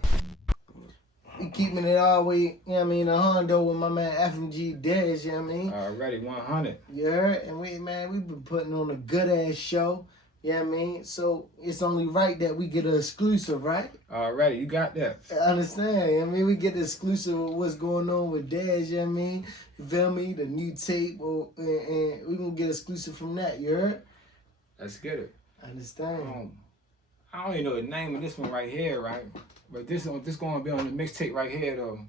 We keeping it all the way, you know what I mean, a Haundo with my man Fmg Dez, you know what I mean? Already 100. You heard? And we've been putting on a good ass show, you know what I mean? So it's only right that we get an exclusive, right? Already, you got that. I understand, you know what I mean? We get the exclusive of what's going on with Dez, you know what I mean? You feel me? The new tape, and we gonna get exclusive from that, you heard? Let's get it. I understand. I don't even know the name of this one right here, right? But this gonna be on the mixtape right here though.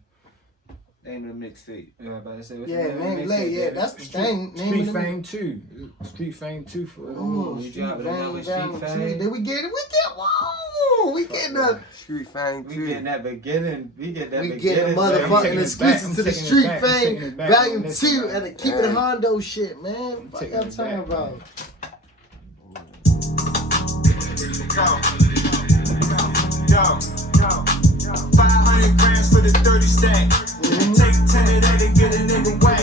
Name of the mixtape. Yeah, about to say what's Yeah, name late, yeah, that's the thing. Street Fame 2. Street Fame 2 for real. Oh, You Street dropping another Fame, Street Fame? Did we get it? Whoa! We getting the Street Fame We 2. getting that beginning. We get that we beginning. getting I'm motherfucking taking it exclusive back. to the I'm taking it Street back. I'm taking Fame it back Volume on this 2 one. and the Keepitahaundotv shit, man. What taking y'all it talking back. about? Yo, 500 grams for the 30 stack. Take 10 of that and get a nigga whack.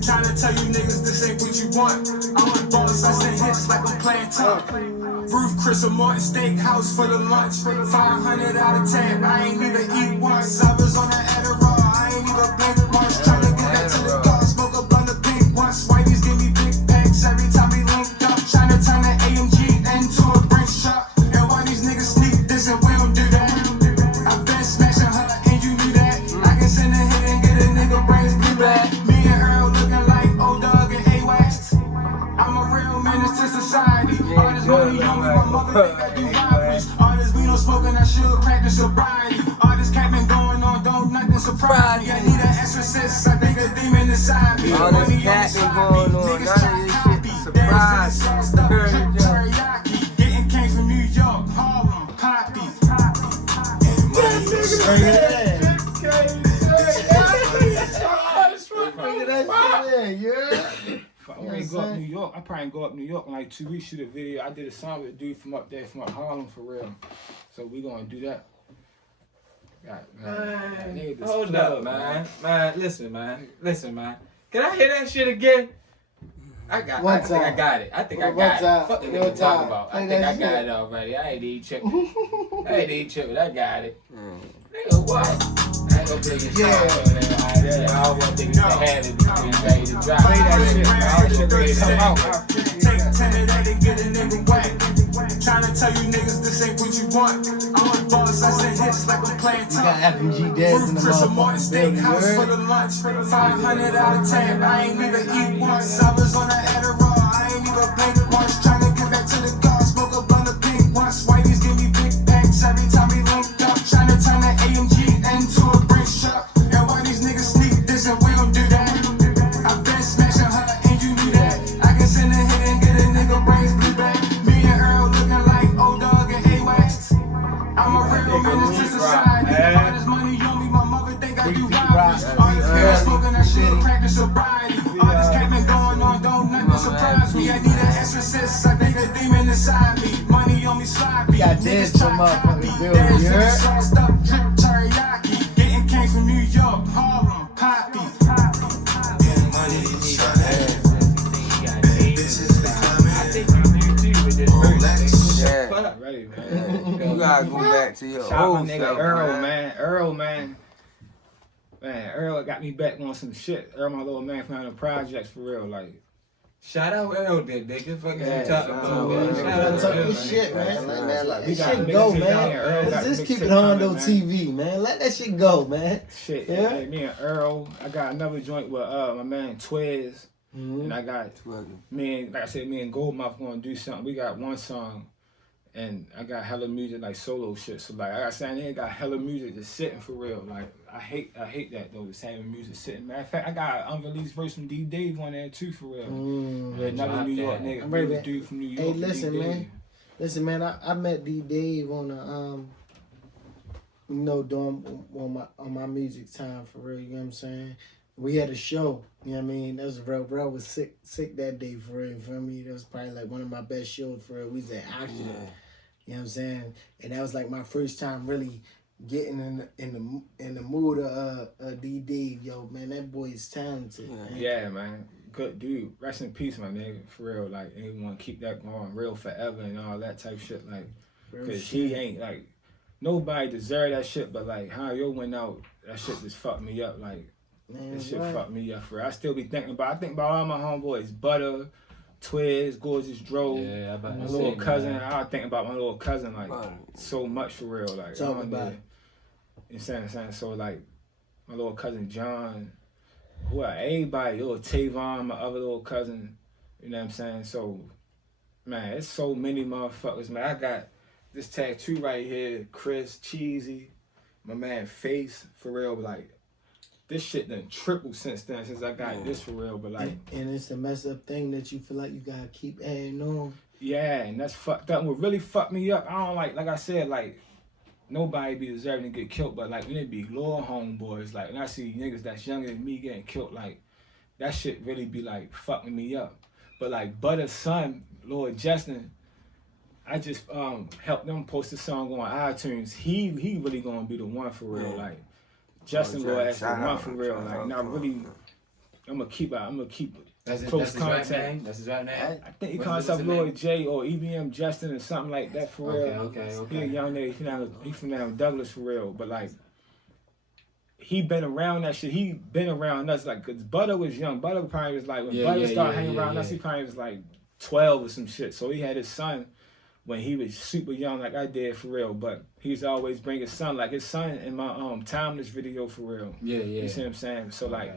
Tryna tell you niggas this ain't what you want. I'm a boss, I send hits like I'm playing top. Roof Chris or Martin Steakhouse for the lunch. 500 out of tab, I ain't even eat once. I was on the Adderall, I ain't even blink once. Tryna get back to the car, smoke up on the pink once. Whiteys give me big packs every time we link up. Tryna turn the AMG into a Brinks truck. And why these niggas sneak this and we don't do that? I've been smashing her and you knew that. I can send a hit and get a nigga brains blue back. Me and Earl looking like old dog and A-Wax. I'm a real menace to society. All this money on me, my mother think I do robberies. All this weed on smoking, I should practice sobriety. All this cat been going on, don't nothing surprise me. I need an exorcist, I think a demon inside me. All this cat been going on, none of this shit surprise me. Getting came from New York, Harlem, Poppy. Bring it in. Bring that shit in, yeah? If I ain't go up New York, I probably go up New York in like 2 weeks, shoot a video. I did a song with a dude from up there, from Harlem for real. So we gonna do that. Man, hold up, man. Man, listen, man. Can I hear that shit again? I think I got it. Fuck the nigga talking about. I think I got it already. I ain't even tripping. I got it. Nigga, what? I ain't gonna play your song, man. I don't want niggas to have it before you ready to drop. Play that shit, man. All that shit ready to come out. Take 10 of that and get a nigga whack. Tryna tell you niggas this ain't what you want. I'm a boss, I send hits like I'm playing We got top. Fmg Dez in the Chris or Martin motherfucking building, you Steakhouse for heard? the lunch. 500 out of tab, I ain't even eat once. I was on the Adderall, I ain't even blink once. Tryna get back to the car, smoke up on the pink once. Whiteys give me big packs every time we link up. Tryna turn the AMG into a Brinks truck. And why these niggas sneak this and we don't do that? I've been smashing her and you knew that. I can send a hit and get a nigga brains blue back. Me and Earl looking like old dog and A-Wax. I'm a real menace to society. All this money on me, my mother think I do robberies. All this weed smoking, I should practice sobriety. All this cat been going on, don't nothing surprise me. I need an exorcist, I think a demon inside me. Money on me sloppy. Got Dez from motherfucking building, you heard? Sauced up, drip teriyaki. Getting came from New York, Harlem, Poppy. not ready, man. You gotta go back to your Shout out old my nigga self, Earl, man. Earl, man. Man, Earl got me back on some shit. Earl, my little man from the projects for real, like. Shout out Earl, then, nigga. Fuck is Yeah, you talking shout about, out, man? man. Shout Gotta out talk to your Earl, shit, man. man. Let that We got shit mixtapes go, down man. there. Earl got Let's just mixtape keep it coming, Haundo man. TV, man. Let that shit go, man. Shit, Yeah. hey, me and Earl. I got another joint with my man Twiz. Mhm. And I got me and, like I said, me and Goldmouth gonna do something. We got one song, and I got hella music, like solo shit. So like I got saying, I got hella music just sitting for real. Like I hate that though, just having music sitting. Matter of fact, I got an unreleased verse from DeeDave on there too for real. Another New York nigga, I'm ready real to- dude from New York. Hey, from listen, D-Dave. man. Listen, man. I met DeeDave on the during on my music time for real. You know what I'm saying? We had a show. You know what I mean? That was real. Bro was sick that day for real. You feel me? That was probably like one of my best shows for real. We was at Action. You know what I'm saying? And that was like my first time really getting in the mood of DeeDave. Yo, man, that boy is talented. Man. Yeah, man. Good dude. Rest in peace, my nigga. For real. Like, anyone keep that going real forever and all that type shit. Like, Real because shit. he ain't, like, nobody deserve that shit, but, like, how yo went out, that shit just fucked me up. Like, Man, that shit right. fucked me up for real. I still be thinking about, I think about all my homeboys, Butter, Twiz, Gorgeous Dro, Yeah, I about my to little say, cousin. man. I think about my little cousin, like, so much for real. Like, Talk I don't about know. You know what I'm saying? So, like, my little cousin John, well, everybody, little Tavon, my other little cousin, you know what I'm saying? So, man, it's so many motherfuckers, man. I got this tattoo right here, Chris, Cheesy, my man Face, for real, but like, this shit done tripled since then, since I got this for real, but like. And it's a messed up thing that you feel like you gotta keep adding on. Yeah, and that's fucked up. What really fucked me up, I don't like I said, like, nobody be deserving to get killed, but like when it be little homeboys, like when I see niggas that's younger than me getting killed, like that shit really be like fucking me up. But like Butter's son, Lord Justin, I just helped them post a song on iTunes. He really gonna be the one for real. Like Justin gonna ask the one for real. Like not really. I'm gonna keep That's close his rap contact. name? That's his rap name? I think he What's calls the himself Lloyd name? J or EBM Justin or something like that for real. Okay. He a young nigga. He from down Douglas for real. But like, he been around that shit. He been around us like, cause Butter was young. Butter probably was like when Butter started hanging around us. He probably was like 12 or some shit. So he had his son when he was super young, like I did for real. But he used to always bring his son, like his son in my Timeless video for real. Yeah. You see what I'm saying? So like.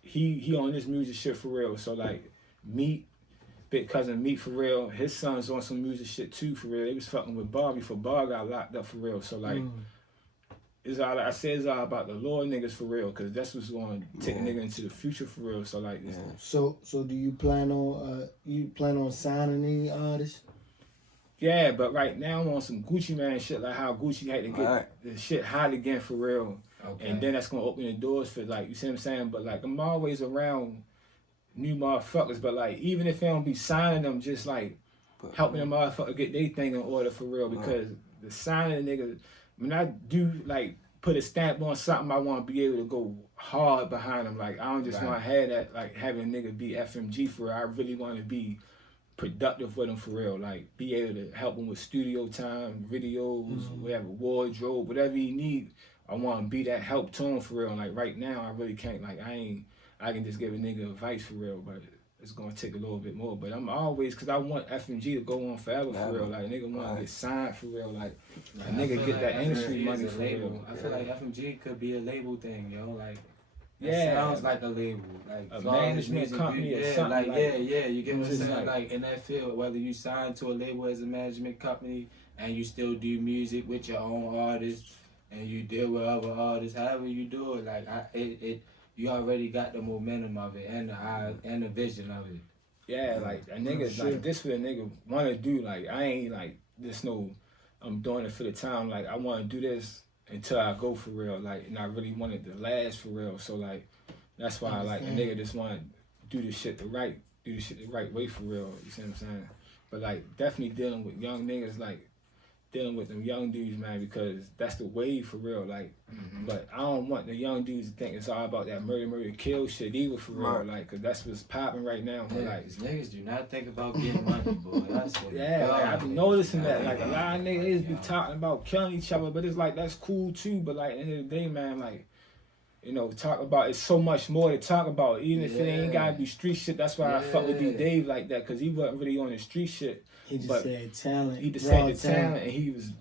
He on this music shit for real. So like Meat, big cousin Meat for real. His son's on some music shit too for real. They was fucking with Bar before Bar got locked up for real. So like it's all I say is all about the Lord niggas for real, cause that's what's going to take a nigga into the future for real. So like So do you plan on signing any artists? yeah, but right now I'm on some Gucci Man shit, like how Gucci had to get the shit hot again for real. Okay. And then that's gonna open the doors for like, you see what I'm saying? But like I'm always around new motherfuckers, but like even if they don't be signing them, just like helping them motherfucker get their thing in order for real, because the signing nigga, when I do like put a stamp on something, I want to be able to go hard behind them. Like I don't just want to have that like having a nigga be FMG for real. I really want to be productive with them for real, like be able to help them with studio time, videos, whatever, wardrobe, whatever you need. I want to be that help to him for real. Like right now, I really can't. Like I can just give a nigga advice for real, but it's gonna take a little bit more. But I'm always, cause I want FMG to go on forever for real. Like nigga want to get signed for real. Like a nigga get that industry money for real. I feel like FMG could be a label thing, yo. Like yeah, sounds like a label, like a management company or something. Like yeah, you get what I'm saying? like- Like in that field, whether you sign to a label as a management company and you still do music with your own artists. And you deal with other artists, however you do it, like you already got the momentum of it and the vision of it. Yeah, like a nigga, like this what a nigga wanna do. Like I ain't like this no, I'm doing it for the time. Like I wanna do this until I go for real. Like and I really want it to last for real. So like that's why like a nigga just wanna do this shit the right way for real. You see what I'm saying? But like definitely dealing with young niggas like dealing with them young dudes, man, because that's the wave for real. Like, but I don't want the young dudes to think it's all about that murder, kill shit either for real. Like, cause that's what's popping right now. Yeah, like, niggas do not think about getting money, boy. That's what like, I've been noticing that. Like, a lot of niggas be talking about killing each other, but it's like, that's cool too. But like, at the end of the day, man, like, you know, talk about, it's so much more to talk about. Even if it ain't gotta be street shit, that's why I fuck with DeeDave like that, cause he wasn't really on the street shit. He just said talent. He just said the talent, and he was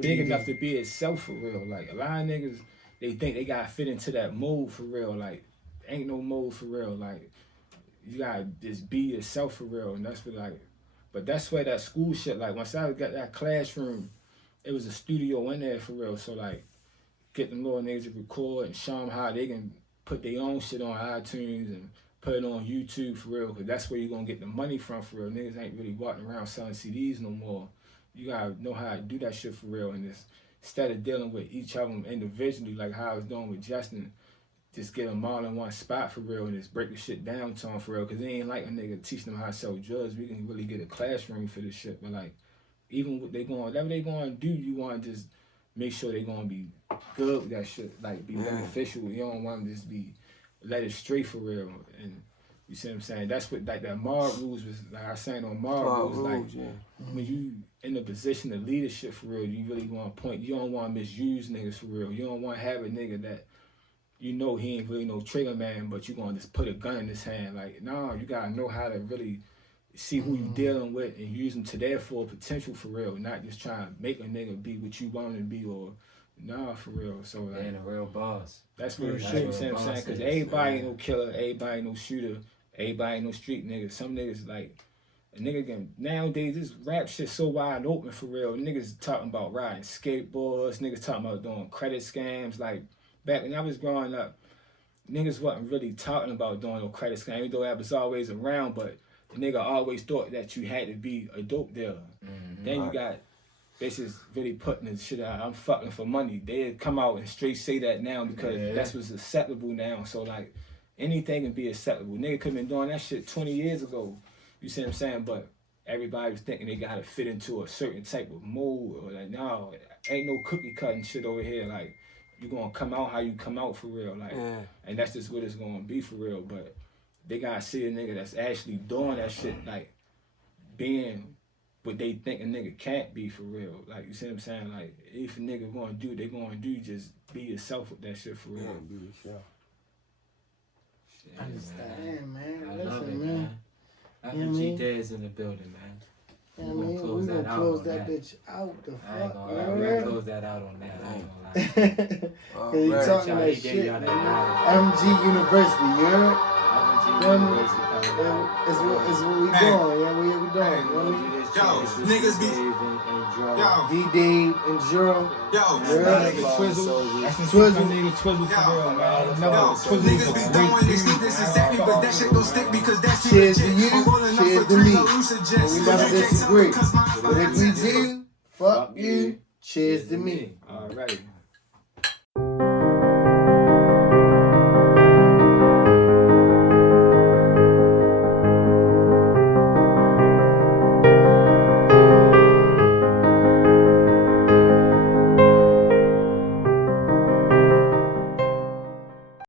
big enough to to be himself for real. Like, a lot of niggas, they think they gotta fit into that mold for real. Like, ain't no mold for real. Like, you gotta just be yourself for real, and that's what like. But that's where that school shit. Like, once I got that classroom, it was a studio in there for real. So like, get them little niggas to record and show them how they can put their own shit on iTunes and put it on YouTube for real, because that's where you're gonna get the money from for real. Niggas ain't really walking around selling CDs no more. You gotta know how to do that shit for real, and instead of dealing with each of them individually, like how I was doing with Justin, just get them all in one spot for real and just break the shit down to them for real, because it ain't like a nigga teaching them how to sell drugs. We can really get a classroom for this shit, but like, even what whatever they gonna do, you wanna just make sure they gonna be good with that shit, like be beneficial. You don't want them to just be let it stray for real. And you see what I'm saying? That's what like that mob rules was, like I was saying on mob rules, like when you in a position of leadership for real, you really want to point, you don't want to misuse niggas for real. You don't want to have a nigga that you know he ain't really no trigger man, but you gonna just put a gun in his hand. Like, no, you gotta know how to really see who you dealing with and use them to their full potential for real, not just trying to make a nigga be what you want him to be, or nah, for real. So like, being a real boss. That's what it should, you see what I'm saying? Because everybody ain't no killer, everybody ain't no shooter, everybody ain't no street nigga. Some niggas like, a nigga can, nowadays this rap shit so wide open for real. Niggas talking about riding skateboards, niggas talking about doing credit scams. Like, back when I was growing up, niggas wasn't really talking about doing no credit scam, even though that was always around, but the nigga always thought that you had to be a dope dealer. Then you got bitches really putting this shit out, I'm fucking for money. They come out and straight say that now because that's what's acceptable now. So like, anything can be acceptable. Nigga could have been doing that shit 20 years ago. You see what I'm saying? But everybody was thinking they gotta fit into a certain type of mold, or like, no, ain't no cookie cutting shit over here. Like, you gonna come out how you come out for real. Like, and that's just what it's gonna be for real. But they gotta see a nigga that's actually doing that shit, like being what they think a nigga can't be for real. Like, you see what I'm saying? Like, if a nigga gonna do what they gonna do, just be yourself with that shit for real. Be yourself. Understand, man. I love it, Listen, man. FMG Dez in the building, man. Yeah, man, we gonna close that bitch out the I ain't fuck, gonna lie, we're gonna close that out on that. I ain't gonna lie. Yeah, you talking that shit, MG University, you heard? It's what we doing, yeah, we doing. Yo, niggas be DeeDave and Juro. Twizzle. That's the Twizzle nigga, Twizzle for real, man. Niggas be throwing these sneakers exactly, but that shit gon' stick because that shit Cheers to legit. you, cheers to me. We about to disagree. But if we do, fuck you, cheers to me. Alright.